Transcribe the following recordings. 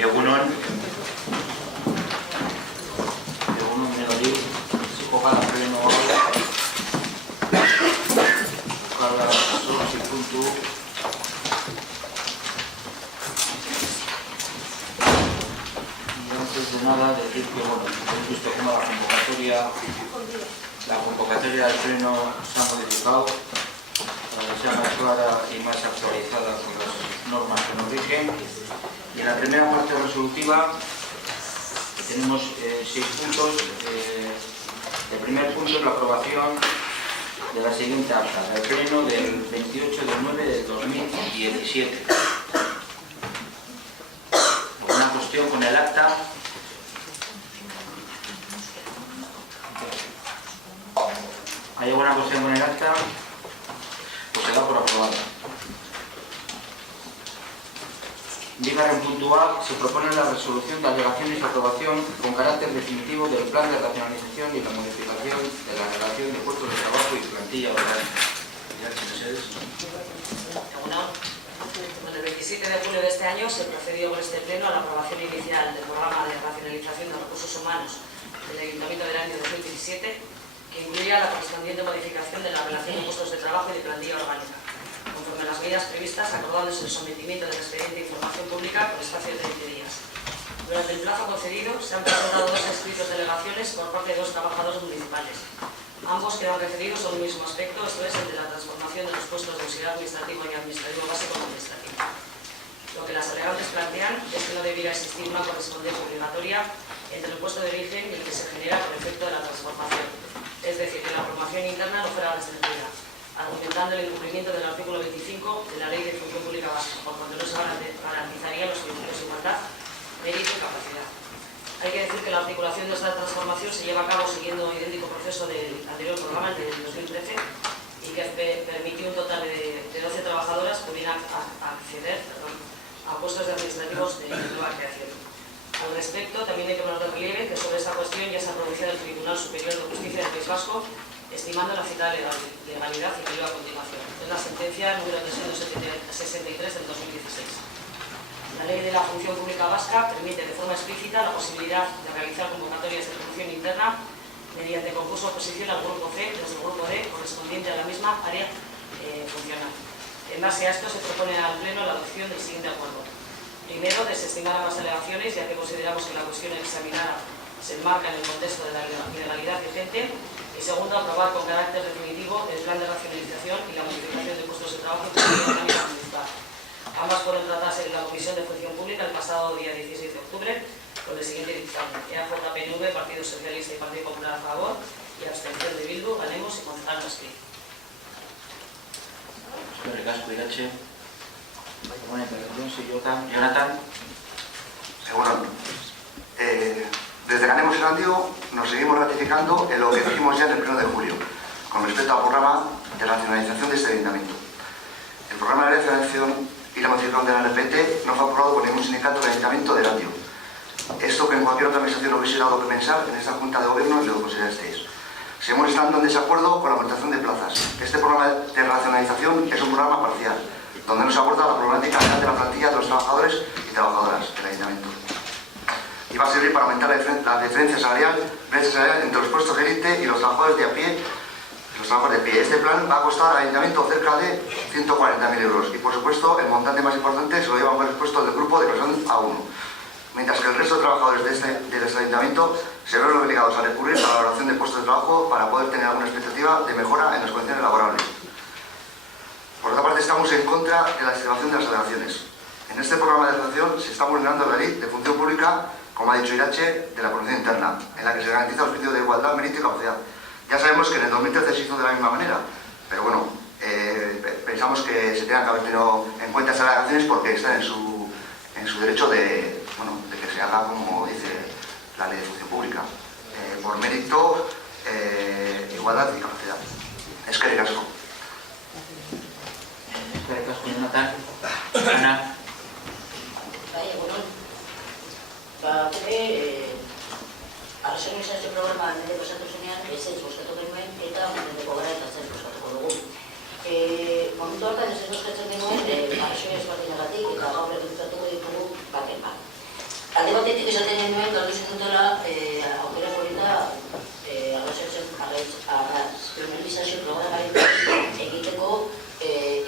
Egunon melodi psikopada pleno cada punto. Y antes de nada decir que bueno, hemos visto cómo la convocatoria del pleno se ha modificado para que sea más clara y más actualizada con las normas que nos rigen. Y en la primera parte resolutiva tenemos 6 puntos. El primer punto es la aprobación de la siguiente acta del pleno del 28/9/2017. ¿Alguna cuestión con el acta? ¿Hay alguna cuestión con el acta? Pues se da por aprobada. Indica en punto A, se propone la resolución de alegaciones y aprobación con carácter definitivo del plan de racionalización y la modificación de la relación de puestos de trabajo y plantilla orgánica. El 27 de julio de este año se procedió por este pleno a la aprobación inicial del programa de racionalización de recursos humanos del Ayuntamiento del año 2017, que incluía la correspondiente modificación de la relación de puestos de trabajo y de plantilla orgánica, conforme a las medidas previstas, acordándose el sometimiento del expediente de información pública por espacio de 20 días. Durante el plazo concedido se han presentado 2 escritos de alegaciones por parte de 2 trabajadores municipales. Ambos quedan referidos a un mismo aspecto, esto es el de la transformación de los puestos de auxiliar administrativo y administrativo básico en administrativo. Lo que las alegantes plantean es que no debiera existir una correspondencia obligatoria entre el puesto de origen y el que se genera por efecto de la transformación, es decir, que la formación interna no fuera restringida, argumentando el incumplimiento del artículo 25 de la Ley de Función Pública Básica, por cuanto no se garantizarían los principios de igualdad, mérito y capacidad. Hay que decir que la articulación de esta transformación se lleva a cabo siguiendo un idéntico proceso del anterior programa, el del 2013, y que permitió un total de 12 trabajadoras que pudieran acceder a puestos administrativos de nueva creación. Al respecto, también hay que poner de relieve que sobre esta cuestión ya se ha pronunciado el Tribunal Superior de Justicia del País Vasco, estimando la citada legalidad y que leo a continuación. Es la sentencia número 363 del 2016. La Ley de la Función Pública Vasca permite de forma explícita la posibilidad de realizar convocatorias de promoción interna mediante concurso de oposición al grupo C desde el grupo D correspondiente a la misma área funcional. En base a esto se propone al Pleno la adopción del siguiente acuerdo. Primero, desestimar ambas alegaciones, ya que consideramos que la cuestión examinada se enmarca en el contexto de la legalidad vigente. Y segundo, aprobar con carácter definitivo el plan de racionalización y la modificación de puestos de trabajo y plantilla orgánica municipal. Ambas fueron tratadas en la Comisión de Función Pública el pasado día 16 de octubre con el siguiente dictamen: EAJ-PNV, Partido Socialista y Partido Popular a favor, y abstención de Bildu, Ganemos y concejal Masclí. Buena intervención, sí, Jonathan. Seguro. Desde Ganemos y Santiago nos seguimos ratificando en lo que dijimos ya en el 1 de julio, con respecto al programa de racionalización de este ayuntamiento. El programa de racionalización y la modificación de la RPT no fue aprobado por ningún sindicato del ayuntamiento de Erandio. Esto que en cualquier otra administración no hubiese dado que pensar, en esta Junta de Gobierno lo considerasteis. Seguimos estando en desacuerdo con la aumentación de plazas. Este programa de racionalización es un programa parcial, donde no se aborda la problemática real de la plantilla de los trabajadores y trabajadoras del ayuntamiento. Y va a servir para aumentar la diferencia salarial entre los puestos de élite y los trabajadores de a pie. Este plan va a costar al ayuntamiento cerca de 140.000 euros y, por supuesto, el montante más importante se lo llevan por el puesto del grupo de personas A1, mientras que el resto de trabajadores de este ayuntamiento se ven obligados a recurrir a la valoración de puestos de trabajo para poder tener alguna expectativa de mejora en las condiciones laborables. Por otra parte, estamos en contra de la estimación de las alegaciones. En este programa de relación se está vulnerando la Ley de Función Pública, como ha dicho Irache, de la promoción interna, en la que se garantiza el principio de igualdad, mérito y capacidad. Ya sabemos que en el 2013 se hizo de la misma manera, pero bueno, pensamos que se tengan que haber tenido en cuenta esas alegaciones porque están en su derecho de que se haga como dice la Ley de Función Pública, por mérito, igualdad y capacidad. Eskerrik asko. Eskerrik asko, Jonathan. Ana. Arrazionalizazio programa nire pasatu zenean, ezetz bozkatu genuen eta mendeko gara eta zen bozkatuko dugu. Momentu hartan ez bozkatzen genuen arrazionez batinagatik eta gaur edukatuko ditugu baten bat. Alde batetik esaten genuen galdu zenutela aukera polita arrazionalizazio programa egiteko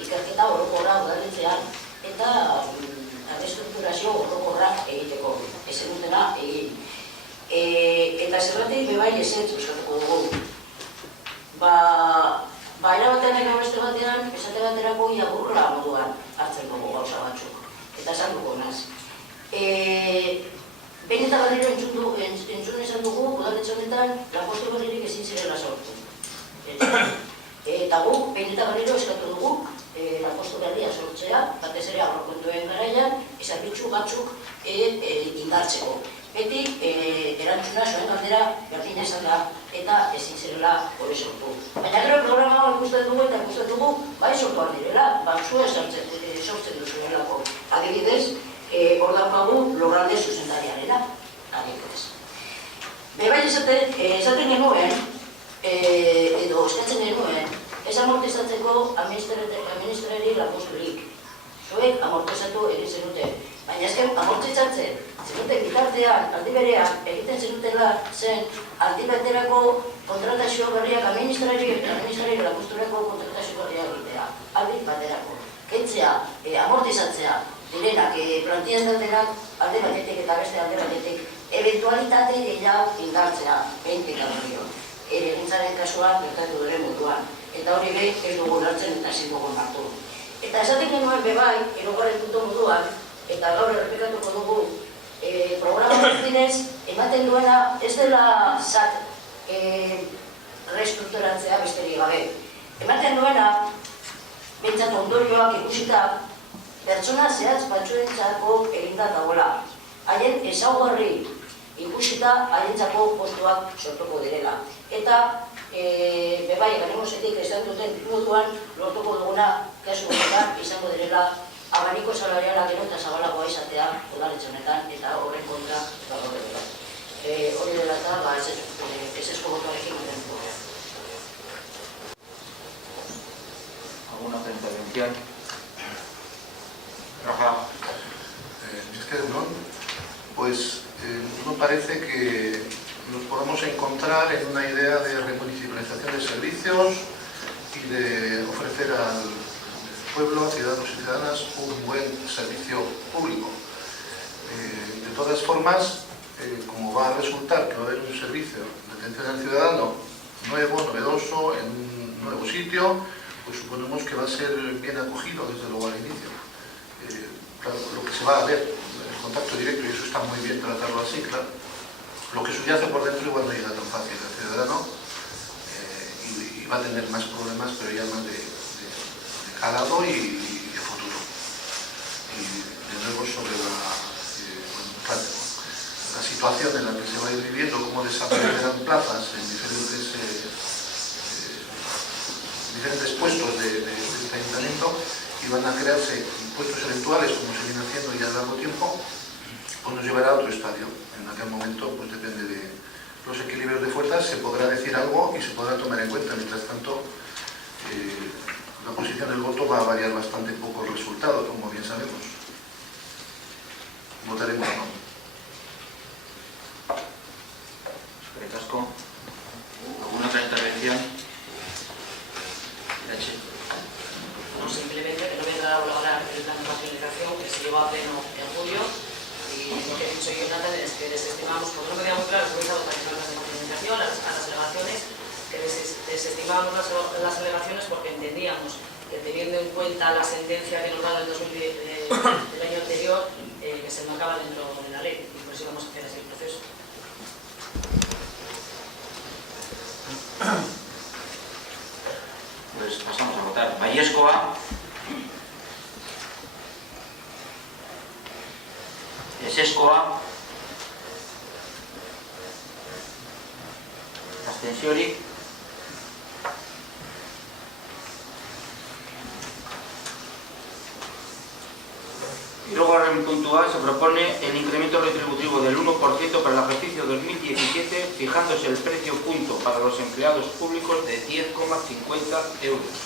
ikerketa orokorra udaletzean eta restrukturazio orokorra egiteko. Ezen dutela egin. Eta zerbatik bebai ezetz bozkatuko dugu. Erabatean ega beste batean, esate baterako iagurra moduan hartzen dugu gauza batzuk. Eta esan dugu naz. Behin eta berriro entzun izan dugu, udaletxe honetan, lanpostu berririk ezin zirela sortu. Eta guk, behin eta berriro eskatu dugu, lanpostu berria sortzea, batez ere aurrekontuen garaian, zerbitzu batzuk indartzeko. Beti erantzuna zuen galdera berdina izan da eta ezin zirela hori sortu. Baina gero programa ikusten dugu eta ikusten dugu bai sortu aldirela, batzua sortzen duzuelako. Adibidez, hor daukagu lurralde zuzendariarena, adibidez. Bebai esaten genuen, edo eskatzen genuen, ez amortizatzeko administrari lanposturik. Zuek amortizatu egin zenuten. Baina ezken amortizatzen zenuten bitartean, aldi berean, egiten zenutela zen aldi baterako kontratazio berriak administrari lanposturako kontratazio berriak egitea. Aldi baterako. Kentzea, amortizatzea, direnak plantien datenak alde batetik eta beste alde batetik eventualitate gehiago indartzea, behin pikadorio. Egintzaren kasuan gertatu dure moduan. Eta hori behin ez dugu lartzen eta ezin dugu hartu. Eta esaten genuen bebai, erogarren puntu moduan, eta gaur errepikatuko dugu, programa guztinez, ematen duena ez dela zat restrukturatzea besterik gabe. Ematen duena, behintzat ondorioak ikusita, pertsona zehatz batzuentzako eginda dagoela. Haien ezaugarri ikusita, haientzako postuak sortuko direla. Eta, bebai, ganemosetik ez duten moduan, lortuko duguna, kasu honetan, izango direla, abaniko salariala gero eta zabalagoa izatea udaletxe honetan eta horren kontra hori dela eta ez esko botuarekin duten dugu. ¿Alguna otra intervención? Rafa. Pues no parece que nos podamos encontrar en una idea de remunicipalización de servicios y de ofrecer al pueblo, ciudadanos y ciudadanas, un buen servicio público. De todas formas, como va a resultar que va a haber un servicio de atención al ciudadano nuevo, novedoso, en un nuevo sitio, pues suponemos que va a ser bien acogido desde luego al inicio. Claro, lo que se va a ver, el contacto directo, y eso está muy bien tratarlo así, claro. Lo que subyace por dentro igual no llega tan fácil al ciudadano y va a tener más problemas, pero ya más de calado y de futuro. Y de nuevo sobre la situación en la que se va a ir viviendo, cómo desaparecerán plazas en diferentes puestos del ayuntamiento y van a crearse puestos eventuales, como se viene haciendo ya a largo tiempo, pues nos llevará a otro estadio. En aquel momento, pues depende de los equilibrios de fuerzas, se podrá decir algo y se podrá tomar en cuenta. Mientras tanto, la posición del voto va a variar bastante poco el resultado, como bien sabemos. Votaremos no. ¿Alguna otra intervención? No, simplemente que no vendrá a colaborar el plan de racionalización que se llevó a pleno en julio y lo que he dicho Jonathan es que desestimamos, porque no me queda muy claro, se hubiese votado las de racionalización, a las alegaciones, que desestimábamos las alegaciones porque entendíamos que teniendo en cuenta la sentencia que nos da del año anterior, que se marcaba dentro de la ley, y por eso íbamos a hacer así el proceso. Pues pasamos a votar. Baiezkoa. Ezezkoa. Abstentziorik. Hirugarren puntua, se propone el incremento retributivo del 1% para el ejercicio 2017, fijándose el precio punto para los empleados públicos de 10,50 euros.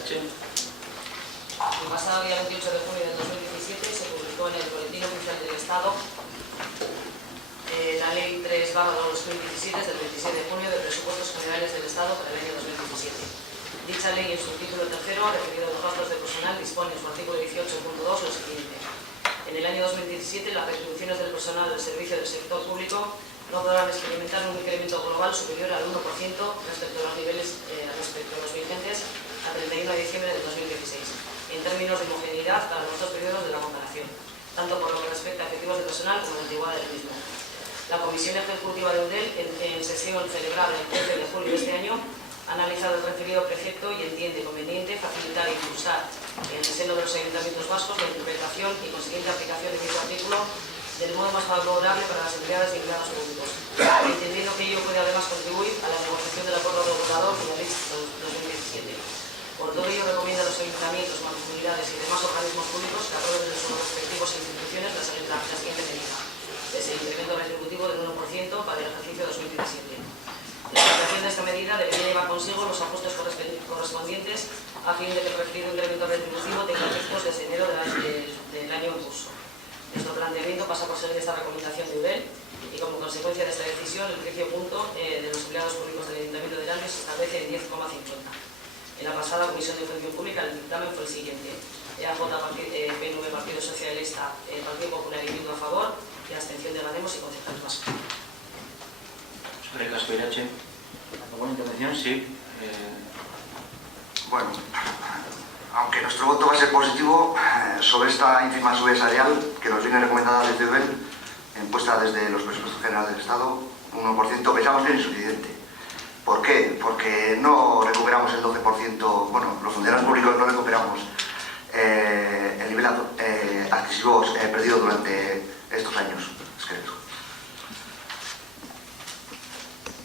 El pasado día 28 de junio del 2017 se publicó en el Boletín Oficial del Estado la Ley 3/2017 del 27 de junio de Presupuestos Generales del Estado para el año 2017. Dicha ley, en su título tercero, referido a los gastos de personal, dispone en su artículo 18.2 lo siguiente. En el año 2017, las retribuciones del personal del servicio del sector público no podrán experimentar un incremento global superior al 1% respecto a los niveles vigentes a 31 de diciembre de 2016, en términos de homogeneidad para los dos periodos de la comparación, tanto por lo que respecta a efectivos de personal como la antigüedad del mismo. La Comisión Ejecutiva de UDEL, en sesión celebrada el 13 de julio de este año, ha analizado el referido precepto y entiende conveniente facilitar e impulsar en el seno de los ayuntamientos vascos la interpretación y consiguiente aplicación de dicho artículo del modo más favorable para las entidades y empleados públicos, entendiendo que ello puede además contribuir a la negociación del acuerdo regulador de la Ley 2017. Por todo ello, recomienda a los ayuntamientos, mancomunidades y demás organismos públicos que aprueben en sus respectivas instituciones la siguiente medida: el incremento retributivo del 1% para el ejercicio 2017. La aplicación de esta medida debería llevar consigo los ajustes correspondientes a fin de que el referido incremento retributivo tenga efectos desde enero del año en curso. Nuestro planteamiento pasa por seguir esta recomendación de UDEL y, como consecuencia de esta decisión, el precio punto de los empleados públicos del Ayuntamiento de Erandio se establece en 10,50. En la pasada Comisión de Función Pública el dictamen fue el siguiente: EAJ, PNV, Partido Socialista, Partido Popular y Bildu a favor, y abstención de Ganemos y concejales vascos. ¿Alguna intervención? Sí. Bueno, aunque nuestro voto va a ser positivo sobre esta ínfima subida salarial que nos viene recomendada desde UDEL, impuesta desde los presupuestos generales del Estado, un 1%, pensamos que es insuficiente. ¿Por qué? Porque no recuperamos el 12%, bueno, los funcionarios públicos no recuperamos el nivel adquisitivo perdido durante estos años. Es que eso.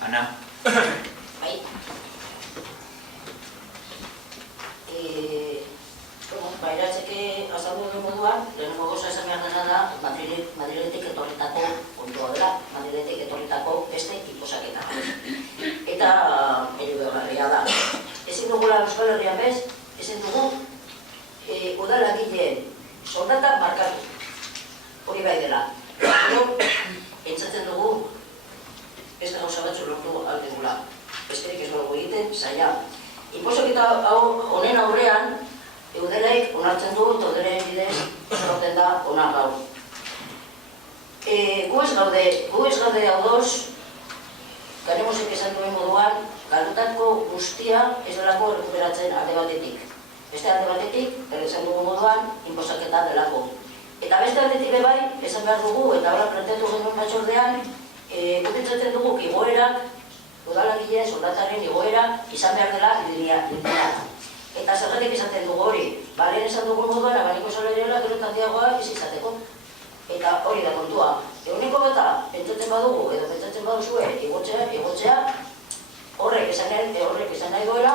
Ana. Bai. Bairatzeke azaldu duen moduan, lehenengo goza esan behar dena da Madriletik etorritako kontua dela, Madriletik etorritako beste inposaketa. Eta eredugarria da. Ezin dugula Euskal Herrian bez, ezin dugu udalagileen soldatak markatu. Hori bai dela. Gero, entzatzen dugu beste gauza batzu lortu aldegula. Besterik ez dugu egiten, zaila. Inposaketa honen aurrean, Eudelaik onartzen du, eta Eudelaik bidez sorten da onar gaur. Gu ez gaude hau doz, Ganemosek esan duen moduan, galdutako guztia ez delako rekuperatzen alde batetik. Beste alde batetik, esan dugu moduan, inposaketa delako. Eta beste aldetik bai, esan behar dugu, eta hola planteatu genuen batzordean, gutitzatzen dugu igoerak, udalagileen soldataren igoera izan behar dela lineala. Eta zergatik izaten dugu hori, lehen esan dugu moduan, abaniko salariala gero handiagoa ez izateko. Eta hori da kontua. Eguneko bata, pentsatzen badugu, edo pentsatzen baduzue, igotzea, horrek esan nahi duela,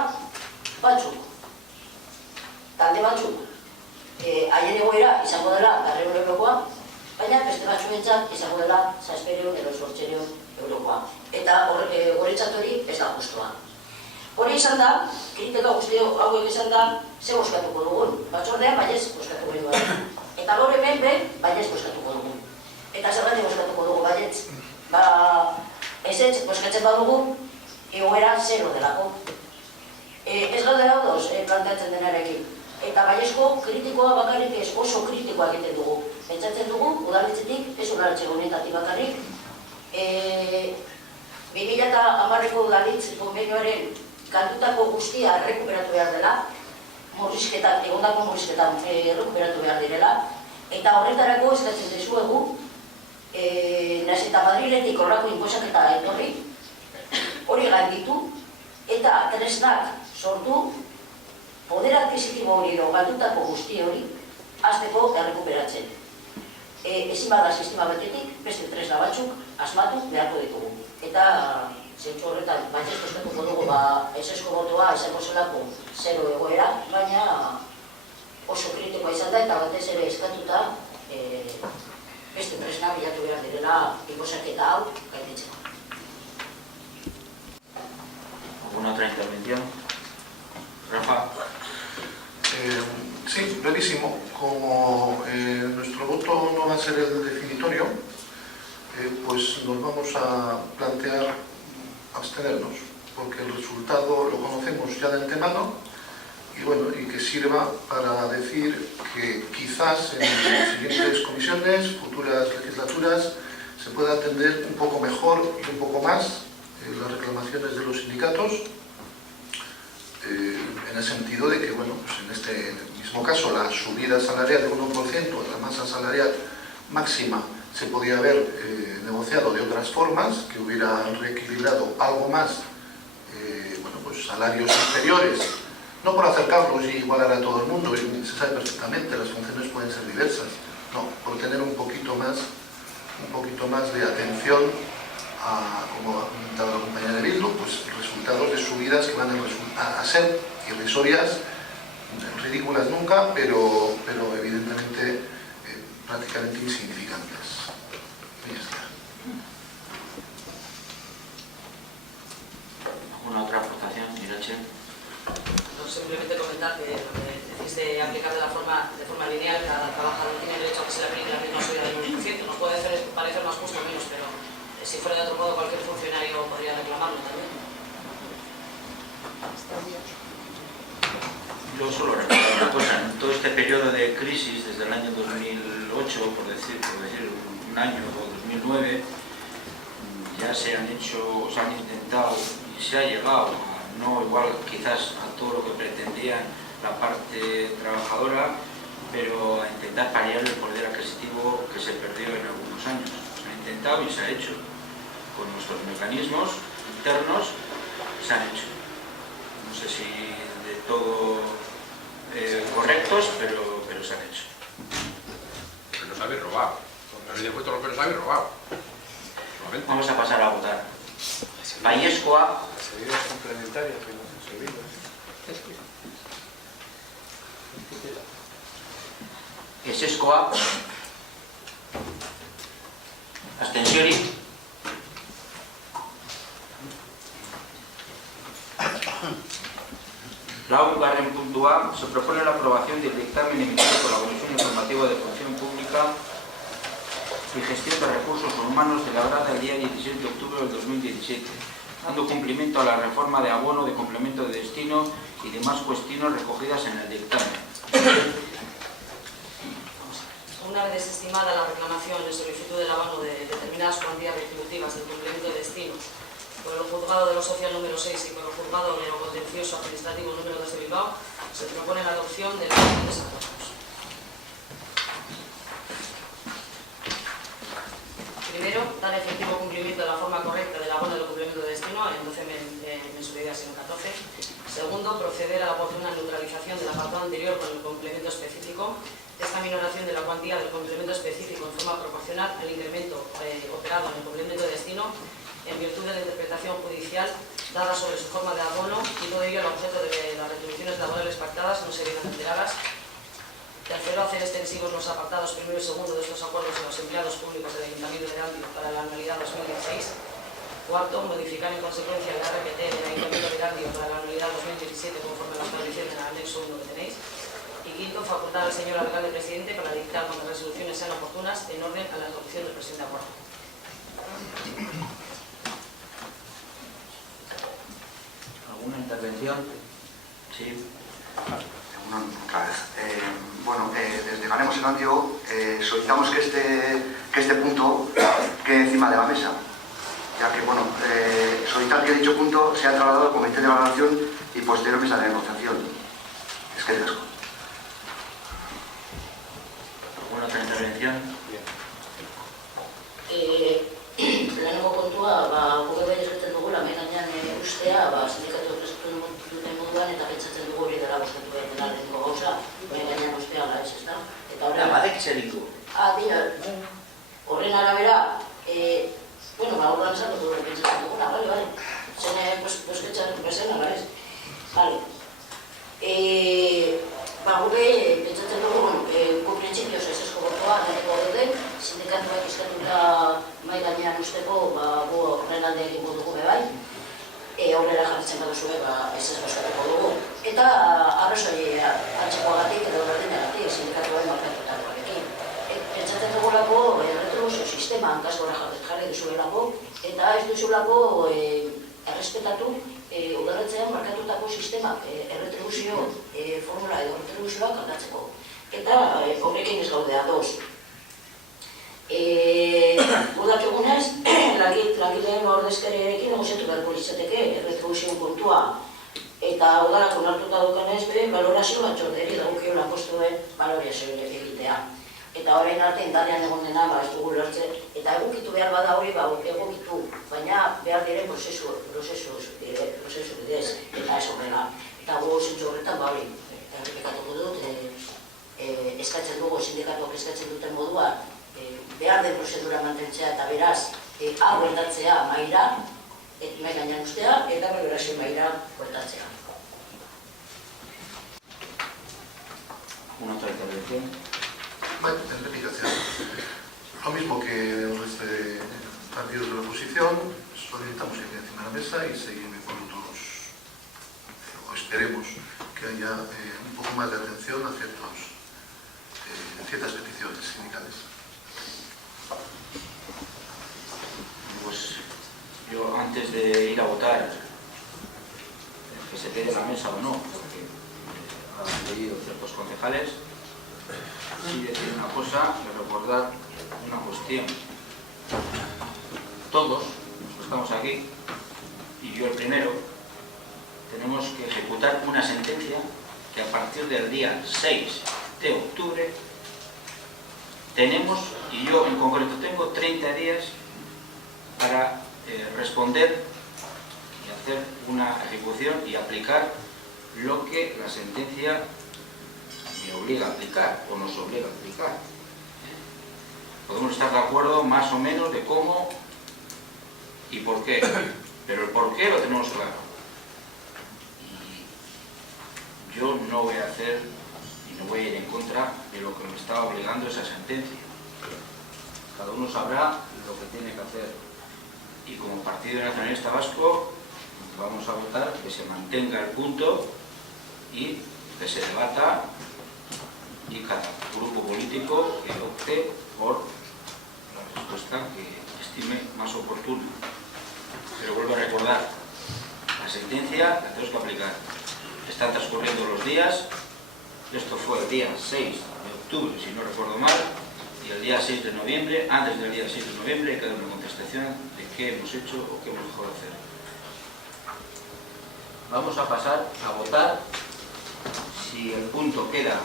batzuk. Talde batzuk, haien egoera izango dela garrero eurokoa, baina beste batzuentzat izango dela 700 edo 800 eurokoa. Eta horretzat hori ez da justua. Hori izan da, kritika guzti hauek izan da, ze boskatuko dugun. Batzordean baiez boskatuko dugun. Eta gaur hemen baiez boskatuko dugun. Eta zergatik boskatuko dugu baiez. Ez boskatzen badugu, egoera zero delako. Ez gaude hau doz planteatzen denarekin. Eta baiezko kritikoa bakarrik ez, oso kritikoa egiten dugu. Pentsatzen dugu, udaletxetik, ez udaletxe honetatik bakarrik, 2010ko udalitz konbenioaren kantutako guztia errekuperatu behar dela, egondako murrizketan errekuperatu behar direla, eta horretarako eskatzen dezuegu, nahiz eta Madriletik horrako inposaketa etorri, hori gainditu, eta tresnak sortu, poder adquisitibo hori edo kantutako guzti hori, hasteko errekuperatzen. Ezin bada sistema batetik, beste tresna batzuk asmatu beharko ditugu. Eta zentzu horretan, baitzez kostatuko dugu, esesko botoa izango zelako zero egoera, baina oso kritikoa izan da, eta batez ere eskatuta beste tresna bilatu behar direla inposaketa hau gainditzeko. ¿Alguna otra intervención? Rafa. Sí, brevísimo. Como nuestro voto no va a ser el definitorio, pues nos vamos a plantear abstenernos, porque el resultado lo conocemos ya de antemano y bueno, y que sirva para decir que quizás en las siguientes comisiones, futuras legislaturas, se pueda atender un poco mejor y un poco más las reclamaciones de los sindicatos, en el sentido de que, bueno, pues en este mismo caso la subida salarial del 1% de la masa salarial máxima se podía haber negociado de otras formas, que hubiera reequilibrado algo más, bueno, pues salarios inferiores, no por acercarlos y igualar a todo el mundo, y se sabe perfectamente, las funciones pueden ser diversas, no, por tener un poquito más de atención a, como ha comentado la compañera de Bildu, pues resultados de subidas que van a ser irrisorias, ridículas nunca, pero evidentemente prácticamente insignificantes. Y ya está. ¿Alguna otra aportación, Irache? No, simplemente comentar que lo que decís de aplicar de forma lineal, cada trabajador tiene derecho a que se le aplique la misma subida del 1%. Nos puede parecer más justo o menos, pero si fuera de otro modo cualquier funcionario podría reclamarlo también. Yo solo recuerdo una cosa, en todo este periodo de crisis, desde el año 2008, por decir un año, o 2009, ya se han intentado y se ha llegado, no igual quizás a todo lo que pretendían la parte trabajadora, pero a intentar paliar el poder adquisitivo que se perdió en algunos años. Se ha intentado y se ha hecho. Con nuestros mecanismos internos se han hecho. No sé si de todo correctos, pero se han hecho. Pero nos habéis robado. No habéis devuelto lo que nos habéis robado. Solamente. Vamos a pasar a votar. Baiescoa. Las ayudas complementarias que no han servido. Esescoa. Abstenzioni. Laugarren puntua, se propone la aprobación del dictamen emitido por la Comisión Informativa de Función Pública y Gestión de Recursos Humanos celebrada el día 17 de octubre del 2017, dando cumplimiento a la reforma de abono de complemento de destino y demás cuestiones recogidas en el dictamen. Una vez desestimada la reclamación de solicitud del abono de determinadas cuantías retributivas del complemento de destino por el Juzgado de lo Social número 6 y por el Juzgado de lo Contencioso Administrativo número 2 de Bilbao, se propone la adopción de los siguientes acuerdos. Primero, dar efectivo cumplimiento de la forma correcta del abono del complemento de destino en 12 mensualidades y en 14. Segundo, proceder a la oportuna neutralización del apartado anterior con el complemento específico. Esta minoración de la cuantía del complemento específico en forma proporcional al incremento operado en el complemento de destino en virtud de la interpretación judicial dada sobre su forma de abono y todo ello al objeto de las retribuciones laborales pactadas no se vieran alteradas. Tercero, hacer extensivos los apartados primero y segundo de estos acuerdos a los empleados públicos del Ayuntamiento de Erandio para la anualidad 2016. Cuarto, modificar en consecuencia el RPT del Ayuntamiento de Erandio para la anualidad 2017 conforme a las condiciones en el anexo 1 que tenéis. Y quinto, facultar al señor alcalde presidente para dictar cuando las resoluciones sean oportunas en orden a la ejecución del presente acuerdo. ¿Alguna intervención? Sí. Otra vez. Bueno, desde Ganemos Erandio solicitamos que este punto quede encima de la mesa, ya que, bueno, solicitar que dicho punto sea trasladado al Comité de Valoración y posterior mesa de negociación. Es que es ¿Alguna otra intervención? Lehenengo kontua, gure bai eskatzen dugu, lamen gainean ustea, sindikatu prestatu duten moduan, eta pentsatzen dugu hori dela gustatu behar dela lehenengo gauza, lamen gainean ustea ala ez, ezta? Badek zer ditu? Horren arabera, bueno, horren esatu dugu pentsatzen duguna, bale, zene, bosketxan bezena, ala ez? Bale. Gure pentsatzen bat egiteko daude, sindikatuak eskatuta mahai gainean usteko, gu horren alde egingo dugu bebai, aurrera jarritzen baduzue, ez bozkatuko dugu. Eta arrazoi antzekoagatik edo berdinagatik sindikatuak markatutakoarekin. Pentsatzen dugulako erretribuzio sistema hankasgora jarri duzuelako, eta ez duzulako errespetatu udaletxean markatutako sistemak erretribuzio formula edo erretribuzioak aldatzeko. Eta horrekin ez gaude ados. Gudak egunez, langileen ordezkariarekin negoziatu beharko litzateke erretribuzio kontua. Eta udalak onartuta dukanez, balorazio batzorderi dagokiola postuen balorazio egitea. Eta orain arte indarrean egon dena ez dugu lortzen, eta egokitu behar bada hori egokitu, baina behar diren prozesu bidez, eta ez horrela. Eta gu zentzu horretan hori, errepikatuko dut, eskatzen dugu, sindikatuak eskatzen duten modua, behar den prozedura mantentzea eta beraz, hau gertatzea maira, mai gainean ustea, eta balorazio maira gertatzea. Una otra intervención. Bueno, en replicación. Lo mismo que el resto de partidos de la oposición, solicitamos que quede encima de la mesa y seguimos con todos, o esperemos que haya un poco más de atención a ciertas peticiones sindicales. Pues yo antes de ir a votar, que se quede la mesa o no, porque han pedido ciertos concejales, sí decir una cosa y recordar una cuestión. Todos los que estamos aquí, y yo el primero, tenemos que ejecutar una sentencia que a partir del día 6 de octubre tenemos, y yo en concreto tengo 30 días para responder y hacer una ejecución y aplicar lo que la sentencia me obliga a aplicar o nos obliga a aplicar. Podemos estar de acuerdo más o menos de cómo y por qué, pero el por qué lo tenemos claro. Y yo no voy a hacer y no voy a ir en contra de lo que me está obligando esa sentencia. Cada uno sabrá lo que tiene que hacer. Y como Partido Nacionalista Vasco vamos a votar que se mantenga el punto y que se debata y cada grupo político que opte por la respuesta que estime más oportuna. Pero vuelvo a recordar, la sentencia la tenemos que aplicar. Están transcurriendo los días, esto fue el día 6 de octubre, si no recuerdo mal, y el día 6 de noviembre, antes del día 6 de noviembre, hay que dar una contestación de qué hemos hecho o qué hemos dejado de hacer. Vamos a pasar a votar si el punto queda.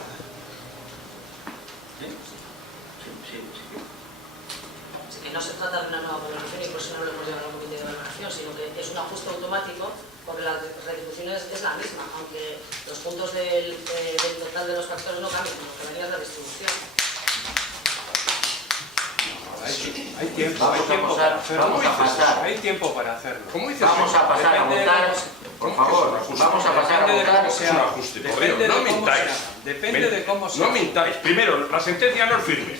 Así que no se trata de una nueva valoración y por eso no lo hemos llevado al comité de valoración, sino que es un ajuste automático porque la retribución es la misma, aunque los puntos del total de los factores no cambian, lo que venía es la distribución. Hay tiempo, hay tiempo para hacerlo. Vamos a pasar a votar, por favor, vamos a pasar a votar. Es un ajuste, por Dios, no mintáis. Depende de cómo sea. No mintáis. Primero, la sentencia no es firme.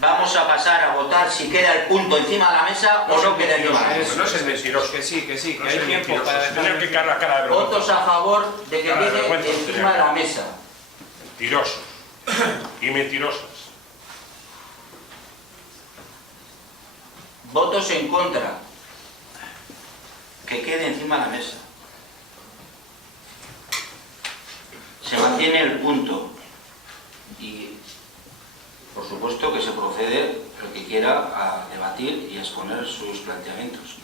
Vamos a pasar a votar si queda el punto encima de la mesa o no queda encima de la mesa. No es mentiroso. Que sí, que No hay es tiempo mentiroso. para Tener que caer la cara de vergüenza. Votos a favor de que Cara de quede vergüenza encima de la mesa. Mentirosos. Y mentirosas. Votos en contra. Que quede encima de la mesa. Se mantiene el punto. Y por supuesto que se procede el que quiera a debatir y a exponer sus planteamientos.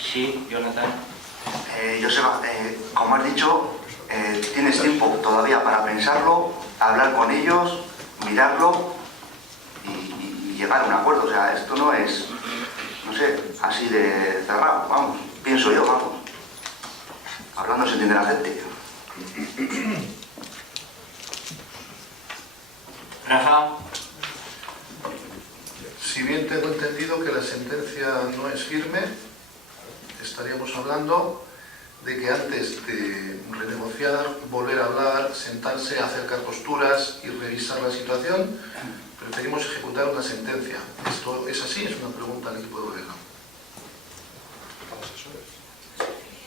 Sí, Jonathan. Joseba, como has dicho, tienes tiempo todavía para pensarlo, hablar con ellos, mirarlo y llegar a un acuerdo. O sea, esto no es, no sé, así de cerrado, vamos, pienso yo, vamos. Hablando se entiende la gente. Rafa. Si bien tengo entendido que la sentencia no es firme, estaríamos hablando de que antes de renegociar, volver a hablar, sentarse, acercar posturas y revisar la situación, preferimos ejecutar una sentencia. ¿Esto es así? Es una pregunta al equipo de gobierno.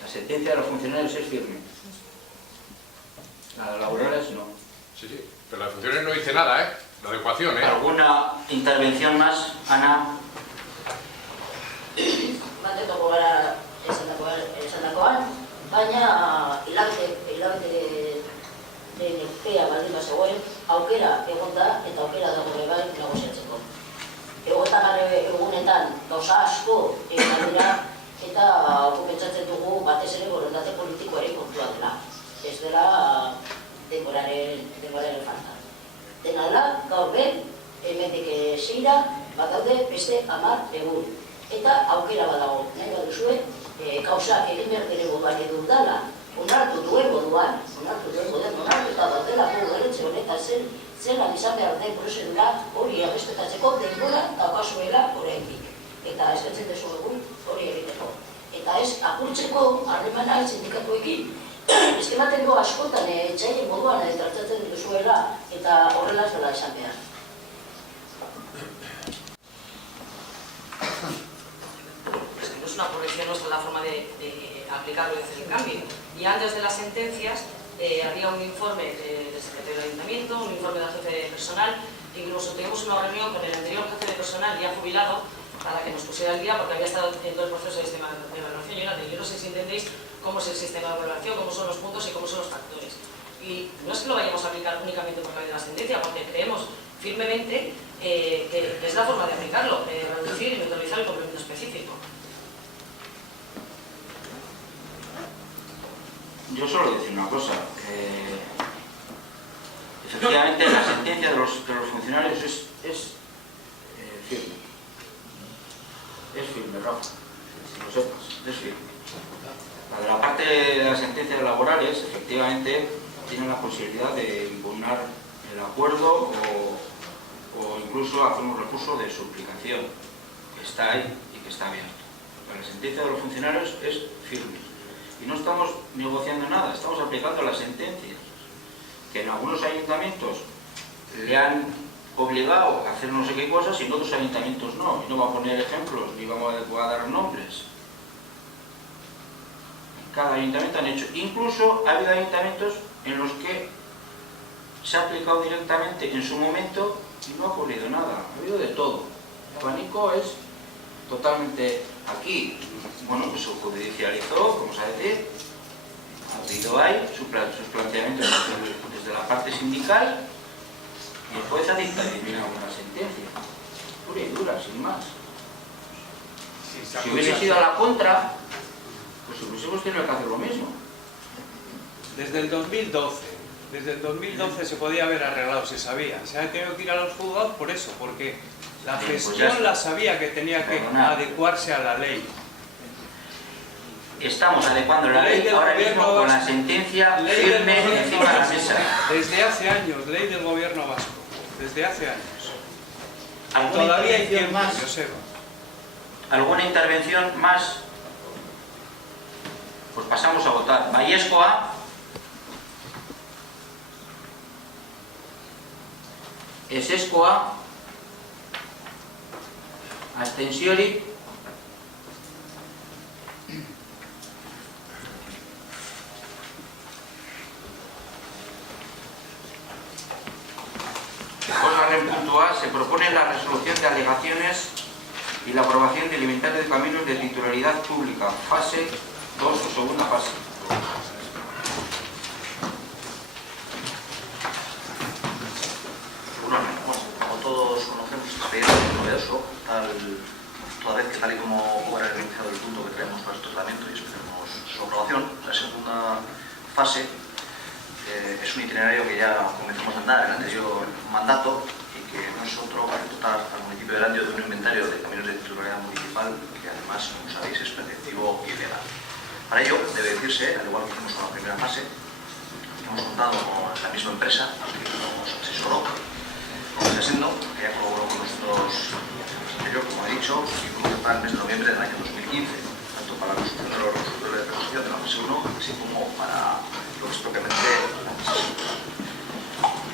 La sentencia de los funcionarios es firme. La de laborales no. Sí, sí. Pero la de funcionarios no dice nada, ¿eh? La adecuación, ¿eh? ¿Alguna intervención más, Ana? Mantetoko gara esandakoan, baina hilabete epea baldin bazegoen, aukera egon da eta aukera dago ere bai negoziatzeko. Egotan egunetan gauza asko egin dira eta pentsatzen dugu batez ere borondate politikoari kontua dela. Ez dela denboraren falta. Dena dela, gaur ben, hemendik seira, badaude beste 10 egun. Eta aukera badago, nahi baduzue, gauzak egin behar dira moduan edo dala, onartu duen moduan, onartu eta daudelako udaletxe honetan zelan izan behar den prozedura hori errespetatzeko denbora daukazuela oraindik. Eta eskatzen dezu egun hori egiteko. Eta ez apurtzeko harremana sindikatuekin, eskemateko askotan etxaien moduan tratzatzen duzuela eta horrela ez dela esan behar. Una progresión nuestra la forma de aplicarlo y hacer el cambio. Y antes de las sentencias había un informe del secretario del ayuntamiento, un informe del jefe de personal, incluso tuvimos una reunión con el anterior jefe de personal ya jubilado para que nos pusiera al día porque había estado en todo el proceso de sistema de evaluación. Yo no sé si entendéis cómo es el sistema de evaluación, cómo son los puntos y cómo son los factores. Y no es que lo vayamos a aplicar únicamente por la de la sentencia, porque creemos firmemente que es la forma de aplicarlo, reducir y neutralizar el complemento específico. Yo solo decir una cosa, efectivamente la sentencia de los funcionarios es firme. Es firme, Rafa, si lo sepas, es firme. La de la parte de las sentencias laborales, efectivamente, tiene la posibilidad de impugnar el acuerdo o incluso hacer un recurso de suplicación, que está ahí y que está abierto. La sentencia de los funcionarios es firme. Y no estamos negociando nada, estamos aplicando las sentencias, que en algunos ayuntamientos le han obligado a hacer no sé qué cosas y en otros ayuntamientos no. Y no voy a poner ejemplos, ni vamos a dar nombres. En cada ayuntamiento han hecho. Incluso ha habido ayuntamientos en los que se ha aplicado directamente en su momento y no ha ocurrido nada. Ha habido de todo. El abanico es totalmente aquí. Bueno, pues se judicializó, vamos a decir, ha habido ahí sus planteamientos desde la parte sindical y el juez ha dictaminado una sentencia, pura y dura, sin más. Si hubiese sido a la contra, pues hubiésemos tenido que hacer lo mismo. Desde el 2012 se podía haber arreglado, se sabía. Se han tenido que ir a los juzgados por eso, porque la gestión la sabía que tenía que adecuarse a la ley. Estamos adecuando la ley ahora mismo con la sentencia firme encima de la mesa. Desde hace años, ley del gobierno vasco. Desde hace años. Todavía hay tiempo más. Joseba. ¿Alguna intervención más? Pues pasamos a votar. Baiescoa. Ezezkoa. Abstentziorik. Bosgarren puntua, se propone la resolución de alegaciones y la aprobación del inventario de caminos de titularidad pública, fase 2 o segunda fase. Bueno, como todos conocemos, este expediente es novedoso, toda vez que tal y como era iniciado el punto que traemos para este tratamiento y esperemos su aprobación, la segunda fase es un itinerario que ya comenzamos a andar en el anterior mandato y que no es otro que dotar al municipio de Erandio de un inventario de caminos de titularidad municipal que además, como sabéis, es preceptivo y legal. Para ello, debe decirse, al igual que hicimos con la primera fase, hemos contado con la misma empresa, al que nos asesoró, con Sesendo, que ya colaboró con nosotros anterior, como he dicho, y fuimos hasta el mes de noviembre del año 2015, tanto para para la construcción de los recursos de reposición de la fase 1, así como para lo que es propiamente la fase 2.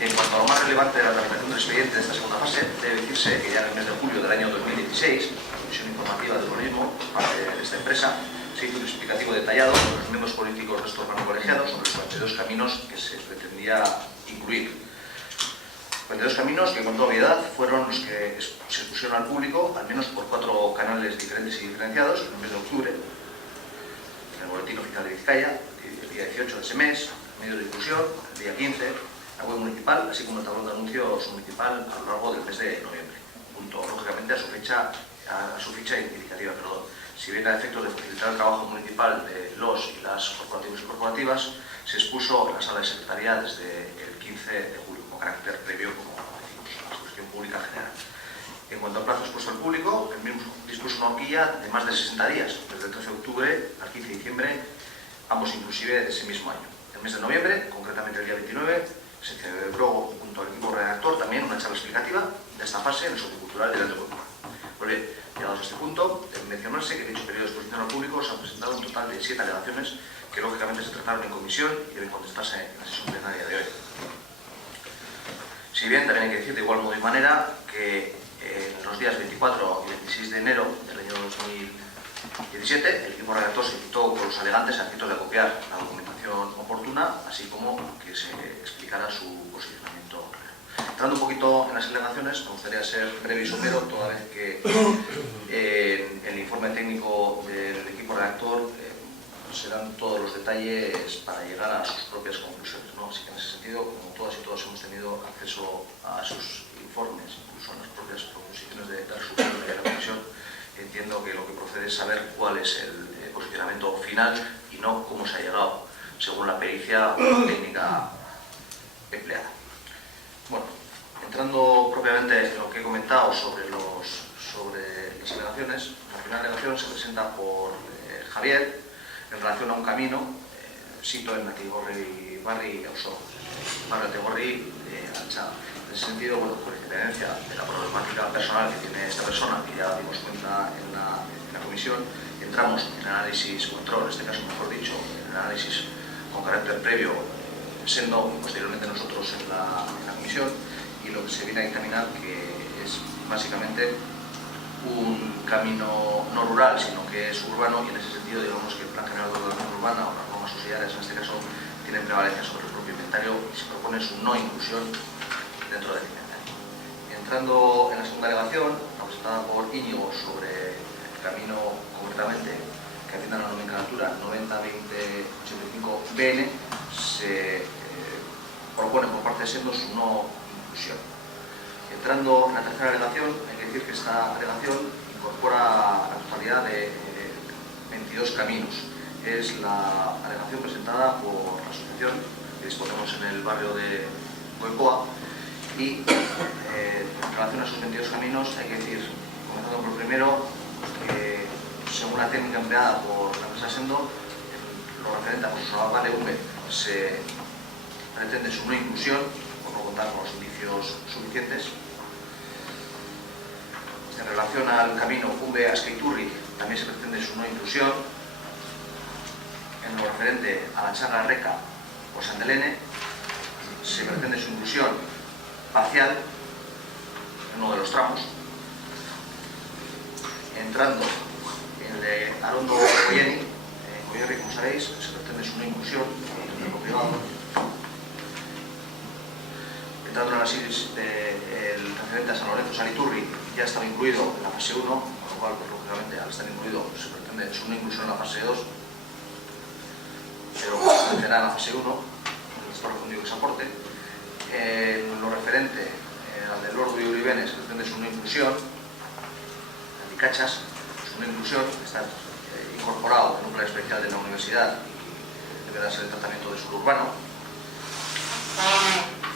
En cuanto a lo más relevante de la tramitación del expediente de esta segunda fase, debe decirse que ya en el mes de julio del año 2016, la Comisión Informativa del Urbanismo, parte de esta empresa, se hizo un explicativo detallado con los miembros políticos de este órgano colegiado sobre los 42 caminos que se pretendía incluir. 42 caminos que con toda obviedad fueron los que se expusieron al público, al menos por 4 canales diferentes y diferenciados, en el mes de octubre, en el Boletín Oficial de Vizcaya, el día 18 de ese mes, medio de difusión, el día 15, la web municipal, así como el tablón de anuncios municipal a lo largo del mes de noviembre, junto, lógicamente, a su ficha identificativa, Si bien a efectos de facilitar el trabajo municipal de los y las corporativos y corporativas, se expuso en la sala de secretaría desde el 15 de julio, con carácter previo, como decimos, a la exposición pública general. En cuanto al plazo expuesto al público, el mismo dispuso una horquilla de más de 60 días, desde el 13 de octubre al 15 de diciembre, ambos inclusive de ese mismo año. El mes de noviembre, concretamente el día 29, se celebró junto al equipo redactor también una charla explicativa de esta fase en el Socio Cultural de Grande Puebla. Pues bien, llegados a este punto, debe mencionarse que en dicho periodo de exposición al público se han presentado un total de 7 alegaciones que lógicamente se trataron en comisión y deben contestarse en la sesión plenaria de hoy. Si bien también hay que decir de igual modo y manera que en los días 24 y 26 de enero del año 2017 el equipo redactor se citó con los alegantes a efectos de acopiar la documentación oportuna, así como que se explicara su posicionamiento. Entrando un poquito en las alegaciones, me gustaría ser breve y somero, toda vez que el informe técnico del equipo redactor se dan todos los detalles para llegar a sus propias conclusiones, ¿no? Así que en ese sentido, como todas y todos hemos tenido acceso a sus informes, incluso a las propias proposiciones de resolución de la comisión, entiendo que lo que procede es saber cuál es el posicionamiento final y no cómo se ha llegado, según la pericia técnica empleada. Bueno, entrando propiamente en lo que he comentado sobre las alegaciones, la primera alegación se presenta por Javier en relación a un camino, sito en Atigorri Barri Auso, barrio Atigorri Alchada. En ese sentido, bueno, por independencia de la problemática personal que tiene esta persona, que ya dimos cuenta en la comisión, entramos en análisis control, en este caso mejor dicho, en análisis con carácter previo, siendo posteriormente nosotros en la comisión, y lo que se viene a dictaminar que es básicamente un camino no rural, sino que es urbano, y en ese sentido digamos que el Plan General de Ordenación Urbana o las normas sociales en este caso tienen prevalencia sobre el propio inventario y se propone su no inclusión dentro del inventario. Entrando en la segunda alegación, presentada por Íñigo sobre el camino concretamente que atiende a la nomenclatura 90-20-85-BN, se propone por parte de Sendo su no inclusión. Entrando en la tercera alegación, hay que decir que esta alegación incorpora la totalidad de 22 caminos. Es la alegación presentada por la asociación que disponemos en el barrio de Goicoa y en relación a esos 22 caminos hay que decir, comenzando por el primero, que según la técnica empleada por la empresa Sendo, lo referente a Consorcio Vale V se pretende su no inclusión por no contar con los indicios suficientes. En relación al camino Cumbe Azkaiturri también se pretende su no inclusión. En lo referente a la charla Reca por Santelene se pretende su inclusión parcial en uno de los tramos. Entrando en el de Arondo Goyeni, en Goyerri, como sabéis, se pretende su no inclusión en el privado. Entrando en el análisis del referente a San Lorenzo Saliturri, ya estaba incluido en la fase 1, con lo cual, pues, lógicamente, al estar incluido, se pretende su no inclusión en la fase 2, pero se será en la fase 1, el esfuerzo fundido que se aporte. En lo referente al del Lordo y Uribenes, se pretende su no inclusión, el de Cachas, su no inclusión, está incorporado en un plan especial de la universidad y debe darse el tratamiento de suelo urbano.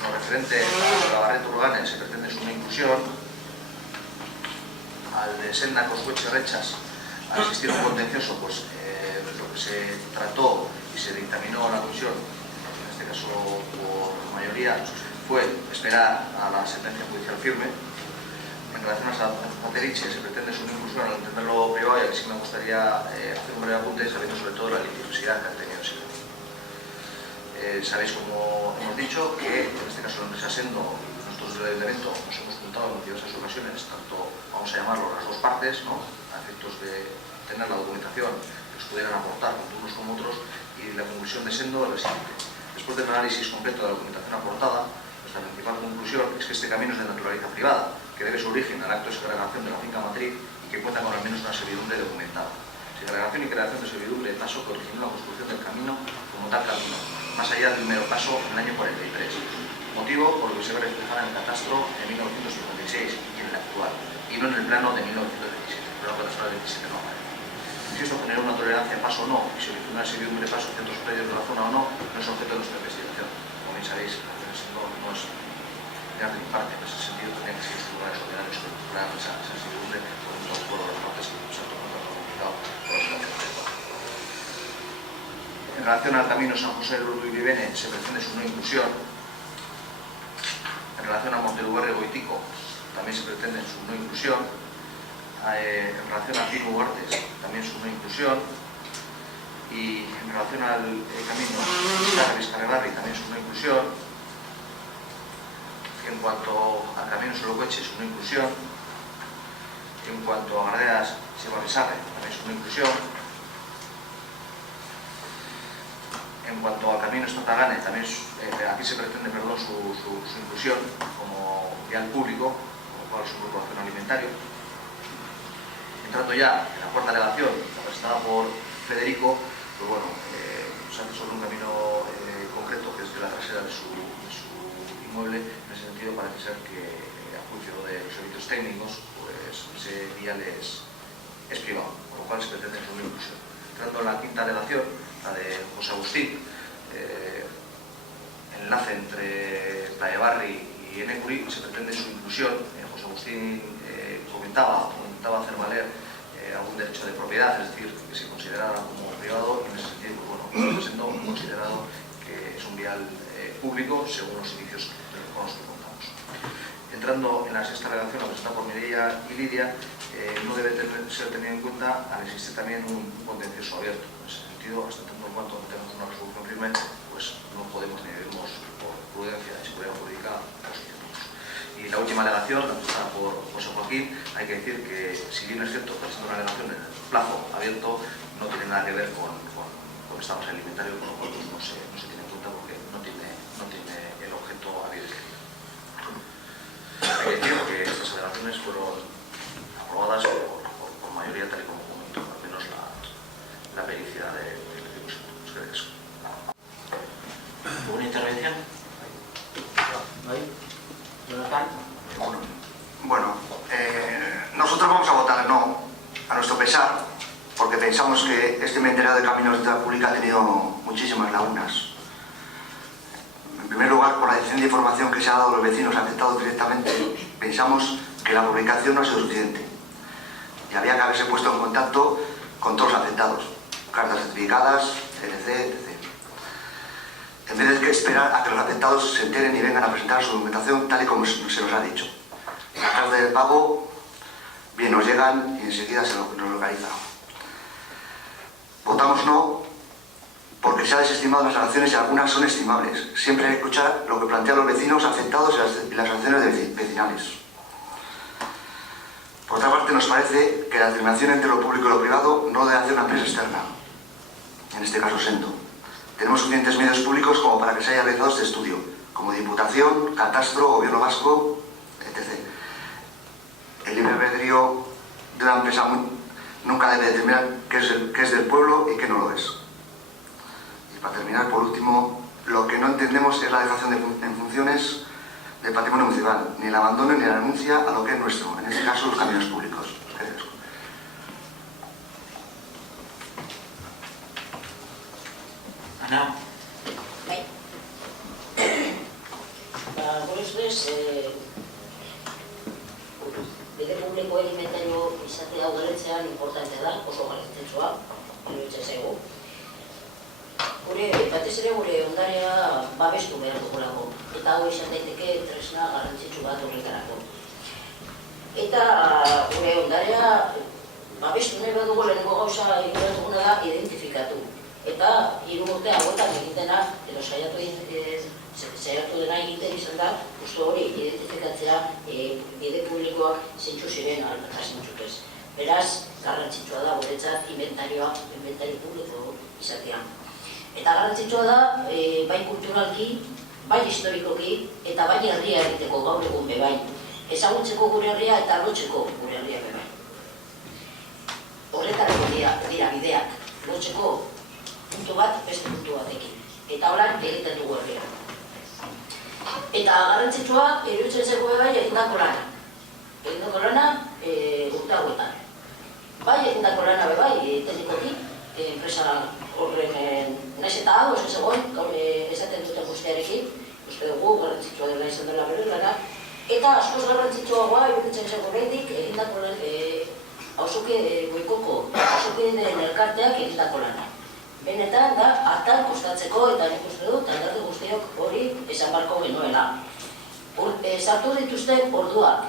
Lo referente al Gabarreto Urganes se pretende su no inclusión, al de Senda Coscueche Rechas, al existir un contencioso, pues lo que se trató y se dictaminó en la comisión, en este caso por mayoría, fue esperar a la sentencia judicial firme. En relación a Zaterich se pretende su inclusión al entenderlo privado, y aquí sí me gustaría hacer un breve apunte sabiendo sobre todo la litigiosidad que ha tenido ese tema. Sabéis, como hemos dicho, que en este caso la empresa Sendo, nosotros del evento nos hemos juntado en diversas ocasiones, tanto, vamos a llamarlo, las dos partes, ¿no?, a efectos de tener la documentación que os pudieran aportar tanto unos como otros, y la conclusión de Sendo es la siguiente. Después del análisis completo de la documentación aportada, nuestra principal conclusión es que este camino es de naturaleza privada, que debe su origen al acto de segregación de la finca matriz y que cuenta con al menos una servidumbre documentada. Segregación y creación de servidumbre, paso que originó la construcción del camino como tal camino, más allá del mero paso en el año 43. Motivo por lo que se ve reflejada en el catastro de 1956 y en el actual, y no en el plano de 1917. El plano catastral de 17 no aparece. Insisto, generar una tolerancia paso o no, y si originó una servidumbre paso en ciertos predios de la zona o no, no es objeto de nuestra investigación. Como bien sabéis, no es de mi parte, en ese sentido tendría que ser lugares ordinarios que procuraran esa servidumbre por un todo por los partes que se han tomado complicado por la situación actual. En relación al camino San José del Urdu y Vivene se pretende su no inclusión. En relación a Montelugar y Goitico también se pretende su no inclusión. En relación a Pino Huartes también su no inclusión. Y en relación al camino Vizcarra-Vizcarrebarri también su no inclusión. En cuanto al camino Solocoeche, su no inclusión. En cuanto a Gardeas-Sierra-Bizarre, también su no inclusión. En cuanto al camino Estotagane, también aquí se pretende su inclusión como vial público, con lo cual es un grupo de acción alimentario. Entrando ya en la cuarta alegación, presentada por Federico, pues bueno, se hace sobre un camino concreto que es de la trasera de su inmueble. En ese sentido parece ser que, a juicio de los servicios técnicos, pues ese vial es privado, con lo cual se pretende su inclusión. Entrando en la quinta alegación, la de José Agustín, enlace entre Playa Barri y Enecuri, se pretende su inclusión. José Agustín comentaba hacer valer algún derecho de propiedad, es decir, que se considerara como privado, y en ese sentido, pues bueno, siendo considerado que es un vial público según los indicios con los que contamos. Entrando en la sexta redacción, la presentada por Mireia y Lidia, no debe ser tenido en cuenta al existir también un contencioso abierto. En ese sentido, hasta tanto en cuanto no tenemos una resolución firme, pues no podemos ni debemos, por prudencia y seguridad jurídica, posicionarnos. Y la última alegación, la presentada por José Joaquín, hay que decir que, si bien es cierto que presenta una alegación en plazo abierto, no tiene nada que ver con lo que estamos en el inventario, con lo cual no se tiene en cuenta porque no tiene el objeto a bien escrito. Hay que decir que estas alegaciones fueron aprobadas por mayoría, tal y como comentó, al menos la pericia de eso. ¿Alguna intervención? ¿No hay? ¿Jonathan? Bueno, nosotros vamos a votar no, a nuestro pesar, porque pensamos que este inventario de caminos de utilidad pública ha tenido muchísimas lagunas. En primer lugar, por la dirección de información que se ha dado a los vecinos afectados directamente, pensamos que la publicación no ha sido suficiente y había que haberse puesto en contacto con todos los afectados, cartas certificadas, etc. En vez de esperar a que los afectados se enteren y vengan a presentar su documentación tal y como se nos ha dicho. Las cartas de pago bien nos llegan y enseguida nos localizan. Votamos no porque se ha desestimado las sanciones y algunas son estimables. Siempre hay que escuchar lo que plantean los vecinos afectados y las sanciones vecinales. Por otra parte, nos parece que la determinación entre lo público y lo privado no debe hacer una empresa externa, en este caso Sendo. Tenemos suficientes medios públicos como para que se haya realizado este estudio, como Diputación, Catastro, Gobierno Vasco, etc. El libre albedrío de una empresa nunca debe determinar qué es del pueblo y qué no lo es. Y para terminar, por último, lo que no entendemos es la dejación en funciones del patrimonio municipal, ni el abandono ni la renuncia a lo que es nuestro, en este caso los caminos públicos. Ana? Bai. Gure ustez, bide publikoen inventario izatea udaletxean importante da, oso garrantzitsua, iruditzen zaigu. Batez ere gure ondarea babestu behar dugulako, eta hau izan daiteke tresna garrantzitsu bat horretarako. eta gure ondarea babestu nahi badugu lehenengo gauza egin behar duguna da identifikatu. Eta 3 urte hauetan egitena, edo saiatu dena egiten izan da, uste hori identifikatzea bide publikoak zeintzu ziren eta zeintzuk ez. Beraz, garrantzitsua da guretzat inventario publiko izatea. Eta garrantzitsua da, bai kulturalki, bai historikoki, eta bai herria egiteko gaur egun bebai. Ezagutzeko gure herria eta lotzeko gure herria bebai. Horretarako dira bideak, lotzeko puntu bat beste puntu batekin. Eta horan egiten dugu herria. Eta garrantzitsua, iruditzen zego bebai egindako lana. Egindako lana urte hauetan. Bai egindako lana bebai, teknikoki, enpresa horren naiz eta hau, ez egon, esaten duten guztiarekin, uste dugu garrantzitsua dela izan dela bere lana, eta askoz garrantzitsua iruditzen zego behitik egindako auzoke goikoko, auzoke den elkarteak egindako lana. Benetan da, hartan kostatzeko eta nik uste dut, alderdi guztiok hori esan barko genuela. Sartu dituzten orduak,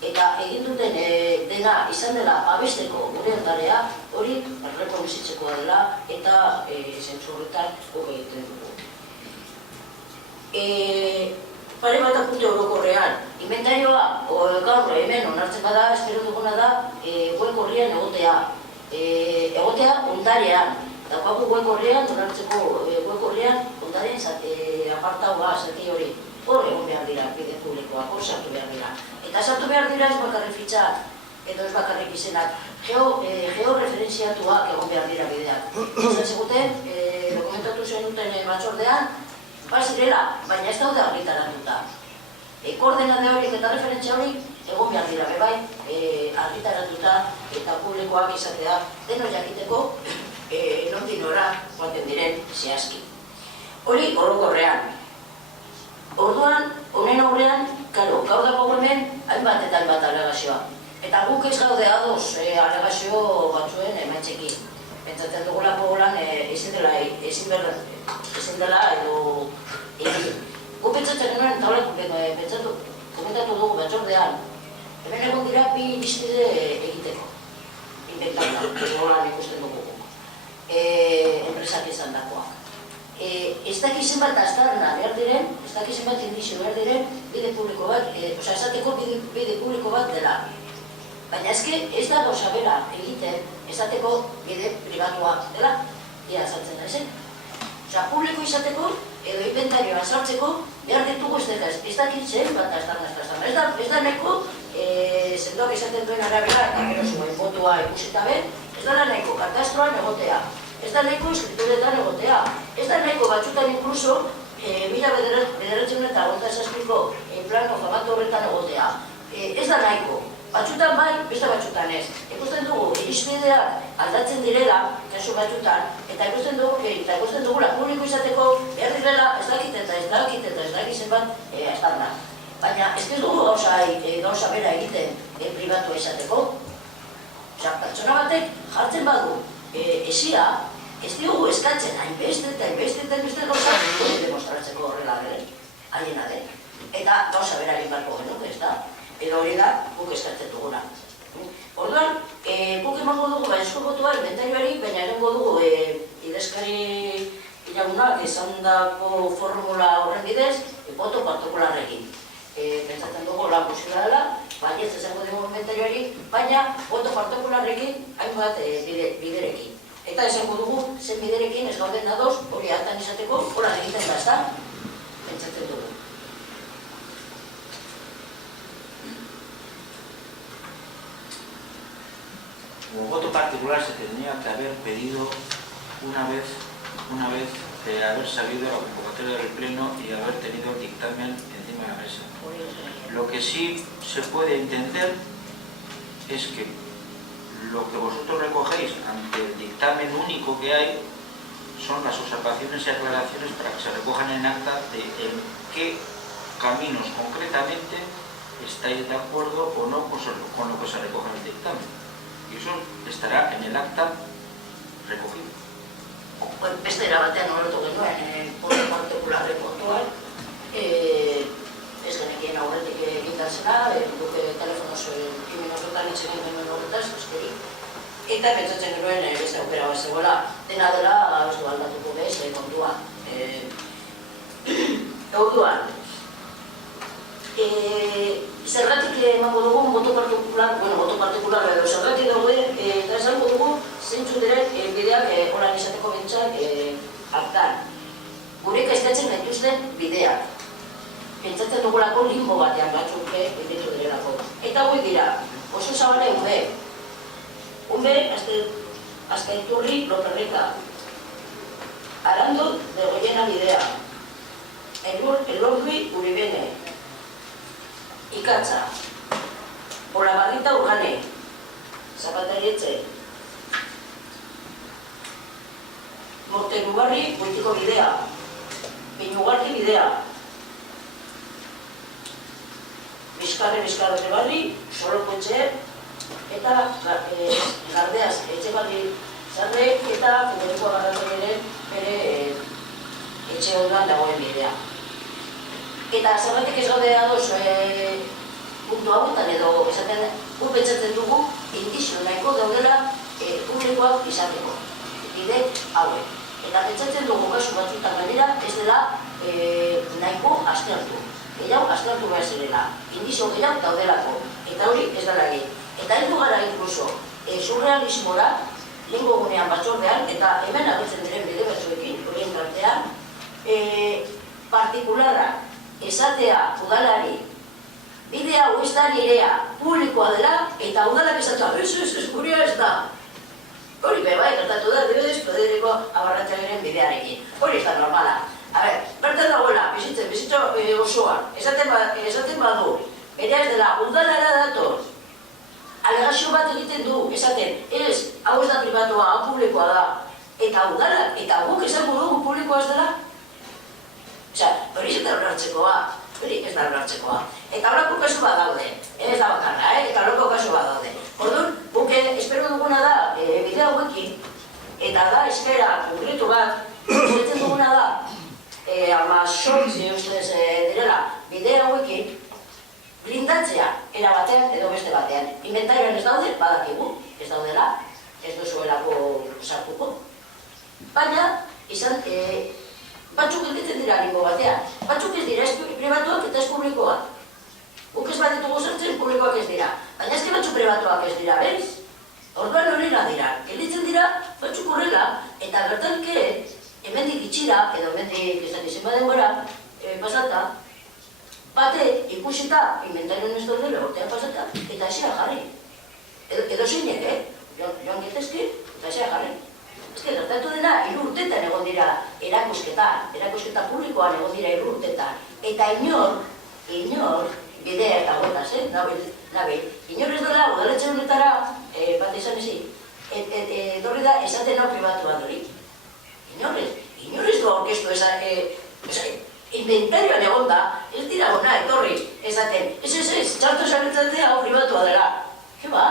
eta egin duten dena izan dela abesteko gure ondarea, hori erreko bizitzekoa dela eta zentzu horretan guk egiten dugu. Pare bat apunte orokorrean, inventarioa gaur hemen onartzen bada, espero duguna da web horrian egotea. Egotea ondarean, daukagu web horrean, onartzeko web horrean ondaren apartaua, zati hori. Hor egon behar dira, bide publikoak, hor sartu behar dira. Eta sartu behar dira ez bakarrik fitxak, edo ez bakarrik izenak, georreferentziatuak egon behar dira bideak. Izan ziguten, dokumentatu zuen duten batzordean, bazirela, baina ez daude argitaratuta. Koordenade horiek eta referentzia horiek egon behar dira, bebai, argitaratuta eta publikoak izatea deno jakiteko nondik nora joaten diren zehazki. Hori orokorrean. Orduan, honen aurrean, gaur dago hemen, hainbat eta hainbat alegazioa. Eta guk ez gaude ados alegazio batzuen emaitzekin. Pentsatzen dugulako lan ezin dela edo egin. Guk pentsatzen genuen, eta horrek komentatu dugu batzordean, hemen egon dira bi irizpide egiteko. Inventatu, edo lan ikusten dugu. Enpresak izan dakoak. Ez dakiz zenbat aztarna behar diren, ez dakiz zenbat indizio behar diren, bide publiko bat, esateko bide publiko bat dela. Baina ez da gauza bera egiten, esateko bide pribatua dela, ia azaltzen da ezen. Publiko izateko, edo inventarioa sartzeko, behar ditugu ez dakiz zenbat aztarna. Ez da nahiko, sendoak esaten duen arabera, eta gero zuen botua ikusita ben, ez da nahiko katastroan egotea. Ez da nahiko eskrituretan egotea. Ez da nahiko batzutan inkluso 1957ko plano famatu horretan egotea. Ez da nahiko. Batzutan bai, beste batzutan ez. Ikusten dugu irizpideak aldatzen direla, kasu batzutan, eta ikusten dugula publiko izateko behar direla ez dakiten bat aztarna. Baina ez dugu gauza bera egiten pribatua izateko. Pertsona batek jartzen badu esia, ez diogu eskatzen hainbeste gauza hori demostratzeko horrela bere, haien ade. Eta gauza bera egin barko genuke, ez da? Edo hori da, guk eskatzen duguna. Orduan, guk emango dugu baizko botua inventarioari, baina erango dugu idazkari ilagunak esandako formula horren bidez, boto partikularrekin. Pentsatzen dugu lan posible dela, baina ez esango dugu inventarioari, baina boto partikularrekin hainbat biderekin. Eta esango dugu, zen biderekin ez gauden ados, hori hartan izateko, horan egiten da, ez da? Pentsatzen dugu. Como voto particular se tendría que haber pedido una vez de haber salido la convocatoria del Pleno y haber tenido el dictamen encima de la mesa. Lo que sí se puede entender es que lo que vosotros recogéis ante el dictamen único que hay son las observaciones y aclaraciones para que se recojan en acta de en qué caminos concretamente estáis de acuerdo o no con lo que se recoge en el dictamen. Y eso estará en el acta recogido. Beste erabatean horretu genuen, boto partikularren kontuan, ez genekien aurretik egitan zena, duke telefonoz minutotan itxegin genuen horretaz, eskeri. Eta pentsatzen genuen beste aukera bat zegoela, dena dela ez du aldatuko bez kontua. Orduan, zergatik emango dugu boto partikular edo zergatik daude, eta esango dugu zeintzu diren bideak holan izateko bentzak hartan. Gure kezkatzen gaituzten bideak. Pentsatzen dugulako limbo batean batzuk bidetu direlako. Eta hauek dira, oso zabale Unbe. Unbe, Azkaiturri, Loperreka. Arando de Goiena bidea. Elordi Uribene. Ikatza. Olabarrita Urgane. Zapatarietxe. Morterugarri Goitiko bidea. Pinugarti bidea. Bizkarre barri, Solokotxe, eta Gardeaz etxe barri zarre, eta Federico Garratoriaren bere etxe hondan dagoen bidea. Eta zergatik ez gaude ados puntu hauetan edo esaten pentsatzen dugu indizio nahiko daudela publikoak izateko. Bide hauek. Eta pentsatzen dugu kasu batzutan gainera ez dela nahiko aztertu. Gehiago aztertu behar zirela, indizio gehiago daudelako, eta hori ez dela egin. Eta heldu gara inkluso surrealismora, lehengo gunean batzordean, eta hemen agertzen diren bide batzuekin, horien tartean, partikularra esatea udalari, bide hau ez da nirea publikoa dela, eta udalak esatua, ez gurea ez da. Hori bai, gertatu da, dibidez, Federico Abarratxagaren bidearekin. Hori ez da normala. Bertan dagoela, bizitzo osoan, esaten badu, bera ez dela, udalara dator, alegazio bat egiten du, esaten, ez, hau ez da privatua, hau publikoa da, eta udala, eta guk esango dugu publikoa ez dela? Hori ez da onartzekoa, Eta horako kasu bat daude, ez da bakarra, eta horako kasu bat daude. Orduan, guk espero duguna da, bide hauekin, eta da eskera konkretu bat, zuetzen duguna da, sortzi ustez direla, bide hauekin, blindatzea, era batean edo beste batean. Inventarioan ez daude, badakigu, ez daudela, ez duzuelako sartuko. Baina, batzuk gelditzen dira limbo batean. Batzuk ez dira, ez pribatuak eta ez publikoak. Guk ez bat ditugu zertzen, publikoak ez dira. Baina ez batzuk pribatuak ez dira, bez? Orduan horrela dira, gelditzen dira, batzuk horrela, eta gertanke, hemendik itxira, edo hemendik izan baden gora, pasata, bate ikusita, inventarioan ez daudela, ortean pasata, eta esea jarri. Edo zeinek, joan getezke, eta esea jarri. Ez que gertatu dena, 3 urtetan egon dira erakusketa publikoan egon dira 3 urtetan. Eta inor, bideak agotaz, nabil. Inor ez dela, udaletxe honetara, bat izan ezi, dorri da, esaten hau pribatu bat hori. Inorez du aurkeztu inventarioan egon da, ez dira gona, etorri, esaten, ez, txarto zaritzatea hau pribatua dela. Eba,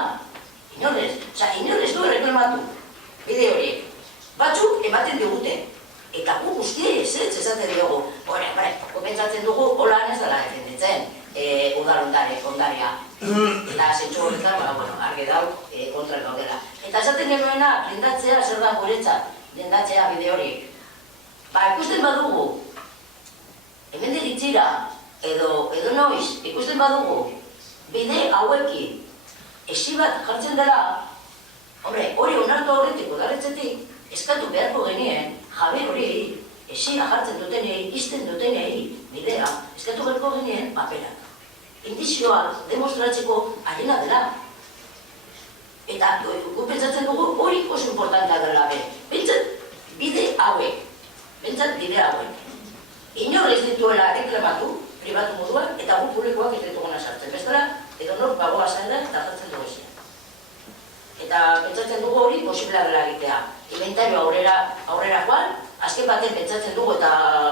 inorez du reklamatu, bide horiek. Batzuk ematen digute, eta gu guztiei ez esaten diogu. Pentsatzen dugu, holan ez dela defenditzen, udal ondarea. Eta zentsu horretan, argi dau, kontra gaudela. Eta esaten genuena, blindatzea zer da guretzat, blindatzea bide horiek. Ikusten badugu, hemen diritzira, edo noiz, ikusten badugu, bide hauekin, esi bat jartzen dela, hori onartu horretik udaletzetik, eskatu beharko genien, jabe hori, esira jartzen dutenei, izten dutenei, bidea, eskatu beharko genien paperak. Indizioa demostratzeko arena dela. Eta gu pentsatzen dugu hori oso importantea dela be. Pentsat bide hauek. Inor ez dituela reklamatu, pribatu moduan, eta gu publikoak ez dituguna sartzen. Bestela, edo nor bagoa zaila eta jartzen dugu ezin. Eta pentsatzen dugu hori posiblea dela egitea. Inventario aurrera joan, azken baten pentsatzen dugu eta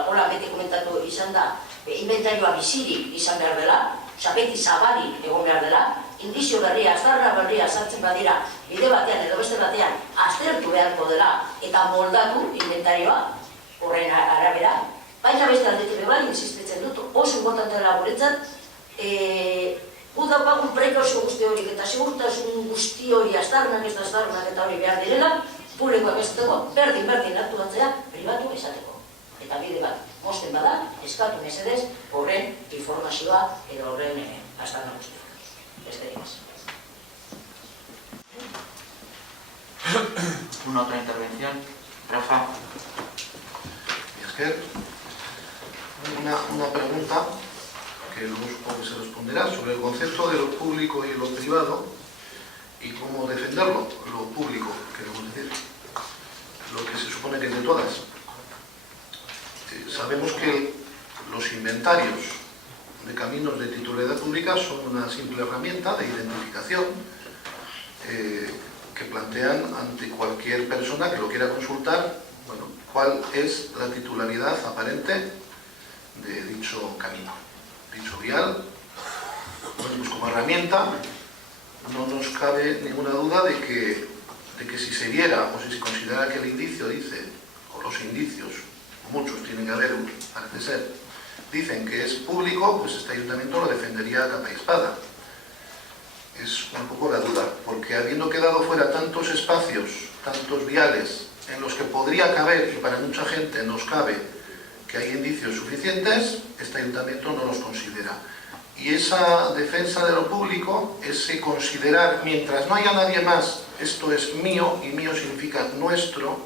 hola beti komentatu izan da, inventarioa bizirik izan behar dela, beti zabalik egon behar dela, indizio berria, aztarra berria sartzen badira, bide batean edo beste batean, aztertu beharko dela eta moldatu inventarioa horren arabera. Baina beste aldetik bai, insistitzen dut, oso importante dela guretzat, gu daukagun prekauzio guzti horiek eta segurtasun guzti hori aztarnak eta hori behar direla, publikoak esateko, berdin aktuatzea, pribatu esateko. Eta bide bat, mosten bada, eskatu mesedez, horren informazioa edo horren aztarnak guzti. Besterik ez. Una otra intervención. Rafa. Una pregunta que luego supongo que se responderá sobre el concepto de lo público y lo privado y cómo defenderlo, lo público, queremos decir, lo que se supone que es de todas. Sabemos que los inventarios de caminos de titularidad pública son una simple herramienta de identificación que plantean ante cualquier persona que lo quiera consultar, bueno, cuál es la titularidad aparente de dicho camino, dicho vial. Bueno, pues como herramienta no nos cabe ninguna duda de que si se viera o si se considera que el indicio dice, o los indicios, muchos tienen que haber, parece ser, dicen que es público, pues este ayuntamiento lo defendería a capa y espada. Es un poco la duda, porque habiendo quedado fuera tantos espacios, tantos viales en los que podría caber, y para mucha gente nos cabe, que hay indicios suficientes, este ayuntamiento no los considera. Y esa defensa de lo público, ese considerar, mientras no haya nadie más, esto es mío, y mío significa nuestro,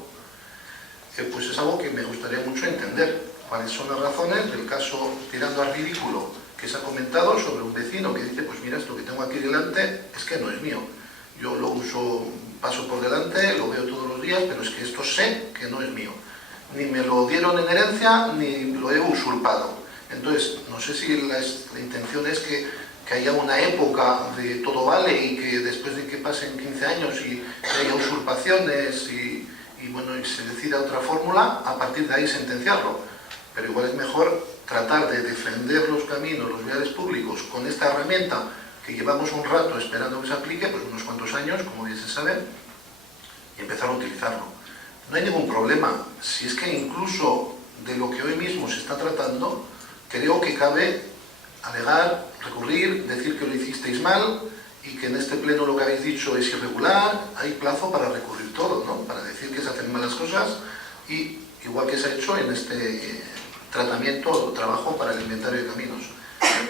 pues es algo que me gustaría mucho entender. ¿Cuáles son las razones del caso tirando al ridículo que se ha comentado sobre un vecino que dice, pues mira, esto que tengo aquí delante es que no es mío? Yo lo uso, paso por delante, lo veo todos los días, pero es que esto sé que no es mío. Ni me lo dieron en herencia, ni lo he usurpado. Entonces, no sé si la intención es que haya una época de todo vale y que después de que pasen 15 años y haya usurpaciones y bueno, y se decida otra fórmula, a partir de ahí sentenciarlo. Pero igual es mejor tratar de defender los caminos, los viales públicos, con esta herramienta que llevamos un rato esperando que se aplique, pues unos cuantos años, como bien se sabe, y empezar a utilizarlo. No hay ningún problema. Si es que incluso de lo que hoy mismo se está tratando, creo que cabe alegar, recurrir, decir que lo hicisteis mal y que en este pleno lo que habéis dicho es irregular. Hay plazo para recurrir todo, ¿no? Para decir que se hacen malas cosas y igual que se ha hecho en este tratamiento o trabajo para el inventario de caminos.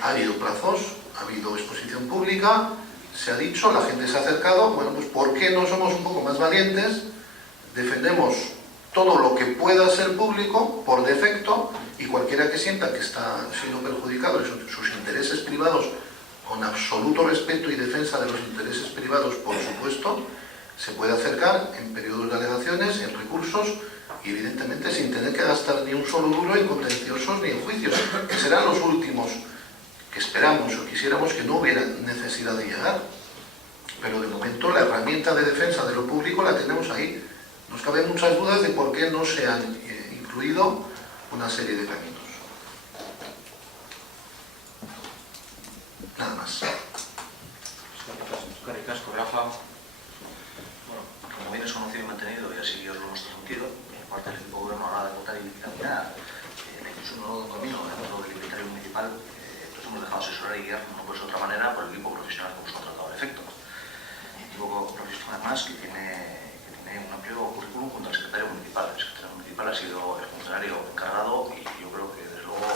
Ha habido plazos, ha habido exposición pública, se ha dicho, la gente se ha acercado. Bueno, pues ¿por qué no somos un poco más valientes? Defendemos todo lo que pueda ser público por defecto y cualquiera que sienta que está siendo perjudicado en sus intereses privados, con absoluto respeto y defensa de los intereses privados, por supuesto, se puede acercar en periodos de alegaciones, en recursos y evidentemente sin tener que gastar ni un solo duro en contenciosos ni en juicios, que serán los últimos que esperamos o quisiéramos que no hubiera necesidad de llegar. Pero de momento la herramienta de defensa de lo público la tenemos ahí. Nos caben muchas dudas de por qué no se han incluido una serie de caminos. Nada más. Caricasco, Rafa. Bueno, como bien es conocido y mantenido, y así os lo hemos transmitido, por parte del equipo de gobierno a la hora de votar y dictaminar la inclusión de un nuevo camino dentro del inventario municipal, nos hemos dejado asesorar y guiar, no puede ser de otra manera, por el equipo profesional que hemos contratado al efecto. Un equipo profesional además que tiene un amplio currículum junto al secretario municipal. El secretario municipal ha sido el funcionario encargado y yo creo que desde luego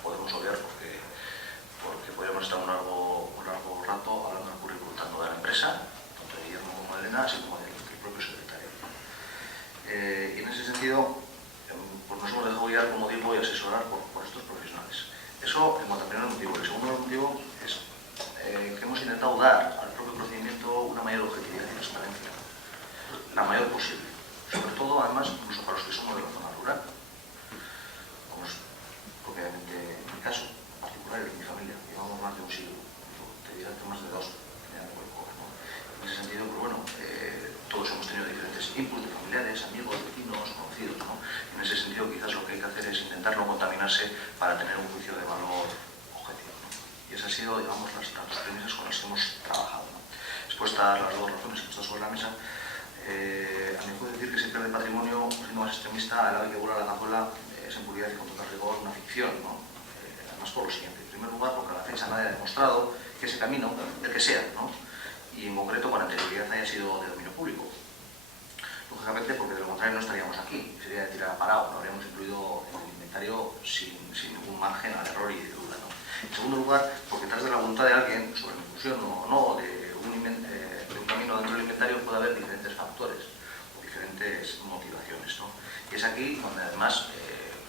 podemos obviar porque podríamos estar un largo rato hablando del currículum tanto de la empresa, tanto de Guillermo como de Elena, así como del propio secretario. Y en ese sentido, pues nos hemos dejado guiar, como digo, y asesorar por estos profesionales. Eso en cuanto al primer motivo. El segundo motivo es que hemos intentado dar al propio procedimiento una mayor objetividad y transparencia, la mayor posible, sobre todo además incluso para los que somos de la zona rural, como es propiamente en mi caso particular y en mi familia. Llevamos más de un siglo, te diré que más de dos, ¿no? En ese sentido, pues bueno, todos hemos tenido diferentes inputs de familiares, amigos, vecinos, conocidos, ¿no? En ese sentido quizás lo que hay que hacer es intentar no contaminarse para tener un juicio de valor objetivo, ¿no? Y esas han sido, digamos, las dos premisas con las que hemos trabajado, ¿no? Expuestas las dos razones que están sobre la mesa, a mí puedo decir que se pierde patrimonio, siendo más extremista, el ave que vuela la cazuela es en puridad y con total rigor una ficción, ¿no? Además por lo siguiente. primer lugar, porque a la fecha nadie ha demostrado que ese camino, el que sea, ¿no? Y en concreto con anterioridad haya sido de dominio público. Lógicamente, porque de lo contrario no estaríamos aquí, sería de tirar parado, lo habríamos incluido en el inventario sin ningún margen al error y de duda, ¿no? En segundo lugar, porque tras de la voluntad de alguien sobre la inclusión o no de un camino dentro del inventario puede haber diferentes factores o diferentes motivaciones, ¿no? Y es aquí donde además,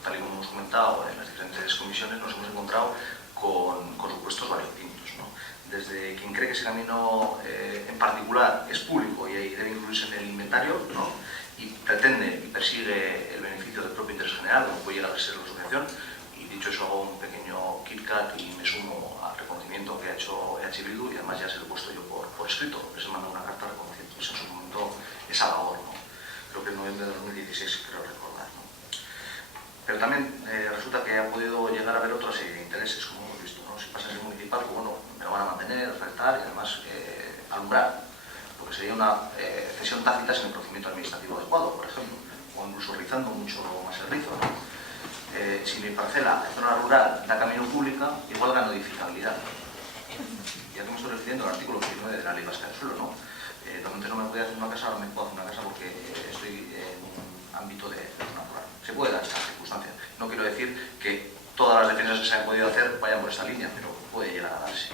tal y como hemos comentado en las diferentes comisiones, nos hemos encontrado con supuestos variopintos, ¿no? Desde quien cree que ese camino en particular es público y debe incluirse en el inventario, ¿no? Y pretende y persigue el beneficio del propio interés general, como puede llegar a ser la asociación, y dicho eso hago un pequeño KitKat y me sumo al reconocimiento que ha hecho EH Bildu y además ya se lo he puesto yo por escrito, les he mandado una carta reconociendo en su momento esa labor, ¿no? Creo que en noviembre de 2016 creo recordar, ¿no? Pero también resulta que ha podido llegar a haber otra serie de intereses, como hemos visto, ¿no? Si pasa a ser municipal, pues bueno, me lo van a mantener, ofertar y además alumbrar, lo que sería una cesión tácita sin el procedimiento administrativo adecuado, por ejemplo, o incluso rizando mucho más el rizo, ¿no? Si mi parcela en zona rural da camino pública, igual gano edificabilidad. Ya que me estoy refiriendo al artículo 29 de la Ley Vasca del Suelo, ¿no? Donde no me podía hacer una casa, ahora me puedo hacer una casa porque estoy en un ámbito de zona rural. Se puede dar esta circunstancia. No quiero decir que todas las defensas que se han podido hacer vayan por esta línea, pero puede llegar a darse.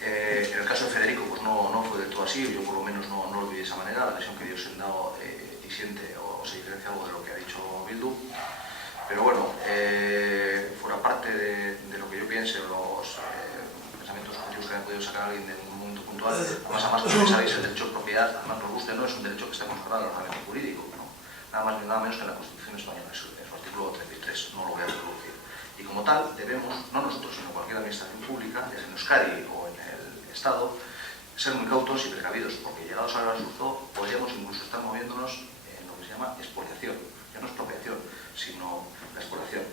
En el caso de Federico, pues no fue del todo así, yo por lo menos no lo vi de esa manera, la versión que dio Sendao disiente o se diferencia algo de lo que ha dicho Bildu, pero bueno, fuera parte de lo que yo piense o los pensamientos objetivos que haya podido sacar alguien de un momento puntual, además como sabéis, el derecho de propiedad, además nos guste, no es un derecho que está consagrado en el ordenamiento jurídico, ¿no? Nada más ni nada menos que en la Constitución española, en su artículo 33, no lo voy a reproducir. Y como tal, debemos, no nosotros, sino cualquier administración pública, ya sea en Euskadi o en el Estado, ser muy cautos y precavidos, porque llegados al absurdo podríamos incluso estar moviéndonos en lo que se llama expoliación. Ya no expropiación, sino la expoliación.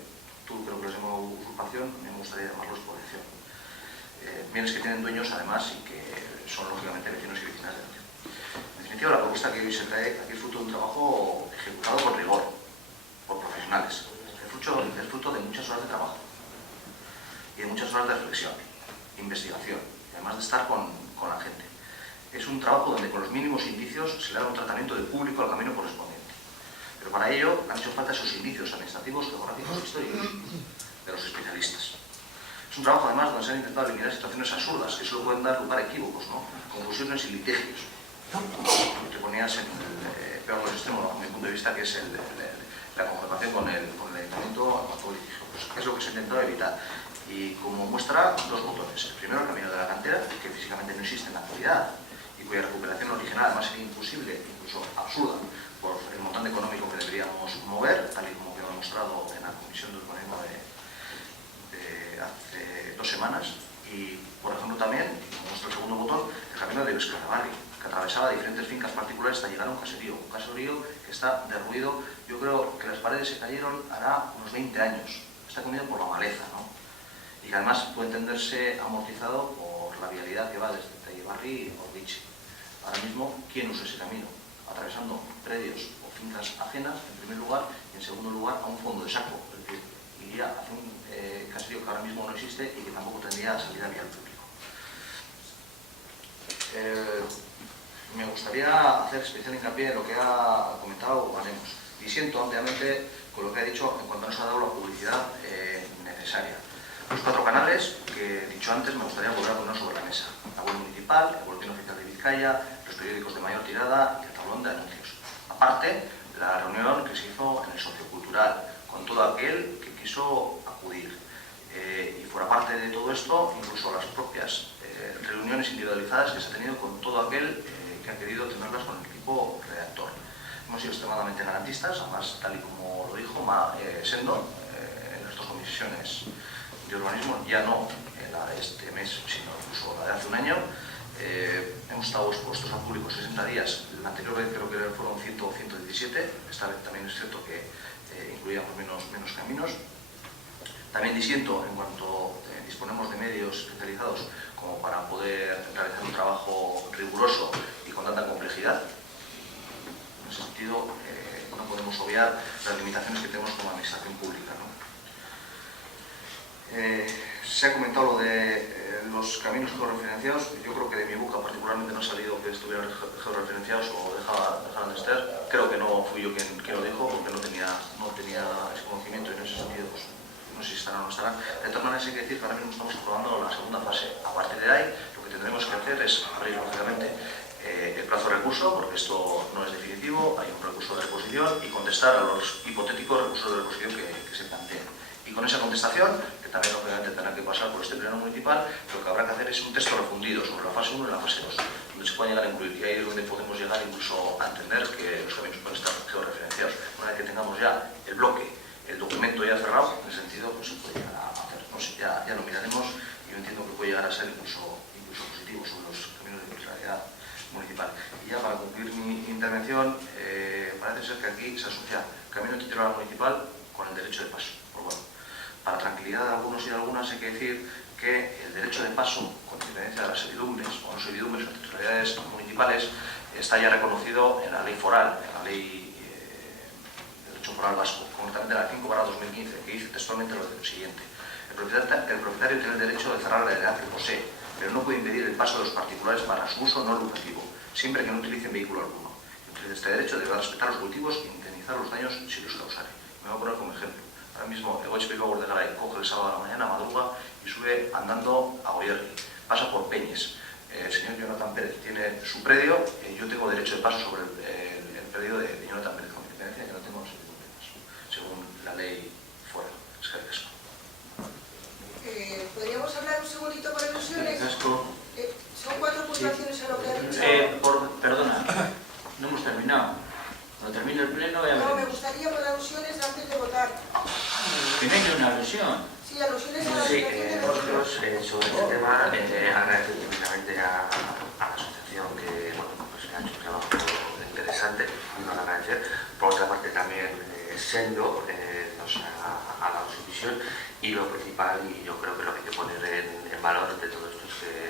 Tú creo que lo llamo usurpación, a mí me gustaría llamarlo expoliación. Bienes que tienen dueños además y que son lógicamente vecinos y vecinas de ellos. En definitiva, la propuesta que hoy se trae aquí es fruto de un trabajo ejecutado con rigor, por profesionales. Es fruto de muchas horas de trabajo y de muchas horas de reflexión, investigación, y además de estar con la gente. Es un trabajo donde con los mínimos indicios se le da un tratamiento de público al camino correspondiente. Pero para ello han hecho falta esos indicios administrativos, geográficos e históricos de los especialistas. Es un trabajo además donde se han intentado eliminar situaciones absurdas que solo pueden dar lugar a equívocos, ¿no? Confusiones y litigios. Te ponías en el peor de los extremos, desde mi punto de vista, que es la confrontación con el ayuntamiento a cuanto litigio. Pues es lo que se ha intentado evitar. Y como muestra, dos botones. El primero, el camino de la cantera, que físicamente no existe en la actualidad y cuya recuperación original además sería imposible, incluso absurda, por el montante económico que deberíamos mover, tal y como quedó demostrado en la comisión de urbanismo de hace 2 semanas. Y, por ejemplo, también, como muestra el segundo botón, el camino de Bescarabarri, que atravesaba diferentes fincas particulares hasta llegar a un caserío que está derruido. Yo creo que las paredes se cayeron hará unos 20 años. Está comido por la maleza, ¿no? Y que además puede entenderse amortizado por la vialidad que va desde Tellebarri a Ordichi. Ahora mismo, ¿quién usa ese camino? Atravesando predios o fincas ajenas, en primer lugar, y en segundo lugar, a un fondo de saco, es decir, iría hacia un caserío que ahora mismo no existe y que tampoco tendría salida vía al público. Me gustaría hacer especial hincapié en lo que ha comentado Ganemos. Disiento ampliamente con lo que ha dicho en cuanto nos ha dado la publicidad necesaria. Los 4 canales que he dicho antes me gustaría volver a poner sobre la mesa. La web municipal, el boletín oficial de Vizcaya, los periódicos de mayor tirada y el tablón de anuncios. Aparte, la reunión que se hizo en el sociocultural con todo aquel que quiso acudir. Y fuera parte de todo esto, incluso las propias reuniones individualizadas que se ha tenido con todo aquel que ha querido tenerlas con el equipo redactor. Hemos sido extremadamente garantistas, además, tal y como lo dijo Sendo, en las 2 comisiones de urbanismo, ya no la de este mes, sino incluso la de hace un año. Hemos estado expuestos al público 60 días, la anterior vez creo que fueron 100 o 117, esta vez también es cierto que incluíamos menos caminos. También disiento en cuanto disponemos de medios especializados como para poder realizar un trabajo riguroso y con tanta complejidad. En ese sentido, no podemos obviar las limitaciones que tenemos como administración pública, ¿no? Se ha comentado lo de los caminos georreferenciados. Yo creo que de mi boca particularmente no ha salido que estuvieran georreferenciados o dejaran de estar. Creo que no fui yo quien lo dijo, porque no tenía ese conocimiento, y en ese sentido pues, no sé si estarán o no estarán. De todas maneras hay que decir que ahora mismo estamos aprobando la segunda fase. A partir de ahí lo que tendremos que hacer es abrir lógicamente el plazo de recurso, porque esto no es definitivo, hay un recurso de reposición, y contestar a los hipotéticos recursos de reposición que se planteen. Y con esa contestación, que también obviamente tendrá que pasar por este pleno municipal, lo que habrá que hacer es un texto refundido sobre la fase 1 y la fase 2, donde se pueda llegar a incluir, y ahí es donde podemos llegar incluso a entender que los caminos pueden estar georreferenciados. Una vez que tengamos ya el bloque, el documento ya cerrado, en ese sentido pues se puede llegar a hacer. No sé, ya lo miraremos, y yo entiendo que puede llegar a ser incluso positivo sobre los caminos de responsabilidad municipal. Y ya para concluir mi intervención, parece ser que aquí se asocia el camino titular municipal con el derecho de paso. Pues bueno, para tranquilidad de algunos y de algunas hay que decir que el derecho de paso, con independencia de las servidumbres o no servidumbres o titularidades municipales, está ya reconocido en la ley foral, en la ley de derecho foral vasco, concretamente la 5/2015, que dice textualmente lo siguiente: el propietario tiene el derecho de cerrar la heredad que posee, pero no puede impedir el paso de los particulares para su uso no lucrativo, siempre que no utilicen vehículo alguno. Utiliza este derecho, deberá respetar los cultivos e indemnizar los daños si los causare. Me voy a poner como ejemplo. Ahora mismo el Goich Bilbao de Garay coge el sábado a la mañana, madruga y sube andando a Goierri. Pasa por Peñes. El señor Jonathan Pérez tiene su predio, yo tengo derecho de paso sobre el predio de Jonathan Pérez, con independencia que no tengo según la ley fuera. Es que es eso. ¿Podríamos hablar un segundito por alusiones? Son 4 puntuaciones a lo que ha dicho. Perdona, no hemos terminado. Cuando termine el pleno ya No, me veremos. gustaría por alusiones antes de votar. Que no hay una alusión. Sí, alusiones a la Sí, situación de nosotros sobre este tema agradecer primeramente a la asociación que bueno, pues ha hecho un trabajo interesante y nos agradecer. Por otra parte también Sendo nos ha dado su visión, y lo principal, y yo creo que lo que hay que poner en valor de todo esto es que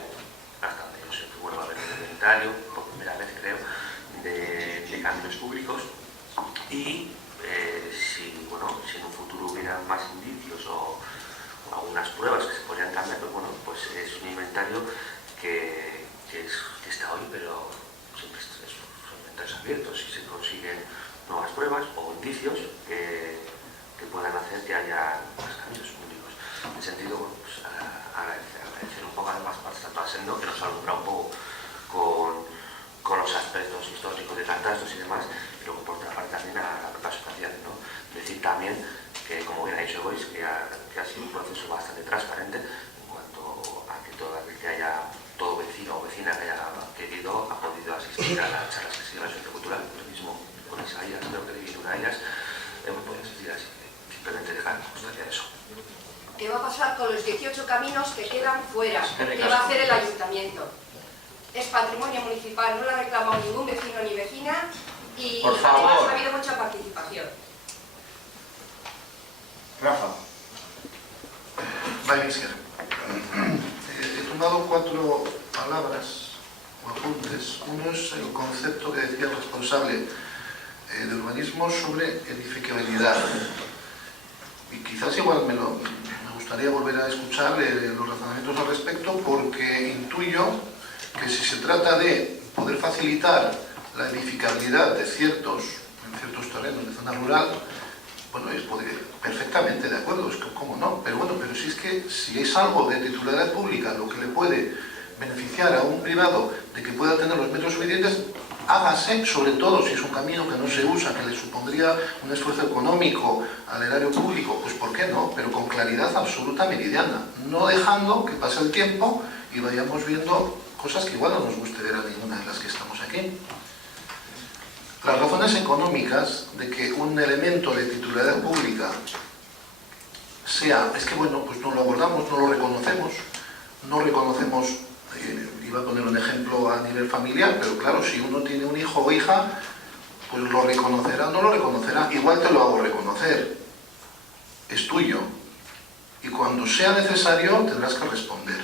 hasta donde yo sé que vuelvo a ver un inventario, por primera vez creo, de caminos públicos, y si en un futuro hubiera más indicios o algunas pruebas que se podrían cambiar, pues bueno, pues es un inventario que está hoy, pero siempre son inventarios abiertos. Si se consiguen nuevas pruebas o indicios que puedan hacer que haya más caminos públicos. En ese sentido, bueno, pues agradecer un poco además tanto a Sendo, que nos alumbra un poco con los aspectos históricos de catastros y demás, y luego por otra parte también a la propia asociación, ¿no? Decir también que, como bien ha dicho Bois, que ha sido un proceso bastante transparente en cuanto a que todo vecino o vecina que haya querido ha podido asistir a las charlas que se llaman Centro Cultural. Lo mismo con Isaías, creo que de una de ellas hemos podido asistir, así que simplemente dejar constancia de eso. ¿Qué va a pasar con los 18 caminos que quedan fuera? ¿Qué va a hacer el ayuntamiento? Es patrimonio municipal, no lo ha reclamado ningún vecino ni vecina, y además ha habido mucha participación. Rafa. Va a iniciar. He tomado 4 palabras o apuntes. Uno es el concepto que decía el responsable de urbanismo sobre edificabilidad. Y quizás igual me gustaría volver a escuchar los razonamientos al respecto, porque intuyo que si se trata de poder facilitar la edificabilidad en ciertos terrenos de zona rural, bueno, es perfectamente de acuerdo, es que cómo no, pero bueno, pero si es que si es algo de titularidad pública lo que le puede beneficiar a un privado de que pueda tener los metros suficientes, hágase, sobre todo si es un camino que no se usa, que le supondría un esfuerzo económico al erario público, pues ¿por qué no? Pero con claridad absoluta meridiana, no dejando que pase el tiempo y vayamos viendo cosas que igual no nos guste ver a ninguna de las que estamos aquí. Las razones económicas de que un elemento de titularidad pública sea, es que bueno, pues no lo abordamos, no lo reconocemos, iba a poner un ejemplo a nivel familiar, pero claro, si uno tiene un hijo o hija, pues lo reconocerá o no lo reconocerá, igual te lo hago reconocer, es tuyo, y cuando sea necesario tendrás que responder.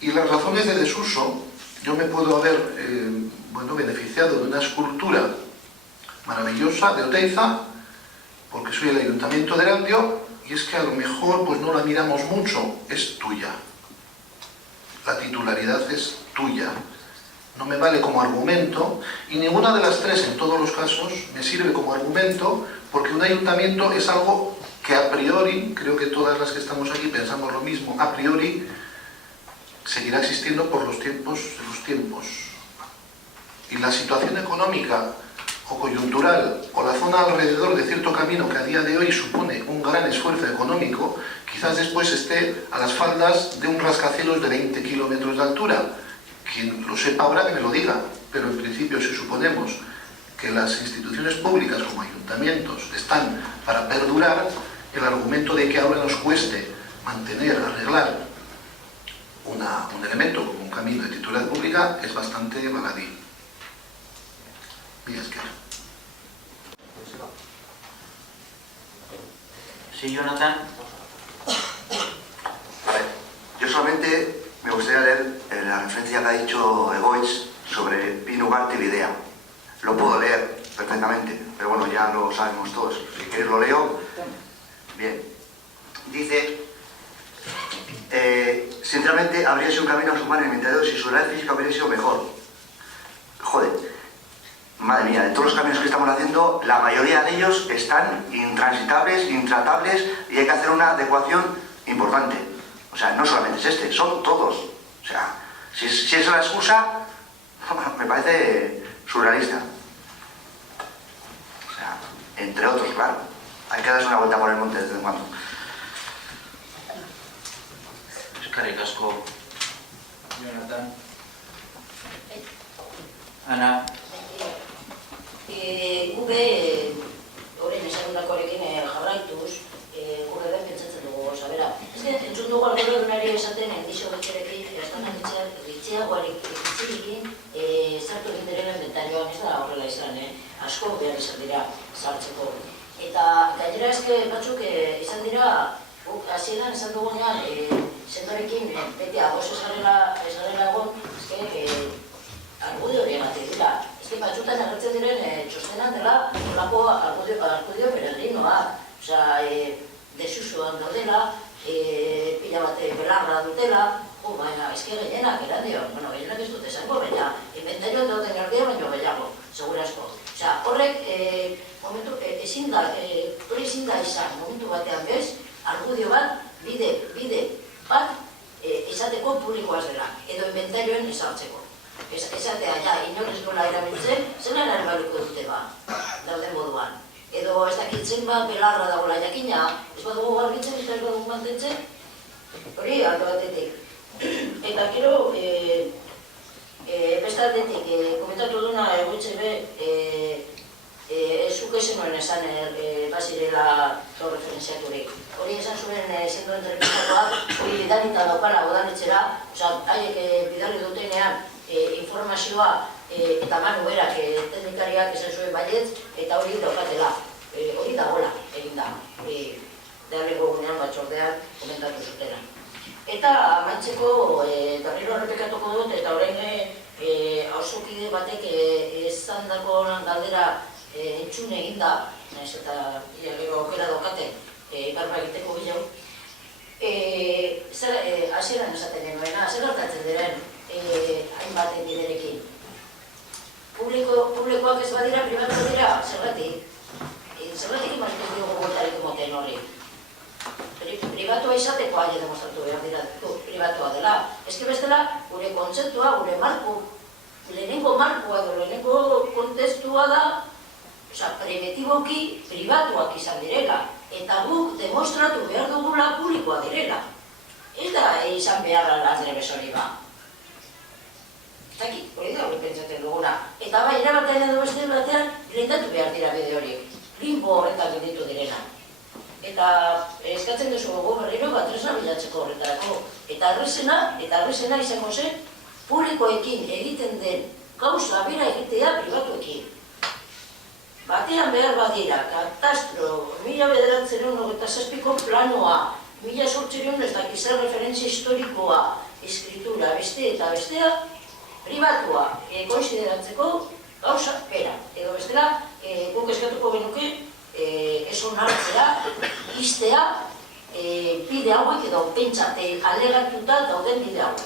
Y las razones de desuso, yo me puedo haber beneficiado de una escultura maravillosa de Oteiza, porque soy el Ayuntamiento de Erandio y es que a lo mejor pues no la miramos mucho, es tuya. La titularidad es tuya. No me vale como argumento, y ninguna de las tres en todos los casos me sirve como argumento, porque un ayuntamiento es algo que a priori, creo que todas las que estamos aquí pensamos lo mismo, a priori seguirá existiendo por los tiempos de los tiempos. Y la situación económica o coyuntural, o la zona alrededor de cierto camino que a día de hoy supone un gran esfuerzo económico, quizás después esté a las faldas de un rascacielos de 20 kilómetros de altura. Quien lo sepa ahora que me lo diga, pero en principio si suponemos que las instituciones públicas como ayuntamientos están para perdurar, el argumento de que ahora nos cueste mantener, arreglar un elemento como un camino de titularidad pública es bastante baladí. Sí, Jonathan. A ver, yo solamente me gustaría leer la referencia que ha dicho Egoitz sobre Pinu Ugarte y Bidea. Lo puedo leer perfectamente, pero bueno, ya lo sabemos todos. Si queréis lo leo. Bien. Dice, sinceramente habría sido un camino a sumar en el inventario si su realidad física hubiera sido mejor. Joder, madre mía, de todos los caminos que estamos haciendo, la mayoría de ellos están intransitables, intratables, y hay que hacer una adecuación importante. O sea, no solamente es este, son todos. O sea, si es la excusa, me parece surrealista. O sea, entre otros, claro. Hay que darse una vuelta por el monte de vez en cuando. Eskerrik asko, Jonathan. Ana. Gube, horren esandakoarekin jarraituz, gure den pentsatzen dugu, zabera. Ez que, entzun dugu algoritmoari esaten, endizio betxerekin, gitziagoarik itzilikin, sartu egin direla inventarioan, ez da horrela izan, asko behar izan dira sartzeko. Eta gainera eske batzuk izan dira, hasieran esan dugunean, sendorekin beti agoz esarela egon, eske argudio hori ematen dira. Eske batzutan agertzen diren txostenan dela horrako argudio peregrinoa. Osea, desusuan daudela, pila bat belarra dutela, baina eske gehienak erandio. Bueno, gehienak ez dut esango, baina inventarioan dauden erdia baino gehiago, segurazko. Osea, horrek momentu ezin da izan momentu batean bez, argudio bat, bide bat izateko publikoaz dela, edo inventarioen izartzeko. Esatea, ja, inorrezkola erabiltzen, zelan erbaluko dute ba, dauden moduan. Edo ez dakitzen bat belarra dagoela jakina, ez badugu garbitzen, ez badugu mantentzen, hori aldo batetik. Eta gero, beste aldetik, komentatu duna egoitze be, zuk ezen nuen esan bazirela referenziaturik. Hori esan zuen zendo entrevistakoak, hori bidalita daukala odaletxera, oza, haiek bidali dutenean informazioa eta manu berak teknikariak esan zuen baietz, eta hori daukatela, hori dagoela egin da, dealeko gunean batxordean komentatu zutela. Eta amaitzeko, berriro errepikatuko dut, eta horrein hausokide batek esan dako galdera entzun egin da, eta gero aukera daukate garba egiteko bilau, hasieran esaten genuena, zer gertatzen diren hainbaten biderekin. Publikoak ez badira, pribatu dira, zergatik? Zergatik imazitu dugu gultarik moten hori. Pribatua izateko aile demostratu behar dira, pribatua dela. Ez que bestela, gure kontzeptua, gure marku, lehenengo markua edo lehenengo kontestua da, primitiboki pribatuak izan direla, eta guk demostratu behar dugula publikoa direla. Ez da izan beharra Andre Besori ba. Zaki, hori da hori pentsatzen duguna. Eta bai, erabatean edo beste batean, lehentatu behar dira bide hori. Limbo horretan ditu direna. Eta eskatzen duzu gogo berriro bat tresna bilatzeko horretarako. Eta arrezena izango zen, publikoekin egiten den gauza bera egitea pribatuekin. Batean behar badira, katastro, 1997ko planoa, 1800 ez dakizar referentzia historikoa, eskritura, beste eta bestea, pribatua konsideratzeko gauza bera. Edo bestela, guk eskatuko genuke, ez onartzea, iztea, bide hauek edo pentsa alegatuta dauden bide hauek.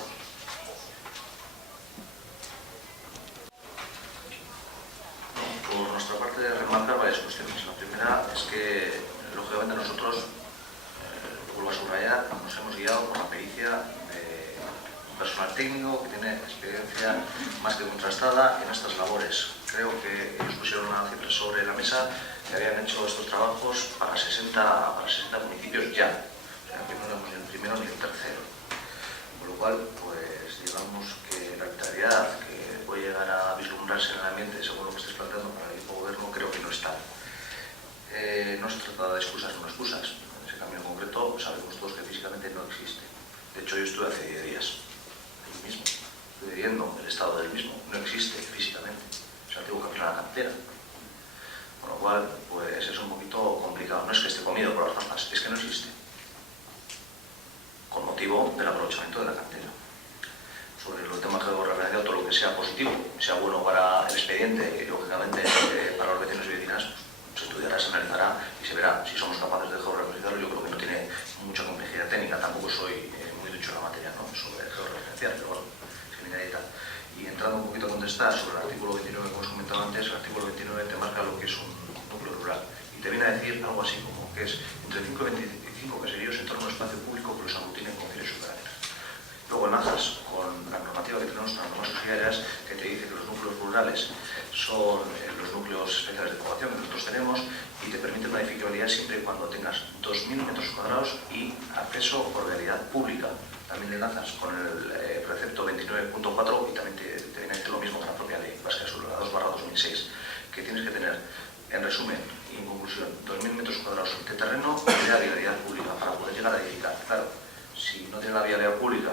Por nuestra parte, remarcar varias cuestiones. La primera es que, lógicamente, nosotros, vuelvo a subrayar, nos hemos guiado por la pericia de un personal técnico que tiene experiencia más que contrastada en estas labores. Creo que ellos pusieron una cifra sobre la mesa que habían hecho estos trabajos para 60 municipios ya. O sea, que no éramos ni el primero ni el tercero. Con lo cual, pues, digamos que la vitalidad que puede llegar a vislumbrarse en el ambiente según lo que estés planteando para el equipo gobierno, creo que no está. No se trata de excusas o no excusas. Ese cambio en concreto sabemos todos que físicamente no existe. De hecho, yo estuve hace 10 días allí mismo. Estuve viendo el estado del mismo. No existe físicamente. Es el antiguo camino a la cantera. Con lo cual, pues es un poquito complicado. No es que esté comido por las ramas, es que no existe. Con motivo del aprovechamiento de la cantera. Sobre los temas que hemos referenciado, todo lo que sea positivo, sea bueno para el expediente y, lógicamente, para los vecinos y vecinas, se estudiará, se analizará y se verá si somos capaces de georreferenciarlo. Yo creo que no tiene mucha complejidad técnica, tampoco soy muy ducho en la materia, ¿no?, sobre georreferenciar, pero bueno, sin idea y tal. Y entrando un poquito a contestar sobre el artículo 29 que hemos comentado antes, el artículo 29 te marca lo que es un núcleo rural y te viene a decir algo así como que es entre 5 y 25 caseríos en torno a un espacio público que los aglutinen con fines superiores. Luego enlazas con la normativa que tenemos, las normas subsidiarias, que te dice que los núcleos rurales son los núcleos especiales de población que nosotros tenemos y te permite una edificabilidad siempre y cuando tengas 2.000 metros cuadrados y acceso por vialidad pública. También le enlazas con el precepto 29.4 y también te viene a decir lo mismo que la propia ley vasca sobre la 2/2006, que tienes que tener, en resumen y en conclusión, 2.000 metros cuadrados de terreno y la vialidad pública para poder llegar a edificar. Claro, si no tienes la vialidad pública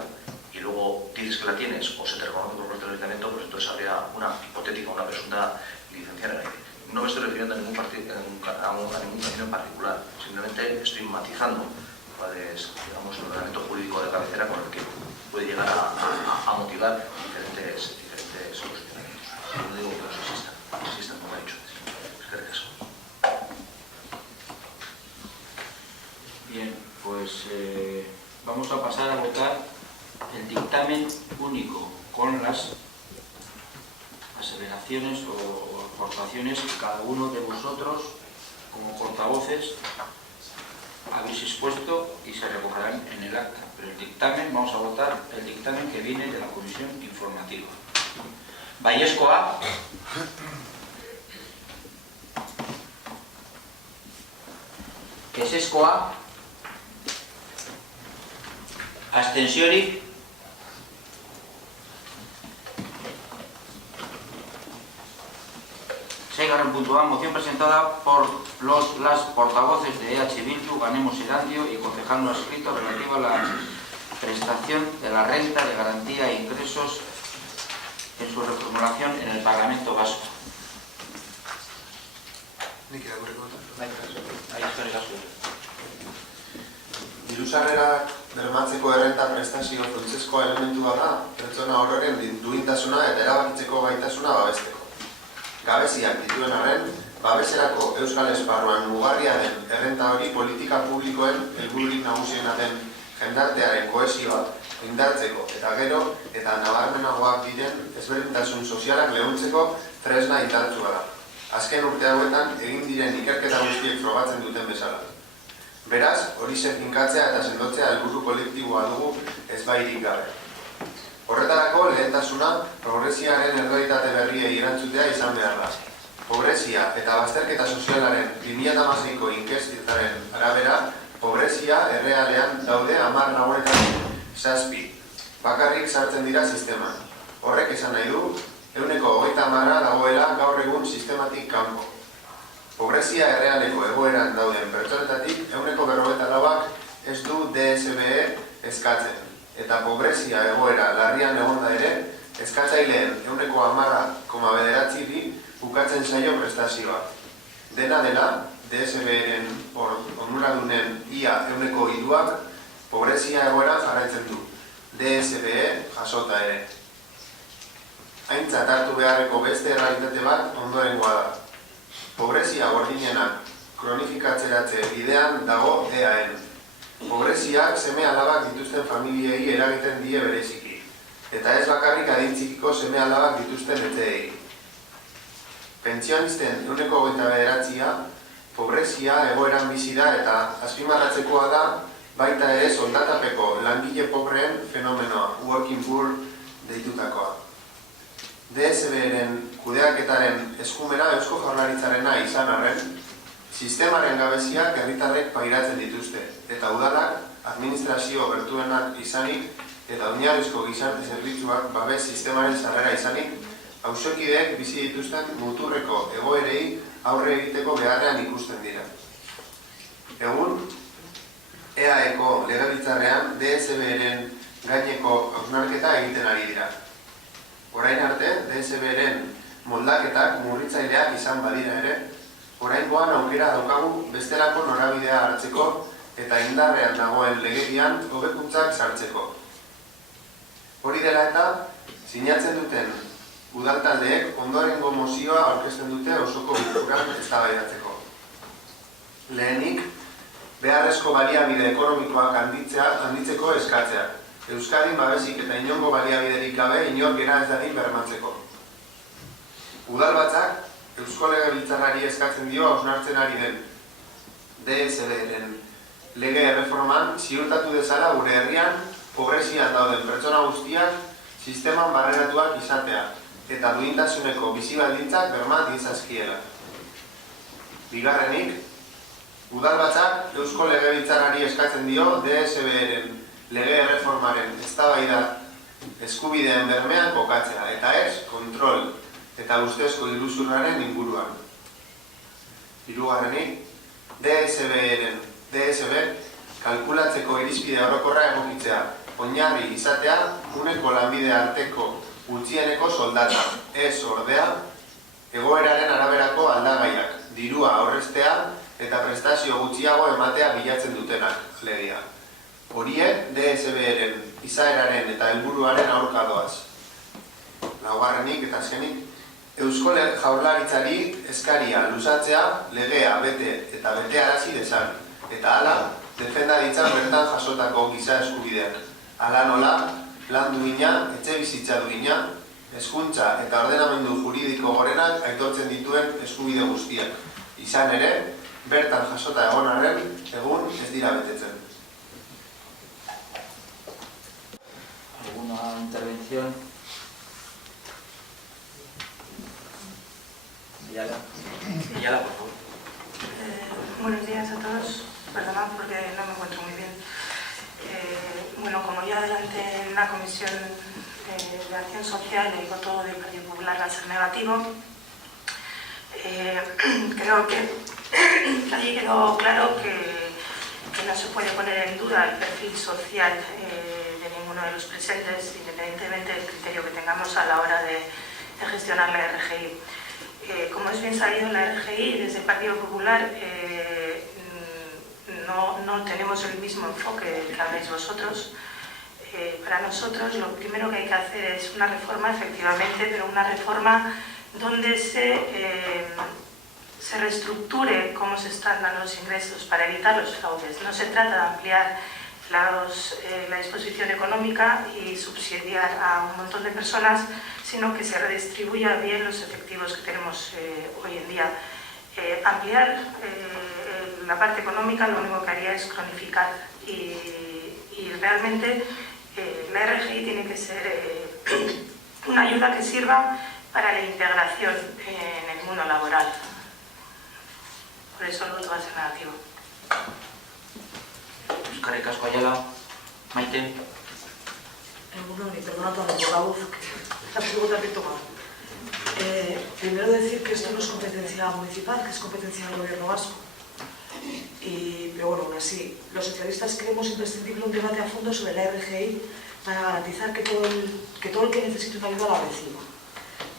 y luego dices que la tienes o se te reconoce por parte del ayuntamiento, pues entonces habría una hipotética, una presunta licencia en el aire. No me estoy refiriendo a ningún camino en particular, simplemente estoy matizando cuál es, digamos, el ordenamiento jurídico de cabecera con el que puede llegar a motivar diferentes solucionamientos. No digo que no existan, como he dicho. Es que eso. Bien, pues vamos a pasar a votar el dictamen único con las aseveraciones o aportaciones que cada uno de vosotros, como portavoces, habéis expuesto y se recogerán en el acta. Pero el dictamen, vamos a votar el dictamen que viene de la Comisión Informativa. Baiesco A. Ezezko A. Abstenciones. Seigarren puntua, moción presentada por las portavoces de EH Bildu, Ganemos Erandio y concejal no escrito relativa a la prestación de la renta de garantía e ingresos en su reformulación en el Parlamento Vasco. Diru-sarrerak bermatzeko errenta prestazio funtsezko elementua da pertsona ororen duintasuna eta erabakitzeko gaitasuna babesteko. Gabeziak dituen arren, babeserako euskal esparruan mugarria den errenta hori politika publikoen helbururik nagusiena den jendartearen kohesioa indartzeko eta gero eta nabarmenagoak diren ezberdintasun sozialak leuntzeko tresna indartsua da. Azken urte hauetan egin diren ikerketa guztiek frogatzen duten bezala. Beraz, horixe finkatzea eta sendotzea helburu kolektiboa dugu ezbairik gabe. Horretarako lehentasuna progresiaren errealitate berriei erantzutea izan behar da. Pobrezia eta bazterketa sozialaren 2016ko inkestaren arabera, pobrezia errealean daude 10 lagunetan 7 bakarrik sartzen dira sisteman. Horrek esan nahi du, 130 dagoela gaur egun sistematik kanpo. Pobrezia errealeko egoeran dauden pertsonetatik 94ak ez du DSBE eskatzen. Eta pobrezia egoera larrian egonda ere, eskatzaileen 10,9 bukatzen zaio prestazioa. Dena dela, DSB-ren onuradunen ia 3ak pobrezia egoera jarraitzen du. DSBE jasota ere. Aintzat hartu beharreko beste errealitate bat ondorengoa da. Pobrezia gordinenak kronifikatzeratze bidean dago EAN. Pobreziak seme alabak dituzten familiei eragiten die bereziki, eta ez bakarrik adin txikiko seme alabak dituzten etxeei. Pentsionisten 29%, pobrezia egoeran bizi da eta azpimarratzekoa da baita ere soldatapeko langile pobreen fenomenoa, working poor deitutakoa. DSB-ren kudeaketaren eskumena Eusko Jaurlaritzarena izan arren, sistemaren gabeziak herritarrek pairatzen dituzte, eta udalak administrazio gertuenak izanik eta oinarrizko gizarte zerbitzuak babes sistemaren sarrera izanik, auzokideek bizi dituzten muturreko egoerei aurre egiteko beharrean ikusten dira. Egun, EAEko legebiltzarrean DSB-ren gaineko hausnarketa egiten ari dira. Orain arte, DSB-ren moldaketak murritzaileak izan badira ere, oraingoan aukera daukagu bestelako norabidea hartzeko eta indarrean dagoen legedian hobekuntzak sartzeko. Hori dela eta, sinatzen duten udaltaldeek ondorengo mozioa aurkezten dute osoko bilkuran eztabaidatzeko. Lehenik, beharrezko baliabide ekonomikoak handitzeko eskatzea. Euskadin babesik eta inongo baliabiderik gabe inor gera ez dadin bermatzeko. Udalbatzak Eusko Legebiltzarrari eskatzen dio hausnartzen ari den DSB-ren lege erreforman ziurtatu dezala gure herrian pobrezian dauden pertsona guztiak sisteman barreratuak izatea eta duintasuneko bizi baldintzak berma diezazkiela. Bigarrenik, udalbatzak Eusko Legebiltzarrari eskatzen dio DSB-ren lege erreformaren eztabaida eskubideen bermean kokatzea, eta ez kontrol eta ustezko iruzurraren inguruan. Hirugarrenik, DSB kalkulatzeko irizpide orokorra egokitzea, oinarri izatea uneko lanbide arteko gutxieneko soldata, ez ordea, egoeraren araberako aldagaiak, dirua aurreztea eta prestazio gutxiago ematea bilatzen dutenak, alegia. Horiek DSB-ren izaeraren eta helburuaren aurka doaz. Laugarrenik eta azkenik, Eusko Jaurlaritzari eskaria luzatzea legea bete eta betearazi dezan, eta hala, defenda ditzan bertan jasotako giza eskubideak. Hala nola, lan duina, etxe bizitza duina, hezkuntza eta ordenamendu juridiko gorenak aitortzen dituen eskubide guztiak. Izan ere, bertan jasota egon arren, egun ez dira betetzen. ¿Alguna intervención? Yala, por favor. Buenos días a todos. Perdonad porque no me encuentro muy bien. Bueno, como ya adelanté en la Comisión de Acción Social y voto del Partido Popular va a ser negativo, creo que allí quedó claro que no se puede poner en duda el perfil social de ninguno de los presentes, independientemente del criterio que tengamos a la hora de gestionar la RGI. Como es bien sabido, la RGI desde el Partido Popular no tenemos el mismo enfoque que habéis vosotros. Para nosotros lo primero que hay que hacer es una reforma, efectivamente, pero una reforma donde se reestructure cómo se están dando los ingresos para evitar los fraudes. No se trata de ampliar la disposición económica y subsidiar a un montón de personas, sino que se redistribuya bien los efectivos que tenemos hoy en día. Ampliar la parte económica lo único que haría es cronificar y realmente la RGI tiene que ser una ayuda que sirva para la integración en el mundo laboral. Por eso el voto va a ser negativo. Eskerrik asko Ayala. Maite. Bueno, y perdona tanto por la voz, que la pregunta que he tomado. Primero decir que esto no es competencia municipal, que es competencia del Gobierno vasco. Pero bueno, aún así, los socialistas creemos imprescindible un debate a fondo sobre la RGI para garantizar que todo el que necesite una ayuda la reciba.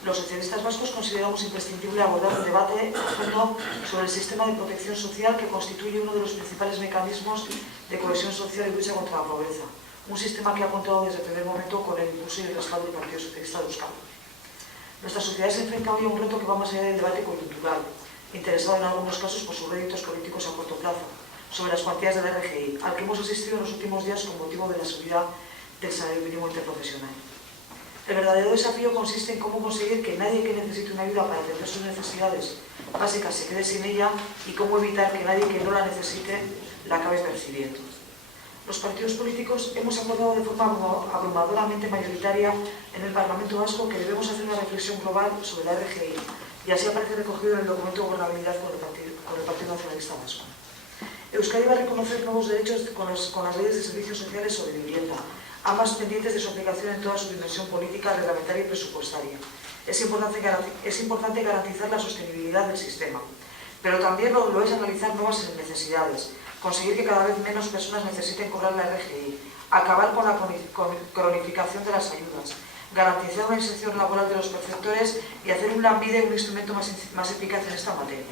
Los socialistas vascos consideramos imprescindible abordar un debate a fondo sobre el sistema de protección social que constituye uno de los principales mecanismos de cohesión social y lucha contra la pobreza. Un sistema que ha contado desde el primer momento con el impulso y el respaldo del Partido Socialista de Euskadi. Nuestra sociedad se enfrenta hoy a un reto que va más allá del debate coyuntural, interesado en algunos casos por sus réditos políticos a corto plazo. sobre las cuantías del RGI, al que hemos asistido en los últimos días con motivo de la subida del salario mínimo interprofesional. El verdadero desafío consiste en cómo conseguir que nadie que necesite una ayuda para atender sus necesidades básicas se quede sin ella y cómo evitar que nadie que no la necesite la acabe percibiendo. Los partidos políticos hemos acordado de forma abrumadoramente mayoritaria en el Parlamento Vasco que debemos hacer una reflexión global sobre la RGI, y así aparece recogido en el documento de gobernabilidad con el Partido Nacionalista Vasco. Euskadi va a reconocer nuevos derechos con las leyes de servicios sociales sobre vivienda, ambas pendientes de su aplicación en toda su dimensión política, reglamentaria y presupuestaria. Es importante garantizar la sostenibilidad del sistema, pero también lo es analizar nuevas necesidades, conseguir que cada vez menos personas necesiten cobrar la RGI, acabar con la cronificación de las ayudas, garantizar una inserción laboral de los perceptores y hacer un Lanbide un instrumento más eficaz en esta materia.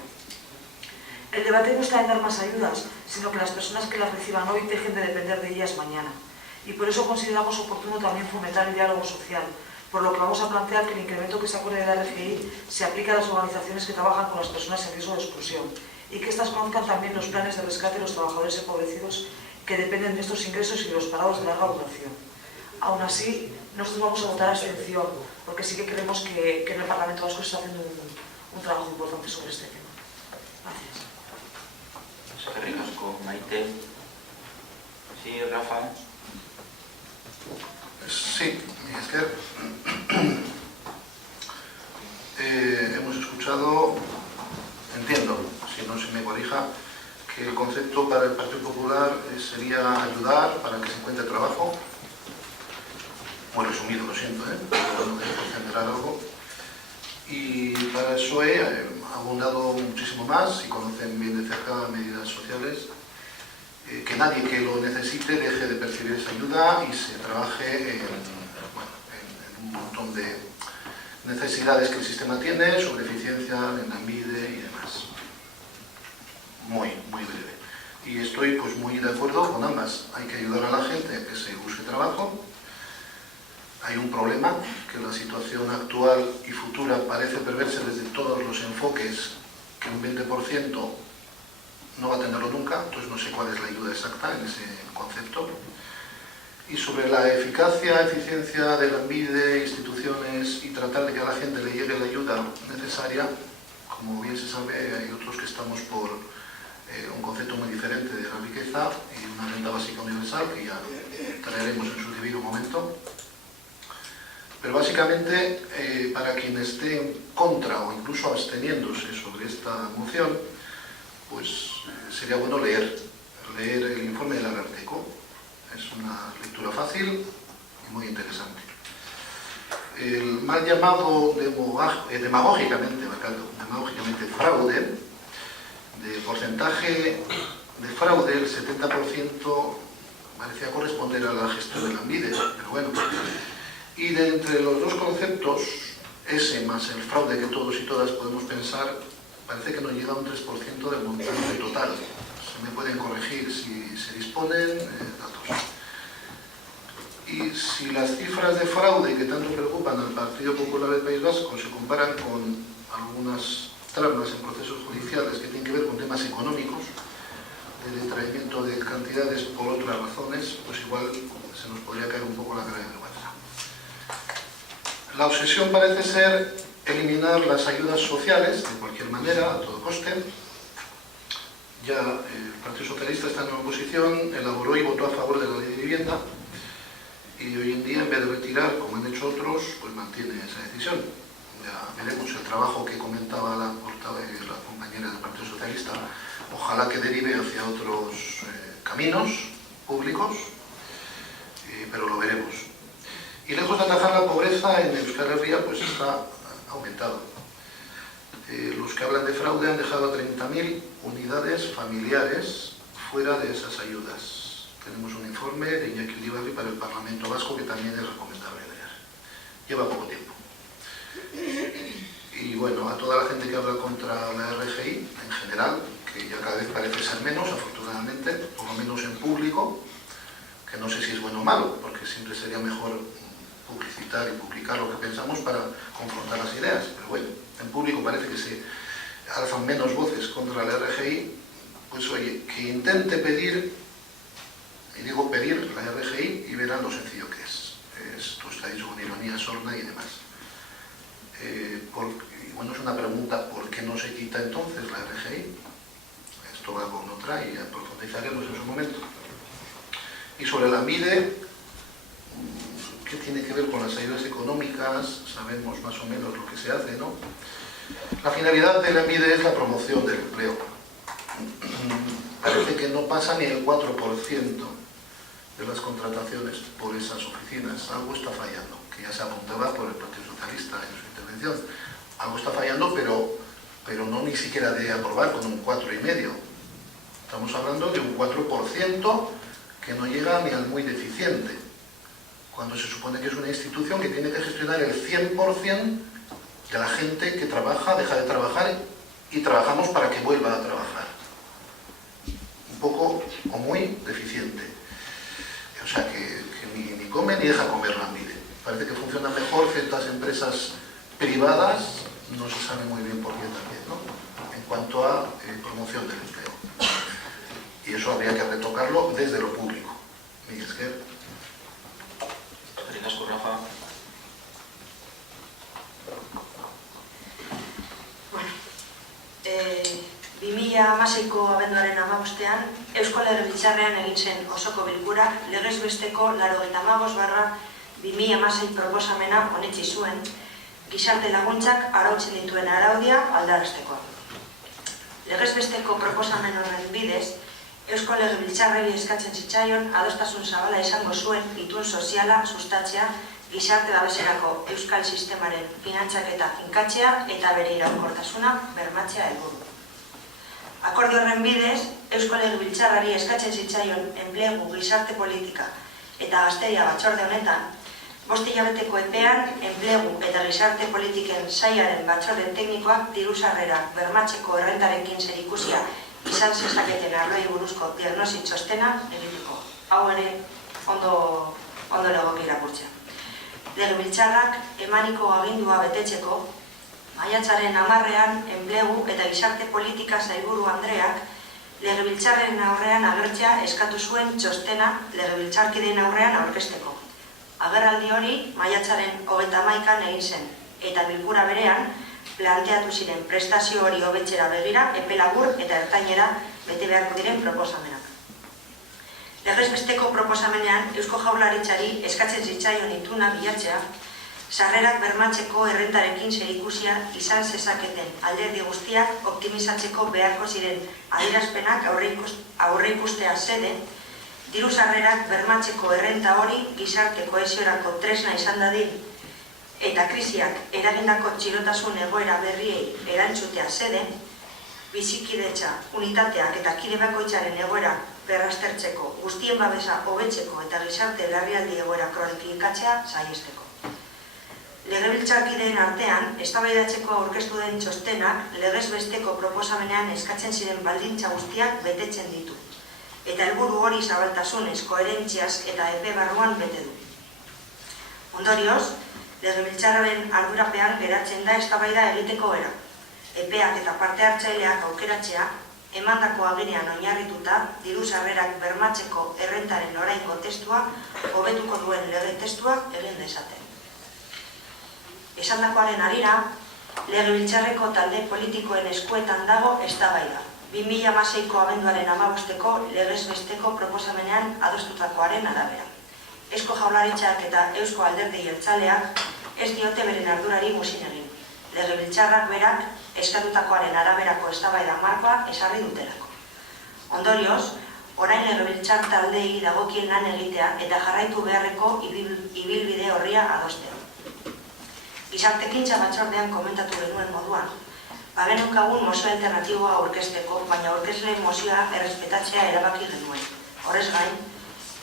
El debate no está en dar más ayudas, sino que las personas que las reciban hoy dejen de depender de ellas mañana. Y por eso consideramos oportuno también fomentar el diálogo social, por lo que vamos a plantear que el incremento que se acuerde de la RGI se aplique a las organizaciones que trabajan con las personas en riesgo de exclusión y que éstas conozcan también los planes de rescate de los trabajadores empobrecidos que dependen de estos ingresos y de los parados de larga duración. Aún así, nosotros vamos a votar abstención, porque sí que creemos que en el Parlamento Vasco se está haciendo un trabajo importante sobre este tema. Gracias. Eskerrik asko, Maite. Sí, Rafa. Sí, es que hemos escuchado, entiendo, si no se me corrija, que el concepto para el Partido Popular sería ayudar para que se encuentre trabajo. Muy resumido, lo siento, pero generar algo. Y para el PSOE ha abundado muchísimo más, y conocen bien de cerca medidas sociales, que nadie que lo necesite deje de percibir esa ayuda y se trabaje en un montón de necesidades que el sistema tiene, sobre eficiencia, en Lanbide y demás. Muy breve. Y estoy pues muy de acuerdo con ambas. Hay que ayudar a la gente a que se busque trabajo. Hay un problema, que la situación actual y futura parece preverse desde todos los enfoques, que un 20% no va a tenerlo nunca, entonces no sé cuál es la ayuda exacta en ese concepto. Y sobre la eficacia, eficiencia de Lanbide, instituciones y tratar de que a la gente le llegue la ayuda necesaria, como bien se sabe, hay otros que estamos por un concepto muy diferente de la riqueza y una renta básica universal, que ya traeremos en su debido momento. Pero básicamente, para quien esté en contra o incluso absteniéndose sobre esta moción, pues sería bueno leer el informe del Ararteko. Es una lectura fácil y muy interesante. El mal llamado demagógicamente fraude, de porcentaje de fraude, el 70% parecía corresponder a la gestión de Lanbide, pero bueno. Y de entre los dos conceptos, ese más el fraude que todos y todas podemos pensar, parece que no llega a un 3% del montante total. Se me pueden corregir si se disponen datos. Y si las cifras de fraude que tanto preocupan al Partido Popular del País Vasco se comparan con algunas tramas en procesos judiciales que tienen que ver con temas económicos, de detraimiento de cantidades por otras razones, pues igual se nos podría caer un poco la cara de vergüenza. La obsesión parece ser eliminar las ayudas sociales de cualquier manera, a todo coste. Ya el Partido Socialista está en una oposición, elaboró y votó a favor de la ley de vivienda, y hoy en día, en vez de retirar, como han hecho otros, pues mantiene esa decisión. Ya veremos el trabajo que comentaba la compañera del Partido Socialista, ojalá que derive hacia otros caminos públicos, pero lo veremos. Y lejos de atajar la pobreza, en Euskal Herria pues está aumentado. Los que hablan de fraude han dejado a 30.000 unidades familiares fuera de esas ayudas. Tenemos un informe de Iñaki Uribarri para el Parlamento Vasco que también es recomendable leer. Lleva poco tiempo. Y bueno, a toda la gente que habla contra la RGI, en general, que ya cada vez parece ser menos, afortunadamente, por lo menos en público, que no sé si es bueno o malo, porque siempre sería mejor publicitar y publicar lo que pensamos para confrontar las ideas, pero bueno, en público parece que se alzan menos voces contra la RGI, pues oye, que intente pedir, y digo pedir, la RGI, y verán lo sencillo que es. Esto está dicho con ironía sorda y demás. Y bueno, es una pregunta, ¿por qué no se quita entonces la RGI? Esto va con otra y ya profundizaremos en su momento. Y sobre la MIDE, ¿qué tiene que ver con las ayudas económicas? Sabemos más o menos lo que se hace, ¿no? La finalidad de la MIDE es la promoción del empleo. Parece que no pasa ni el 4% de las contrataciones por esas oficinas. Algo está fallando, que ya se apuntaba por el Partido Socialista en su intervención. Algo está fallando, pero no ni siquiera de aprobar con un 4,5%. Estamos hablando de un 4% que no llega ni al muy deficiente, cuando se supone que es una institución que tiene que gestionar el 100% de la gente que trabaja, deja de trabajar y trabajamos para que vuelva a trabajar. Un poco o muy deficiente. O sea que ni come ni deja comer la MIDE. Parece que funcionan mejor ciertas empresas privadas, no se sabe muy bien por qué también, ¿no? En cuanto a promoción del empleo. Y eso habría que retocarlo desde lo público. Miguel Esquer. Gracias, Rafa. Bueno, 2016ko abenduaren 15ean, Eusko Legebiltzarrean egin zen osoko bilkura legez besteko 85/2016 proposamena onetsi zuen, gizarte laguntzak arautzen dituen araudia aldarazteko. Legez besteko proposamen horren bidez, Eusko Legebiltzarrari eskatzen zitzaion adostasun zabala izango zuen itun soziala sustatzea, gizarte babeserako euskal sistemaren finantzaketa finkatzea eta bere iraunkortasuna bermatzea helburu. Akordio horren bidez, Eusko Legebiltzarrari eskatzen zitzaion enplegu, gizarte politika eta gazteria batzorde honetan, 5 hilabeteko epean enplegu eta gizarte politiken sailaren batzorde teknikoak diru-sarrerak bermatzeko errentarekin zerikusia izan zezaketen arloi buruzko diagnosi txostena egiteko. Hau ere ondo legoke irakurtzea. Legebiltzarrak emaniko agindua betetzeko, maiatzaren 10ean enplegu eta gizarte politika sailburu Andreak Legebiltzarren aurrean agertzea eskatu zuen txostena Legebiltzarkideen aurrean aurkezteko. Agerraldi hori maiatzaren 31an egin zen, eta bilkura berean planteatu ziren prestazio hori hobetzera begira, epe labur eta ertainera bete beharko diren proposamenak. Legez besteko proposamenean Eusko Jaurlaritzari eskatzen zitzaion ituna bilatzea, sarrerak bermatzeko errentarekin zerikusia izan zezaketen alderdi guztiak optimizatzeko beharko ziren adierazpenak aurreikustea zede, diru sarrerak bermatzeko errenta hori gizarte kohesiorako tresna izan dadin eta krisiak eragindako txirotasun egoera berriei erantzutea zede, bizikidetza, unitateak eta kide bakoitzaren egoera berraztertzeko, guztien babesa hobetzeko eta gizarte larrialdi egoera kronifikatzea saihesteko. Legebiltzarkideen artean, eztabaidatzeko aurkeztu den txostenak legez besteko proposamenean eskatzen ziren baldintza guztiak betetzen ditu, eta helburu hori zabaltasunez, koherentziaz eta epe barruan bete du. Ondorioz, Legebiltzarraren ardurapean geratzen da eztabaida egiteko era. Epeak eta parte hartzaileak aukeratzea, emandako agirian oinarrituta, diru sarrerak bermatzeko errentaren oraingo testua, hobetuko duen lege testua egin dezaten. Esandakoaren harira, Legebiltzarreko talde politikoen eskuetan dago eztabaida. 2016ko abenduaren 15eko legez besteko proposamenean adostutakoaren arabera. Eusko Jaurlaritzak eta Eusko Alderdi Jeltzaleak ez diote beren ardurari muzin egin. Legebiltzarrak berak eskatutakoaren araberako eztabaida markoa ezarri dutelako. Ondorioz, orain legebiltzar taldeei dagokien lan egitea eta jarraitu beharreko ibilbide horria adostea. Gizartekintza batzordean komentatu genuen moduan, bageneukagun mozio alternatiboa aurkezteko, baina aurkezleen mozioa errespetatzea erabaki genuen. Horrez gain,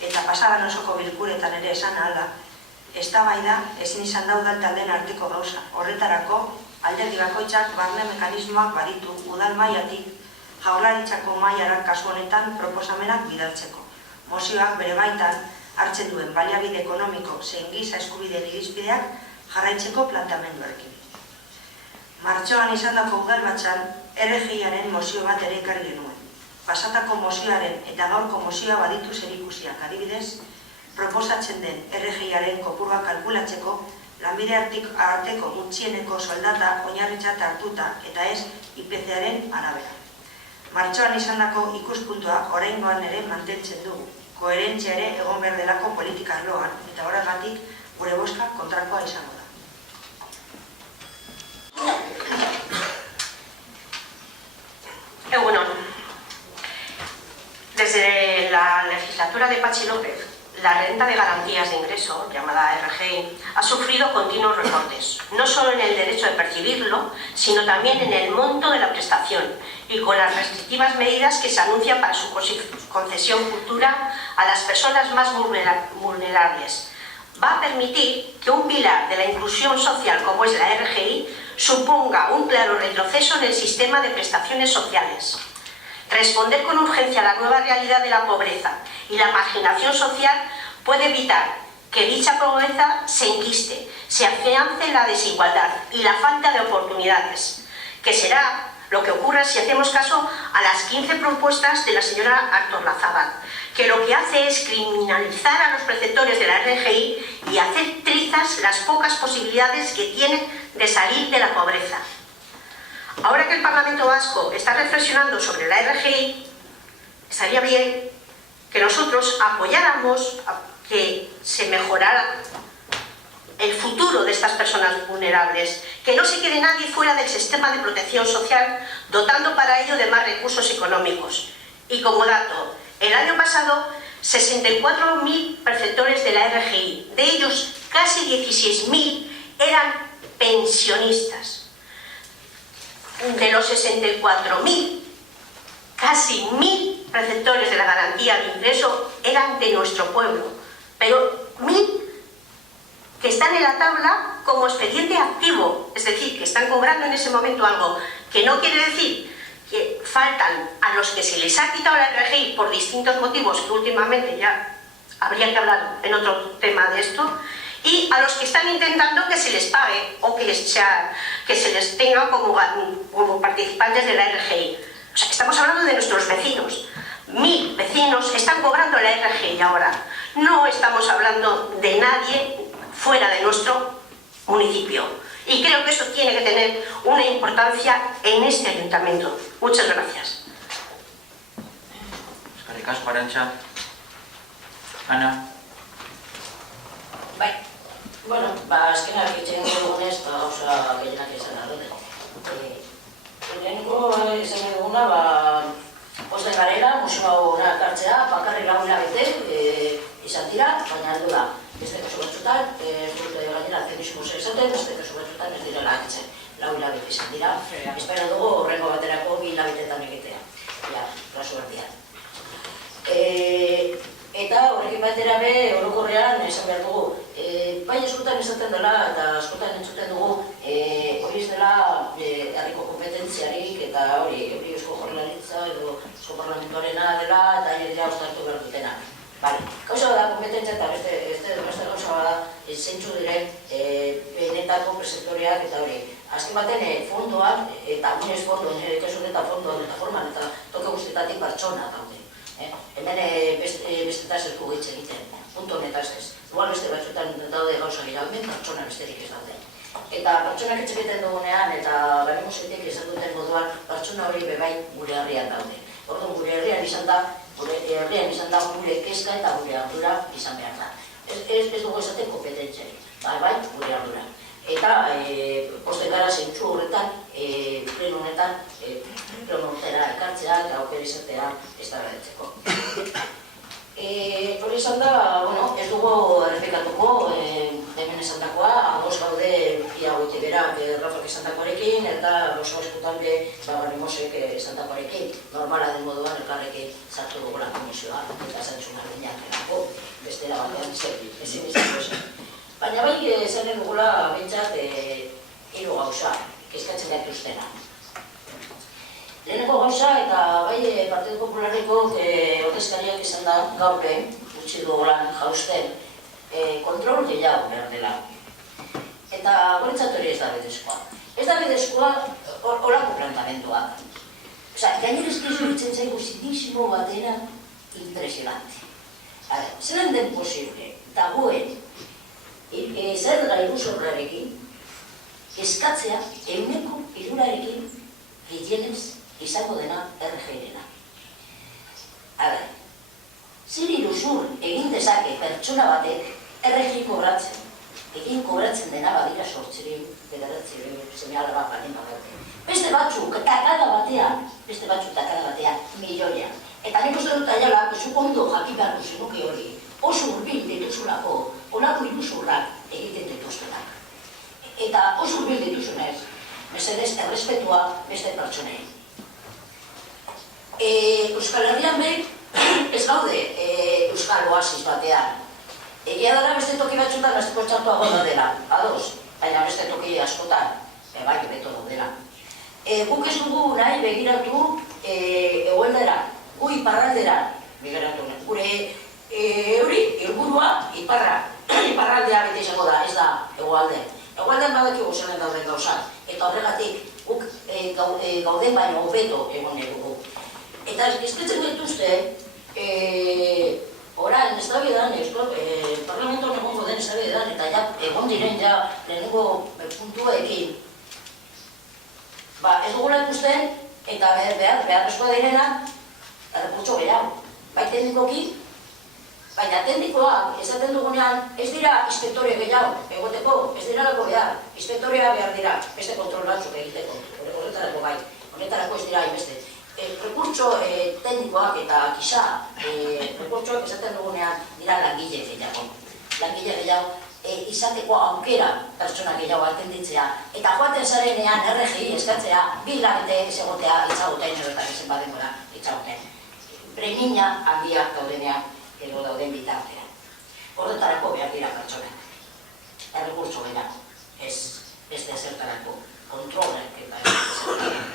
eta pasadan osoko bilkuretan ere esan ahala, eztabaida ezin izan da udal taldeen arteko gauza. Horretarako, alderdi bakoitzak barne mekanismoak baditu udal mailatik Jaurlaritzako mailara kasu honetan proposamenak bidaltzeko. Mozioak bere baitan hartzen duen baliabide ekonomiko zein giza eskubideen irizpideak jarraitzeko planteamenduarekin. Martxoan izandako udalbatzan RGIaren mozio bat ere ekarri genuen. pasatako mozioaren eta gaurko mozioa baditu zerikusiak, adibidez, proposatzen den RGIaren kopurua kalkulatzeko lanbide arteko gutxieneko soldata oinarritzat hartuta eta ez IPC-aren arabera. Martxoan izandako ikuspuntua oraingoan ere mantentzen dugu, koherentzia ere egon behar delako politika arloan, eta horregatik gure bozka kontrakoa izango da. Egunon. Desde la legislatura de Patxi López, la renta de garantías de ingreso, llamada RGI, ha sufrido continuos recortes, no solo en el derecho de percibirlo, sino también en el monto de la prestación y con las restrictivas medidas que se anuncian para su concesión futura a las personas más vulnerables. Va a permitir que un pilar de la inclusión social como es la RGI suponga un claro retroceso en el sistema de prestaciones sociales. Responder con urgencia a la nueva realidad de la pobreza y la marginación social puede evitar que dicha pobreza se enquiste, se afiance la desigualdad y la falta de oportunidades, que será lo que ocurra si hacemos caso a las 15 propuestas de la señora Artolazabal, que lo que hace es criminalizar a los preceptores de la RGI y hacer trizas las pocas posibilidades que tienen de salir de la pobreza. Ahora que el Parlamento Vasco está reflexionando sobre la RGI, estaría bien que nosotros apoyáramos a que se mejorara el futuro de estas personas vulnerables, que no se quede nadie fuera del sistema de protección social, dotando para ello de más recursos económicos. Y como dato, el año pasado 64.000 perceptores de la RGI, de ellos casi 16.000 eran pensionistas. De los 64.000, casi 1.000 perceptores de la garantía de ingreso eran de nuestro pueblo, pero 1.000 que están en la tabla como expediente activo, es decir, que están cobrando en ese momento algo, que no quiere decir que faltan a los que se les ha quitado la RGI por distintos motivos, que últimamente ya habría que hablar en otro tema de esto, y a los que están intentando que se les pague o que se les tenga como participantes de la RGI. O sea, estamos hablando de nuestros vecinos. 1.000 vecinos están cobrando la RGI ahora. No estamos hablando de nadie fuera de nuestro municipio. Y creo que esto tiene que tener una importancia en este ayuntamiento. Muchas gracias. Eskerrik asko, Arantxa. Ana. Bai, bueno, azkenak itxegin dugunez, gauza gehienak izan ardote. Leheniko izan duguna, posten garela, museo hona kartzea, bakarri lagunea bete, izan dira, baina aldu da. Beste kasu batzutan, ez dute gainera zenismo izaten, beste kasu batzutan ez direla agitzen. Lau hilabete izan dira. Espero dugu horrengo baterako 2 hilabetetan egitea. Kasu berdian. Eta horrekin batera be, orokorrean esan behar dugu, bai askotan esaten dela eta askotan entzuten dugu hori ez dela herriko kompetentziarik eta hori eusko jaurlaritza edo eusko parlamentuarena dela eta hori dira uztartu behar dutena. Gauza da kompetentzia eta beste gauza da zeintzu diren benetako presektoreak eta hori. Azken baten fondoak eta munez fondo, kasun eta fondoan eta forman eta toke guztietatik pertsona daude. Hemen bestetaz ez dugu hitz egiten, punto honetaz ez. Igual beste batzuetan daude gauza gira, hemen pertsona besterik ez daude. Eta pertsonak hitz egiten dugunean eta garimo zeitek esan duten moduan, pertsona hori bebai gure herrian daude. Orduan gure herrian izan da gure kezka eta gure ardura izan behar da. Ez dugu esaten kompetentziari, bai gure ardura. Eta posten gara zeintzu horretan, pleno honetan, pleno honetara ekartzea eta aukera izatea ez da beretzeko. Hori izan da, ez dugu errepikatuko hemen esan dakoa, ados gaude ia goite berak Rafak esan dakoarekin eta oso eskutan be Barrimosek esan dakoarekin. Normala den moduan elkarrekin sartu dugu la komisioa eta zantzuna ginean erako, bestela batean ezin izango esan. Baina bai zen dugula bintzat 3 gauza eskatzen dituztena. Leheneko gauza eta bai Partidu Popularreko ordezkariak izan da gaur lehen, utzi dugulan jausten, kontrol gehiago behar dela. Eta guretzat hori ez da bidezkoa. Ez da bidezkoa horako plantamenduak. Gainera ez gehiagoitzen zaigu zinismo batera impresionante. Zeran den posible, dagoen, zerga iruzurrarekin, eskatzea 100%rekin gehienez izango dena RGI-rena. Zer iruzur egin dezake pertsona batek RGI kobratzen, egin kobratzen dena badira 800, 900, seme-alaba baldin badute. Beste batzuk takada batean, milioia. Eta nik uste dut aiala, zuk ondo jakin beharko zenuke hori, oso hurbil dituzulako, olako iruzurrak egiten dituztenak. Eta oso hurbil dituzunez, mesedez, errespetua beste pertsonei. Euskal Herrian behin, ez gaude Euskal Oasis batean. Egia dara beste toki batzutan azteko txartua goda dela, ados, baina beste toki askotan, bai, beto daudela. Guk ez dugu nahi begiratu egoeldera, gu iparraldera begiratu. Gure hori, helburua iparraldea bete izango da, ez da egoalde. Egoaldean badakigu zelen dauden gauzak, eta horregatik guk gauden baino hobeto egon dugu. Eta esketzen dituzte, orain, ez da bidan, parlamentoan egongo den ez da bidan, eta egon diren lehenengo puntuekin, ez dugula ikusten, eta beharrezkoa direna, errekurtso gehiago. Bai teknikoki, baina teknikoak esaten dugunean ez dira inspektore gehiago egoteko, ez dira lako behar. Inspektorea behar dira, beste kontrol batzuk egiteko, horretarako bai, honetarako ez dira hainbeste. Rekurtso teknikoak eta kisa, rekurtsoak esaten dugunean dira langile gehiago. Langile gehiago izateko aukera pertsona gehiago atenditzea. Eta joaten zarenean RGI eskatzea, 2 hilabete ez egotea itxagoten edo eta ezen badengola itxagoten. Premina handiak daudenean edo dauden bitartean. Horretarako behar dira pertsonak. Errekurtso gehiago, ez ezertarako, kontrolek eta ezertarako.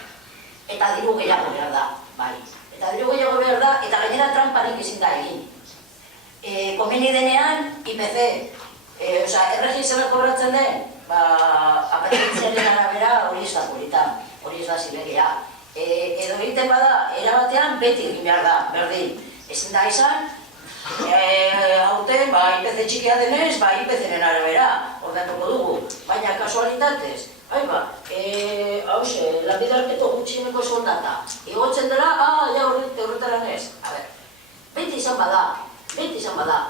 Eta diru gehiago behar da, bai. Eta diru gehiago behar da, eta gainera tramparik ezin da egin. Komeni denean, IPC, RGI zela kobratzen den, apetitziaren arabera hori ez da polita, hori ez da zilegia. Edo egiten bada, erabatean beti egin behar da, berdin. Ezin da izan, hauten, IPC txikia denez, IPC-ren arabera, ordatuko dugu. Baina kasualitatez, hauxe, lanbidarteko gutxieneko soldata. Igotzen dela, horretaran ez. Beti izan bada,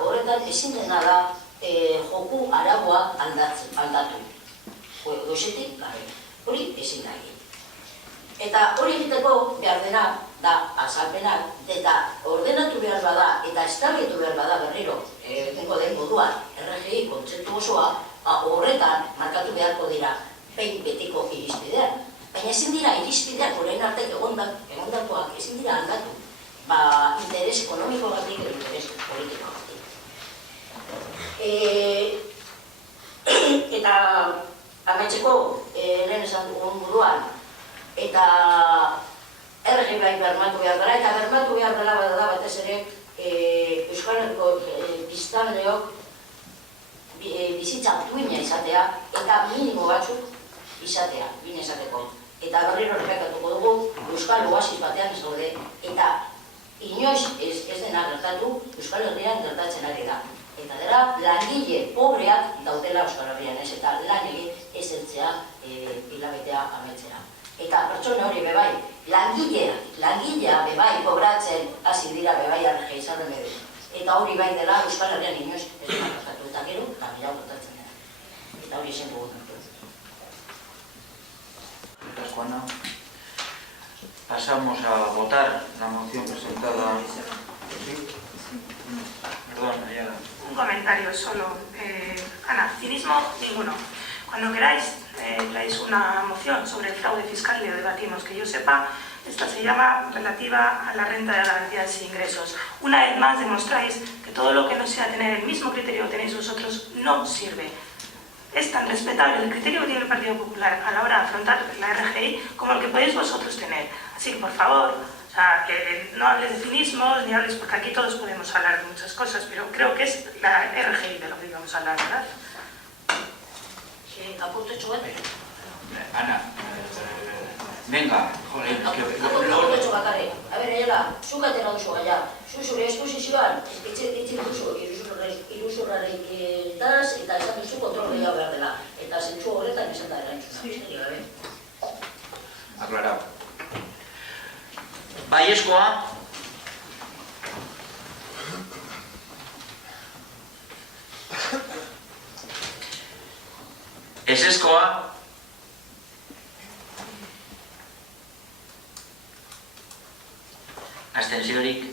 horretan ezin dena da joku aragoak aldatu. Goizetik, hori ezin da egin. Eta hori egiteko behar dena da azalpenak, eta ordenatu behar bada, eta estabietu behar bada berriro, tengo den moduan, RGI kontzeptu osoa, horretan markatu beharko dira behin betiko irizpidean. Baina ezin dira irizpideak orain artek egondakoak ezin dira aldatu. Interes ekonomikoagatik edo interes politikoagatik. Eta amaitzeko lehen esan dugun buruan, eta RGI bai bermatu behar dela, eta bermatu behar dela bada batez ere Euskal Herriko biztanleok bizitza duina izatea, eta minimo batzuk izatea, bine izateko. Eta berriro errepikatuko dugu, Euskal Oasis batean ez daude, eta inoiz ez dena gertatu, Euskal Herrian gertatzen ari da. Eta dela, langile pobreak daudela Euskal Herrian ez, eta lan egin ez entzea hilabetea ametzea. Eta pertsona hori bebai, langilea bebai kobratzen hasi dira bebai RGI izan edo. Eta hori bai dela Euskal Herrian inoiz ez dena gertatu, eta gero, gehiago gertatzen dena. Eta hori esan dugu. Gracias, Juana. Pasamos a votar la moción presentada. Perdón, Ayala. Un comentario solo. Ana, cinismo ninguno. Cuando queráis, traéis una moción sobre el fraude fiscal y lo debatimos. Que yo sepa, esta se llama relativa a la renta de garantías e ingresos. Una vez más demostráis que todo lo que no sea tener el mismo criterio que tenéis vosotros no sirve. Es tan respetable el criterio que tiene el Partido Popular a la hora de afrontar la RGI como el que podéis vosotros tener. Así que, por favor, que no hables de cinismos ni hables, porque aquí todos podemos hablar de muchas cosas, pero creo que es la RGI de lo que íbamos a hablar, ¿verdad? Ana, venga, joder, zuk atera duzu gaia, zure esposizioan, etxe duzu iruzurrareketaz, eta esan duzu kontrol gehiago behar dela. Eta zentzu horretan izan da erantzuna. Aclarado. Baiezkoa. Ezezkoa. Abstentziorik.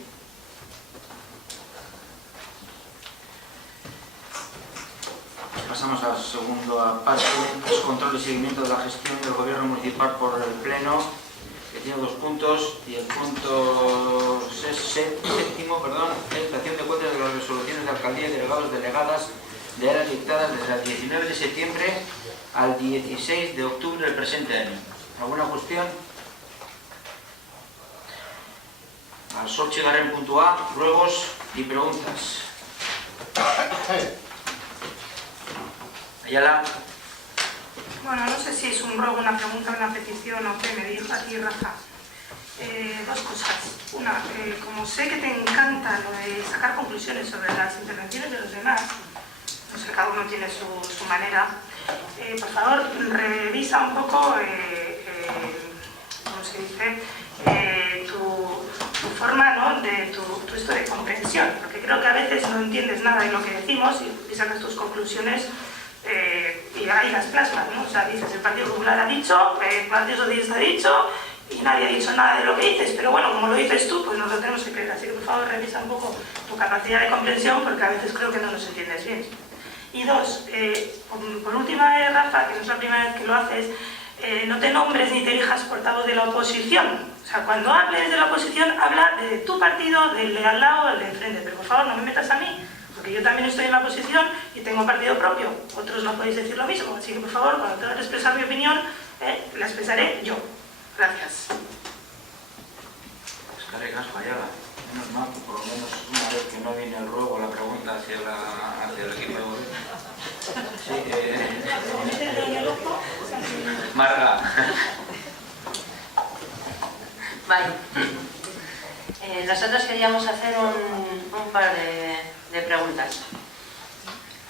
Pasamos a la segunda parte, es control y seguimiento de la gestión del gobierno municipal por el Pleno, que tiene 2 puntos, y el punto séptimo, es dación de cuentas de las resoluciones de alcaldía y delegados delegadas de áreas dictadas desde el 19 de septiembre al 16 de octubre del presente año. ¿Alguna cuestión? Al sol llegaré en punto A, ruegos y preguntas. Ayala. Bueno, no sé si es un ruego, una pregunta, una petición o qué, me dijo aquí Rafa. 2 cosas. Una, como sé que te encanta lo de sacar conclusiones sobre las intervenciones de los demás, no sé, cada uno tiene su manera, por favor, revisa un poco, ¿cómo se dice?, tu forma, ¿no?, de tu esto de comprensión, porque creo que a veces no entiendes nada de lo que decimos y sacas tus conclusiones y ahí las plasmas, ¿no? O sea, dices, el Partido Popular ha dicho, el Partido Socialista ha dicho y nadie ha dicho nada de lo que dices, pero bueno, como lo dices tú, pues nos lo tenemos que creer, así que por favor revisa un poco tu capacidad de comprensión porque a veces creo que no nos entiendes bien. Y 2, por última vez, Rafa, que no es la primera vez que lo haces, no te nombres ni te elijas portavoz de la oposición. O sea, cuando hables de la oposición, habla de tu partido, del de al lado, del de enfrente, pero por favor no me metas a mí, porque yo también estoy en la oposición y tengo partido propio. Otros no podéis decir lo mismo, así que por favor, cuando tenga que expresar mi opinión, la expresaré yo. Gracias. Descargas, Ayala. Menos mal que por lo menos una vez que no viene el ruego, la pregunta hacia el equipo. Sí, Marga. Vale. Nosotros queríamos hacer un par de preguntas.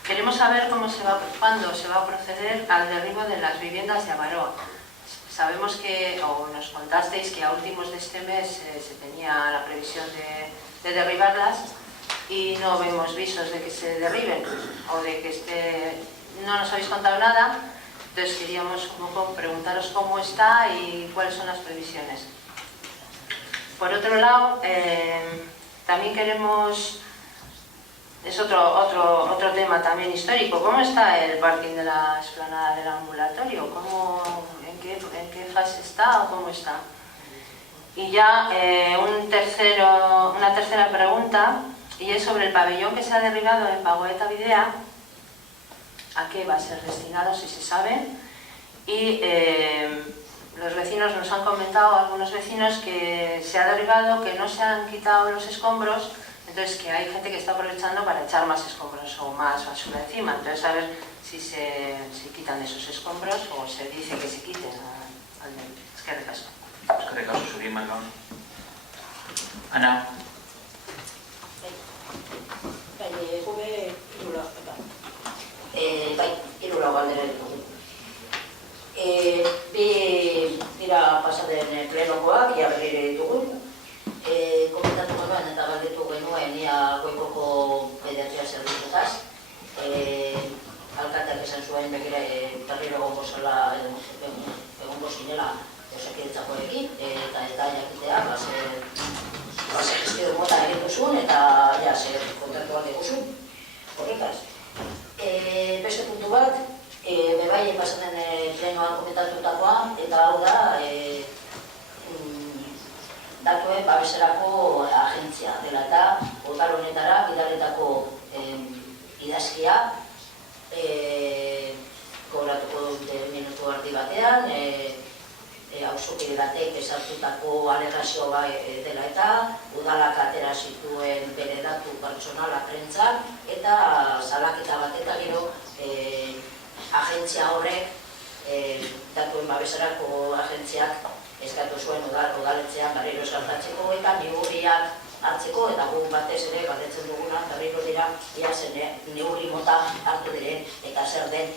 Queremos saber cuándo se va a proceder al derribo de las viviendas de Amaroa. Sabemos que, o nos contasteis que a últimos de este mes se tenía la previsión de derribarlas y no vemos visos de que se derriben o de que no nos habéis contado nada. Entonces queríamos preguntaros cómo está y cuáles son las previsiones. Por otro lado, también queremos, es otro tema también histórico, ¿cómo está el parking de la explanada del ambulatorio? ¿En qué fase está o cómo está? Y ya una tercera pregunta, y es sobre el pabellón que se ha derribado en Pagoeta Videa, ¿a qué va a ser destinado, si se sabe? Y los vecinos nos han comentado, algunos vecinos, que se ha derribado, que no se han quitado los escombros, entonces que hay gente que está aprovechando para echar más escombros o más basura encima. Entonces a ver si quitan esos escombros o se dice que se quiten al medio. Es que recaso. Es que recaso, subí más, ¿no? Ana. Irula galdera ditugu. Dira pasaden plenokoak, ia berrire ditugu. Komentatu genuen eta galdetu genuen ia goikoko pediatria zerbitzutaz. Alkateak esan zuen berriro egongo zela, egongo zinela osakidetzakoekin, eta jakitea, gestio mota egin duzun eta kontratu bat eguzun. Horretaz. Beste puntu bat, bebai pasaden plenoan komentatutakoa, eta hau da, datuen babeserako agentzia dela eta otar honetara bidaletako idazkia kobratuko dute minutu erdi batean, auzokide batek esartutako alegazio dela eta udalak atera zituen bere datu pertsonala prentzan eta salaketa bat eta gero agentzia horrek, datuen babeserako agentziak eskatu zuen udaletxean berriro saltatzeko eta neurriak hartzeko, eta gu batez ere galdetzen duguna berriro dira ia zen neurri mota hartu diren eta zer den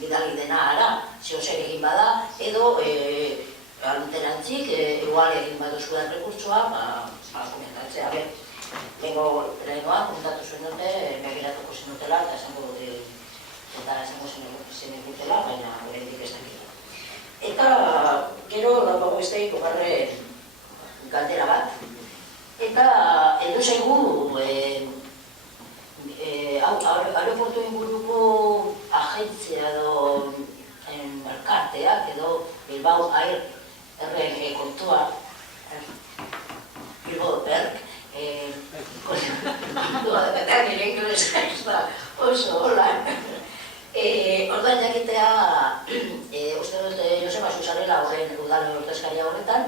bidali dena ara, zehozer egin bada, edo alderantzik, igual egin baduzu da rekurtsoa, komentatzea, lehenkoa komentatu zuen dute, begiratuko zenutela, eta esango zenekutela, baina oraindik ez dakit. Eta, gero, daukagu besteik, ogarre galdera bat, eta heldu zaigu, aeroportu inguruko agentzia edo elkarteak edo Bilbao Air kontua, Bilbao Berk, kontua depetean nire inglesa ez da oso hola. Orduan jakitea, uste dut Joseba Zuzarela horren udalen ordezkaria horretan,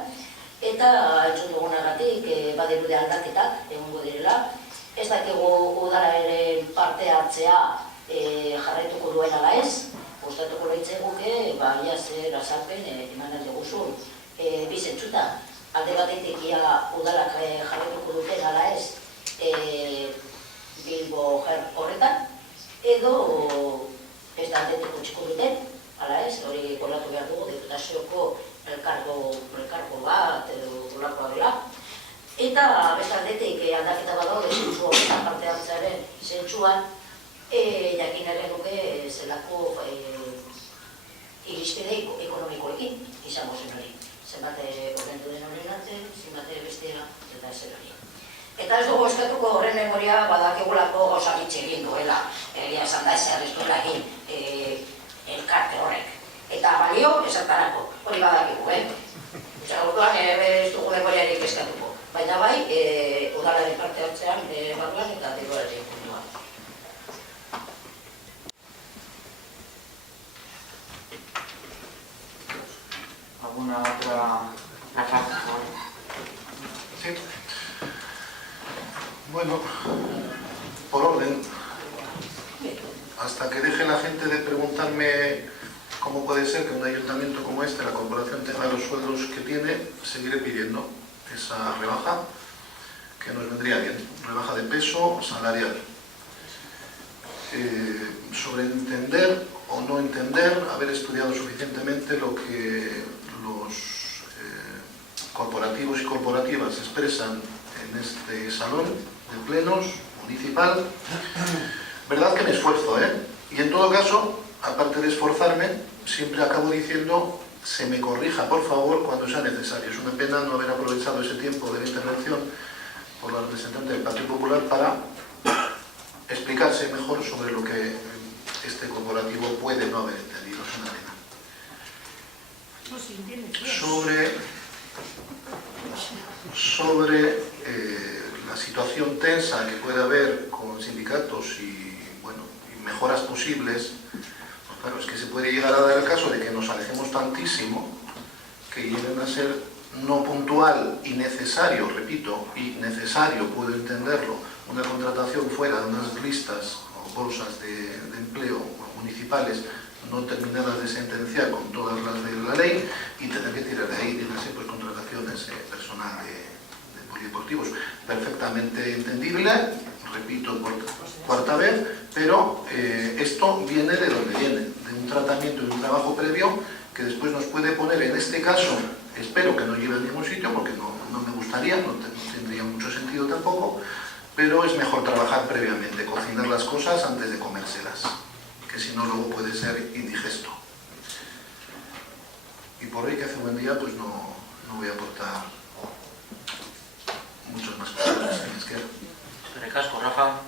eta entzun dugunagatik badirude aldaketak egongo direla. Ez dakigu udala ere parte hartzea jarraituko duen ala ez, gustatuko leitzeguke, ia zer azalpen eman alde guzun. Bi zentzuta, alde batetik ia udalak jarraituko duten ala ez Bilbo horretan, edo ez da aldetik utxiko duten, ala ez, hori kolatu behar dugu, diputazioko elkargo bat edo golakoa dela. Eta beste aldetik aldaketa bat daude zentzu horretan parte hartzearen zentzuan, jakin ere nuke zelako irizpide ekonomikoekin izango zen hori. Zenbat ordendu den horren artean, zenbat bestea eta zer hori. Eta ez dugu eskatuko horren memoria badakegulako gauzak hitz egin duela, egia esan da ezer ez duela egin elkarte horrek. Eta balio ezertarako, hori badakigu, Orduan ez dugu memoriarik eskatuko. Baina bai, udalaren parte hartzean barruan eta diruaren puntuan. ¿Alguna otra razón? Sí. Bueno, por orden, hasta que deje la gente de preguntarme cómo puede ser que un ayuntamiento como este, la corporación, tenga los sueldos que tiene, seguiré pidiendo esa rebaja, que nos vendría bien, rebaja de peso salarial. Sobre entender o no entender, haber estudiado suficientemente lo que los corporativos y corporativas expresan en este salón de plenos municipal. Verdad que me esfuerzo, y en todo caso, aparte de esforzarme, siempre acabo diciendo se me corrija, por favor, cuando sea necesario. Es una pena no haber aprovechado ese tiempo de la intervención por la representante del Partido Popular para explicarse mejor sobre lo que este corporativo puede no haber entendido. Es una pena. Sobre la situación tensa que puede haber con sindicatos y mejoras posibles, pues claro, es que se puede llegar a dar el caso de que nos alejemos tantísimo que lleguen a ser no puntual y necesario, repito, y necesario, puedo entenderlo, una contratación fuera de unas listas o bolsas de empleo municipales no terminadas de sentenciar con todas las de la ley y tener que tirar de ahí, díganse, pues contrataciones personal de polideportivos. Perfectamente entendible, repito por cuarta vez, pero esto viene de donde viene, de un tratamiento y un trabajo previo que después nos puede poner, en este caso, espero que no lleve a ningún sitio, porque no me gustaría, no tendría mucho sentido tampoco, pero es mejor trabajar previamente, cocinar las cosas antes de comérselas, que si no luego puede ser indigesto. Y por hoy, que hace buen día, pues no voy a aportar muchas más cosas. Recasco, Rafa.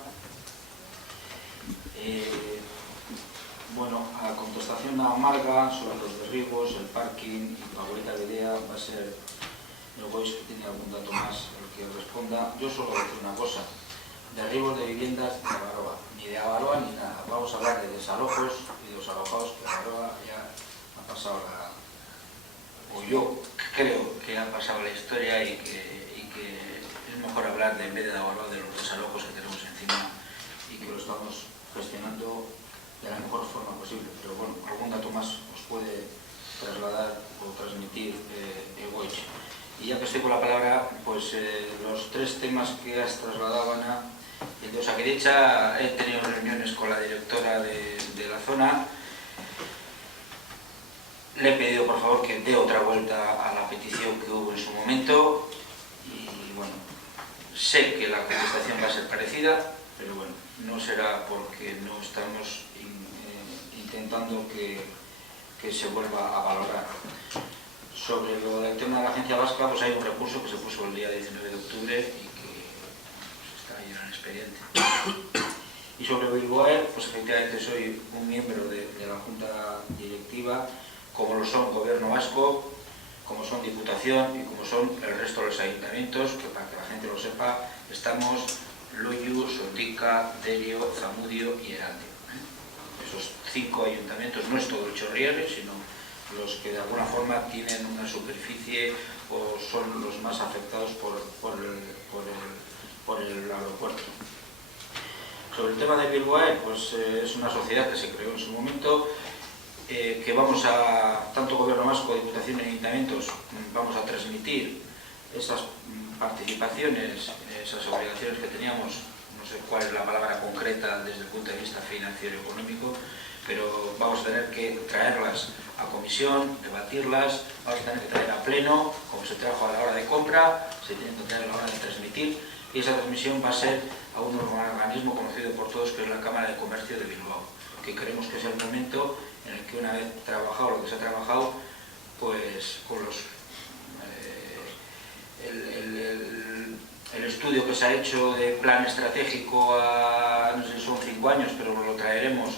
Bueno, a contestación amarga sobre los derribos, el parking y la boleta de idea va a ser el Gois, que tiene algún dato más el que responda. Yo solo voy a decir una cosa: derribos de viviendas de Avaroa, ni de Avaroa ni nada. Vamos a hablar de desalojos y de los alojados, que Avaroa ya ha pasado o yo creo que ha pasado la historia y que es mejor hablar en vez de Avaroa de los desalojos que tenemos encima y que lo estamos gestionando de la mejor forma posible. Pero bueno, algún dato más os puede trasladar o transmitir Egoitz. Y ya que estoy con la palabra, pues los tres temas que has trasladado, Ana, de Osakidetza, he tenido reuniones con la directora de la zona. Le he pedido, por favor, que dé otra vuelta a la petición que hubo en su momento. Y bueno, sé que la contestación va a ser parecida, pero bueno, no será porque no estamos intentando que se vuelva a valorar. Sobre lo del tema de la agencia vasca, pues hay un recurso que se puso el día 19 de octubre y que pues, está ahí en el expediente. Y sobre Bilboaer, pues efectivamente soy un miembro de la Junta Directiva, como lo son Gobierno Vasco, como son Diputación y como son el resto de los ayuntamientos, que para que la gente lo sepa, estamos Loiu, Sotica, Derio, Zamudio y Erandio. Esos 5 ayuntamientos, no es todo el Chorrierri, sino los que de alguna forma tienen una superficie o son los más afectados por el aeropuerto. Sobre el tema de Bilboaer, pues es una sociedad que se creó en su momento, que vamos a, tanto Gobierno Vasco, Diputación y Ayuntamientos, vamos a transmitir esas participaciones, esas obligaciones que teníamos, no sé cuál es la palabra concreta desde el punto de vista financiero y económico, pero vamos a tener que traerlas a comisión, debatirlas, vamos a tener que traer a pleno, como se trajo a la hora de compra, se tiene que traer a la hora de transmitir, y esa transmisión va a ser a un organismo conocido por todos, que es la Cámara de Comercio de Bilbao, que creemos que es el momento en el que, una vez trabajado lo que se ha trabajado, pues con los el estudio que se ha hecho de plan estratégico a, no sé si son 5 años, pero lo traeremos,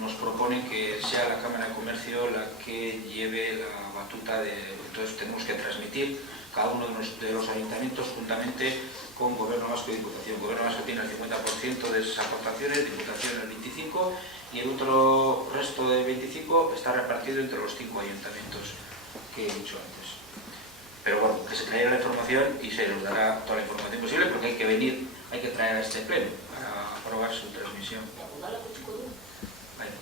nos propone que sea la Cámara de Comercio la que lleve la batuta de... Entonces tenemos que transmitir cada uno de los ayuntamientos juntamente con Gobierno Vasco y Diputación. Gobierno Vasco tiene el 50% de esas aportaciones, Diputación el 25%, y el otro resto de 25% está repartido entre los 5 ayuntamientos que he dicho antes. Pero bueno, que se traiga la información y se nos dará toda la información posible, porque hay que venir, hay que traer a este pleno para aprobar su transmisión. Bueno,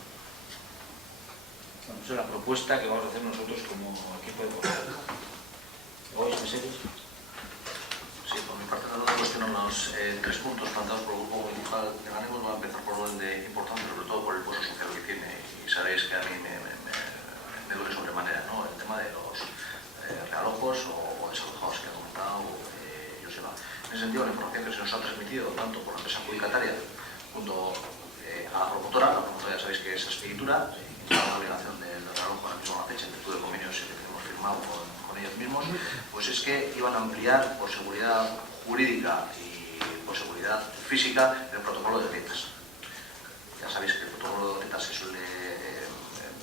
esa es la propuesta que vamos a hacer nosotros como equipo de gobierno. ¿Hoy en serio? Sí, por mi parte tratando de cuestionar los 3 puntos planteados por el Grupo Municipal de Ganemos. Voy a empezar por orden de importancia, sobre todo por el peso social que tiene, y sabéis que a mí me duele sobremanera, ¿no? El tema de los realojos o desalojados que ha comentado Joseba. En ese sentido, la información que se nos ha transmitido tanto por la empresa adjudicataria junto a la promotora ya sabéis que es Espiritura, y la obligación del realojo a la misma fecha en virtud de convenios que hemos firmado con ellos mismos, pues es que iban a ampliar por seguridad jurídica y por seguridad física el protocolo de dietas. Ya sabéis que el protocolo de dietas se suele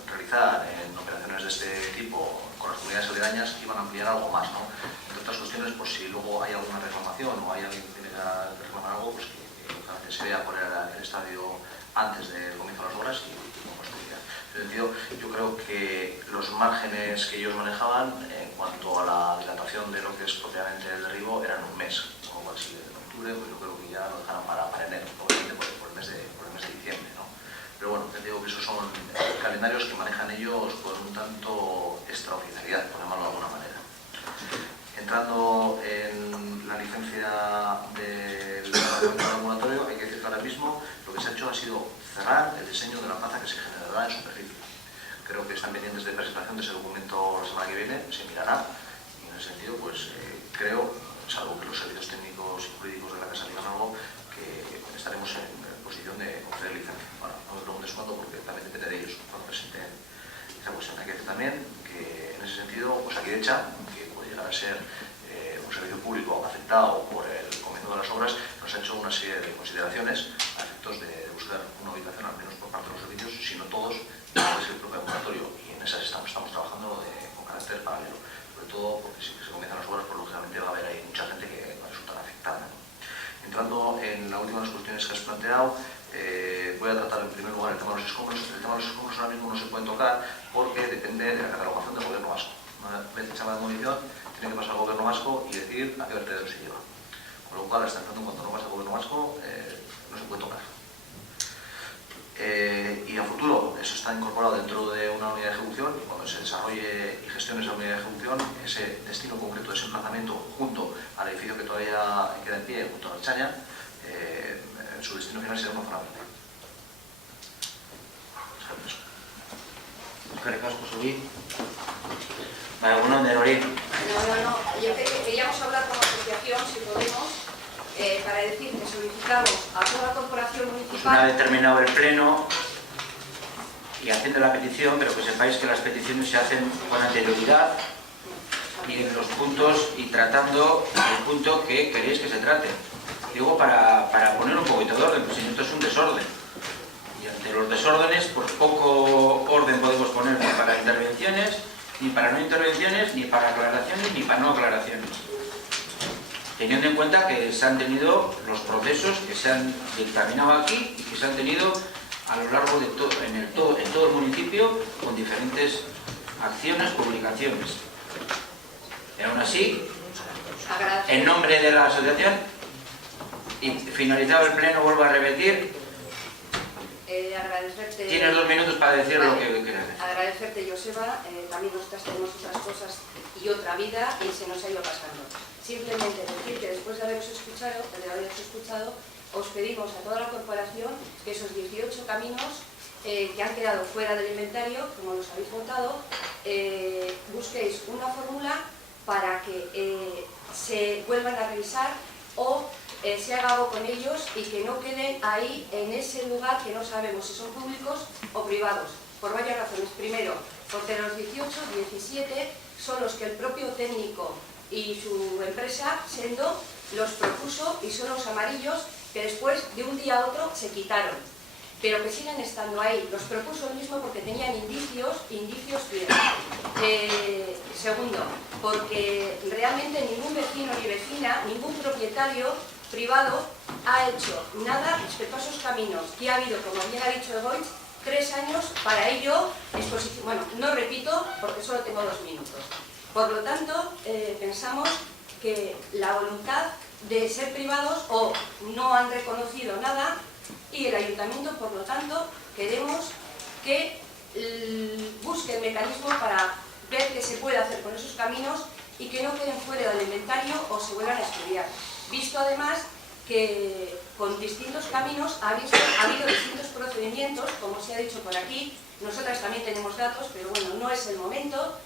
realizar en operaciones de este tipo con las comunidades aledañas, iban a ampliar algo más, ¿no? Entre otras cuestiones, pues si luego hay alguna reclamación o hay alguien que tiene que reclamar algo, pues que se vea por el estadio antes del comienzo de las obras y con posterioridad. En ese sentido, yo creo que los márgenes que ellos manejaban en cuanto a la dilatación de lo que es propiamente el derribo eran un mes, con lo cual si en octubre, pues yo creo que ya lo dejarán para enero, obviamente por el mes de diciembre, ¿no? Pero bueno, te digo que esos son calendarios que manejan ellos con un tanto extraoficialidad, por llamarlo de alguna manera. Entrando en la licencia del ambulatorio, hay que decir que ahora mismo lo que se ha hecho ha sido cerrar el diseño de la plaza que se generará en superficie. Creo que están pendientes de presentación de ese documento la semana que viene, se mirará, y en ese sentido, pues creo, salvo que los servicios técnicos y jurídicos de la Casa digan algo, que estaremos en posición de conceder licencia. Bueno, no me preguntes cuándo, porque también depende de ellos cuando presenten esa cuestión. Hay que decir también que en ese sentido, pues Osakidetza, que puede llegar a ser un servicio público afectado por el comienzo de las obras, nos ha hecho una serie de consideraciones a efectos de buscar una ubicación, al menos por parte de los servicios, si no todos, es el propio ambulatorio, y en esas estamos trabajando con carácter paralelo, sobre todo porque si se comienzan las obras, pues lógicamente va a haber ahí mucha gente que va a resultar afectada, ¿no? Entrando en la última de las cuestiones que has planteado, voy a tratar en primer lugar el tema de los escombros. El tema de los escombros ahora mismo no se pueden tocar porque depende de la catalogación del Gobierno Vasco. Una vez hecha la demolición, tiene que pasar al Gobierno Vasco y decir a qué vertedero se lleva. Con lo cual, hasta entonces, cuando no pasa al Gobierno Vasco, no se puede tocar. y a futuro eso está incorporado dentro de una unidad de ejecución, y cuando se desarrolle y gestione esa unidad de ejecución, ese destino concreto de ese emplazamiento junto al edificio que todavía queda en pie, junto a la Chaña, su destino final será una zona verde. Eskerrik asko zuri. Egun on denori. No, queríamos hablar como asociación, si podemos, para decir que solicitamos a toda la corporación municipal... Una vez terminado el pleno y haciendo la petición, pero que sepáis que las peticiones se hacen con anterioridad y en los puntos y tratando el punto que queréis que se trate. Digo, para poner un poquito de orden, pues si esto es un desorden. Y ante los desórdenes, pues poco orden podemos poner ni para intervenciones, ni para no intervenciones, ni para aclaraciones, ni para no aclaraciones. Teniendo en cuenta que se han tenido los procesos que se han dictaminado aquí y que se han tenido a lo largo de todo el municipio con diferentes acciones, publicaciones. Y aún así, en nombre de la asociación, y finalizado el pleno, vuelvo a repetir, agradecerte... Tienes 2 minutos para decir lo que quieras decir. Agradecerte, Joseba, también nosotras tenemos otras cosas y otra vida y se nos ha ido pasando. Simplemente decir que después de haberos escuchado, os pedimos a toda la corporación que esos 18 caminos que han quedado fuera del inventario, como los habéis votado, busquéis una fórmula para que se vuelvan a revisar o se haga algo con ellos y que no queden ahí en ese lugar que no sabemos si son públicos o privados, por varias razones. Primero, porque los 18, 17 son los que el propio técnico y su empresa, Sendo, los propuso y son los amarillos que después de un día a otro se quitaron, pero que siguen estando ahí. Los propuso él mismo porque tenían indicios bien. Segundo, porque realmente ningún vecino ni vecina, ningún propietario privado ha hecho nada respecto a esos caminos, que ha habido, como bien ha dicho Egoitz, 3 años para ello exposición. Bueno, no repito porque solo tengo 2 minutos. Por lo tanto, pensamos que la voluntad de ser privados o no han reconocido nada y el ayuntamiento, por lo tanto, queremos que busque el mecanismo para ver qué se puede hacer con esos caminos y que no queden fuera del inventario o se vuelvan a estudiar. Visto además que con distintos caminos ha habido distintos procedimientos, como se ha dicho por aquí, nosotras también tenemos datos, pero bueno, no es el momento,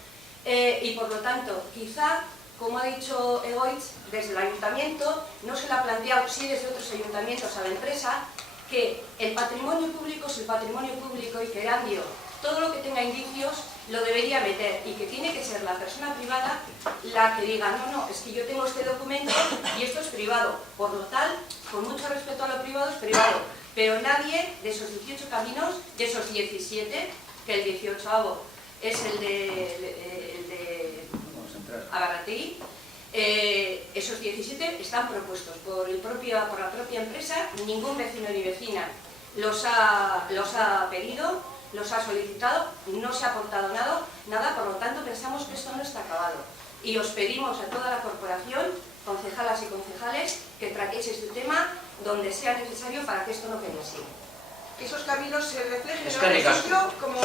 y por lo tanto, quizá, como ha dicho Egoitz, desde el ayuntamiento no se le ha planteado, sí desde otros ayuntamientos a la empresa, que el patrimonio público es el patrimonio público y que Erandio, todo lo que tenga indicios, lo debería meter y que tiene que ser la persona privada la que diga, no, es que yo tengo este documento y esto es privado, por lo tal, con mucho respeto a lo privado, es privado, pero nadie de esos 18 caminos, de esos 17, que el 18avo es el de Agarrategui, esos 17 están propuestos por la propia empresa, ningún vecino ni vecina los ha pedido, los ha solicitado, no se ha aportado nada, por lo tanto pensamos que esto no está acabado. Y os pedimos a toda la corporación, concejalas y concejales, que tratéis este tema donde sea necesario para que esto no quede así. Que esos caminos se reflejen en Eskerrik el asko. sitio como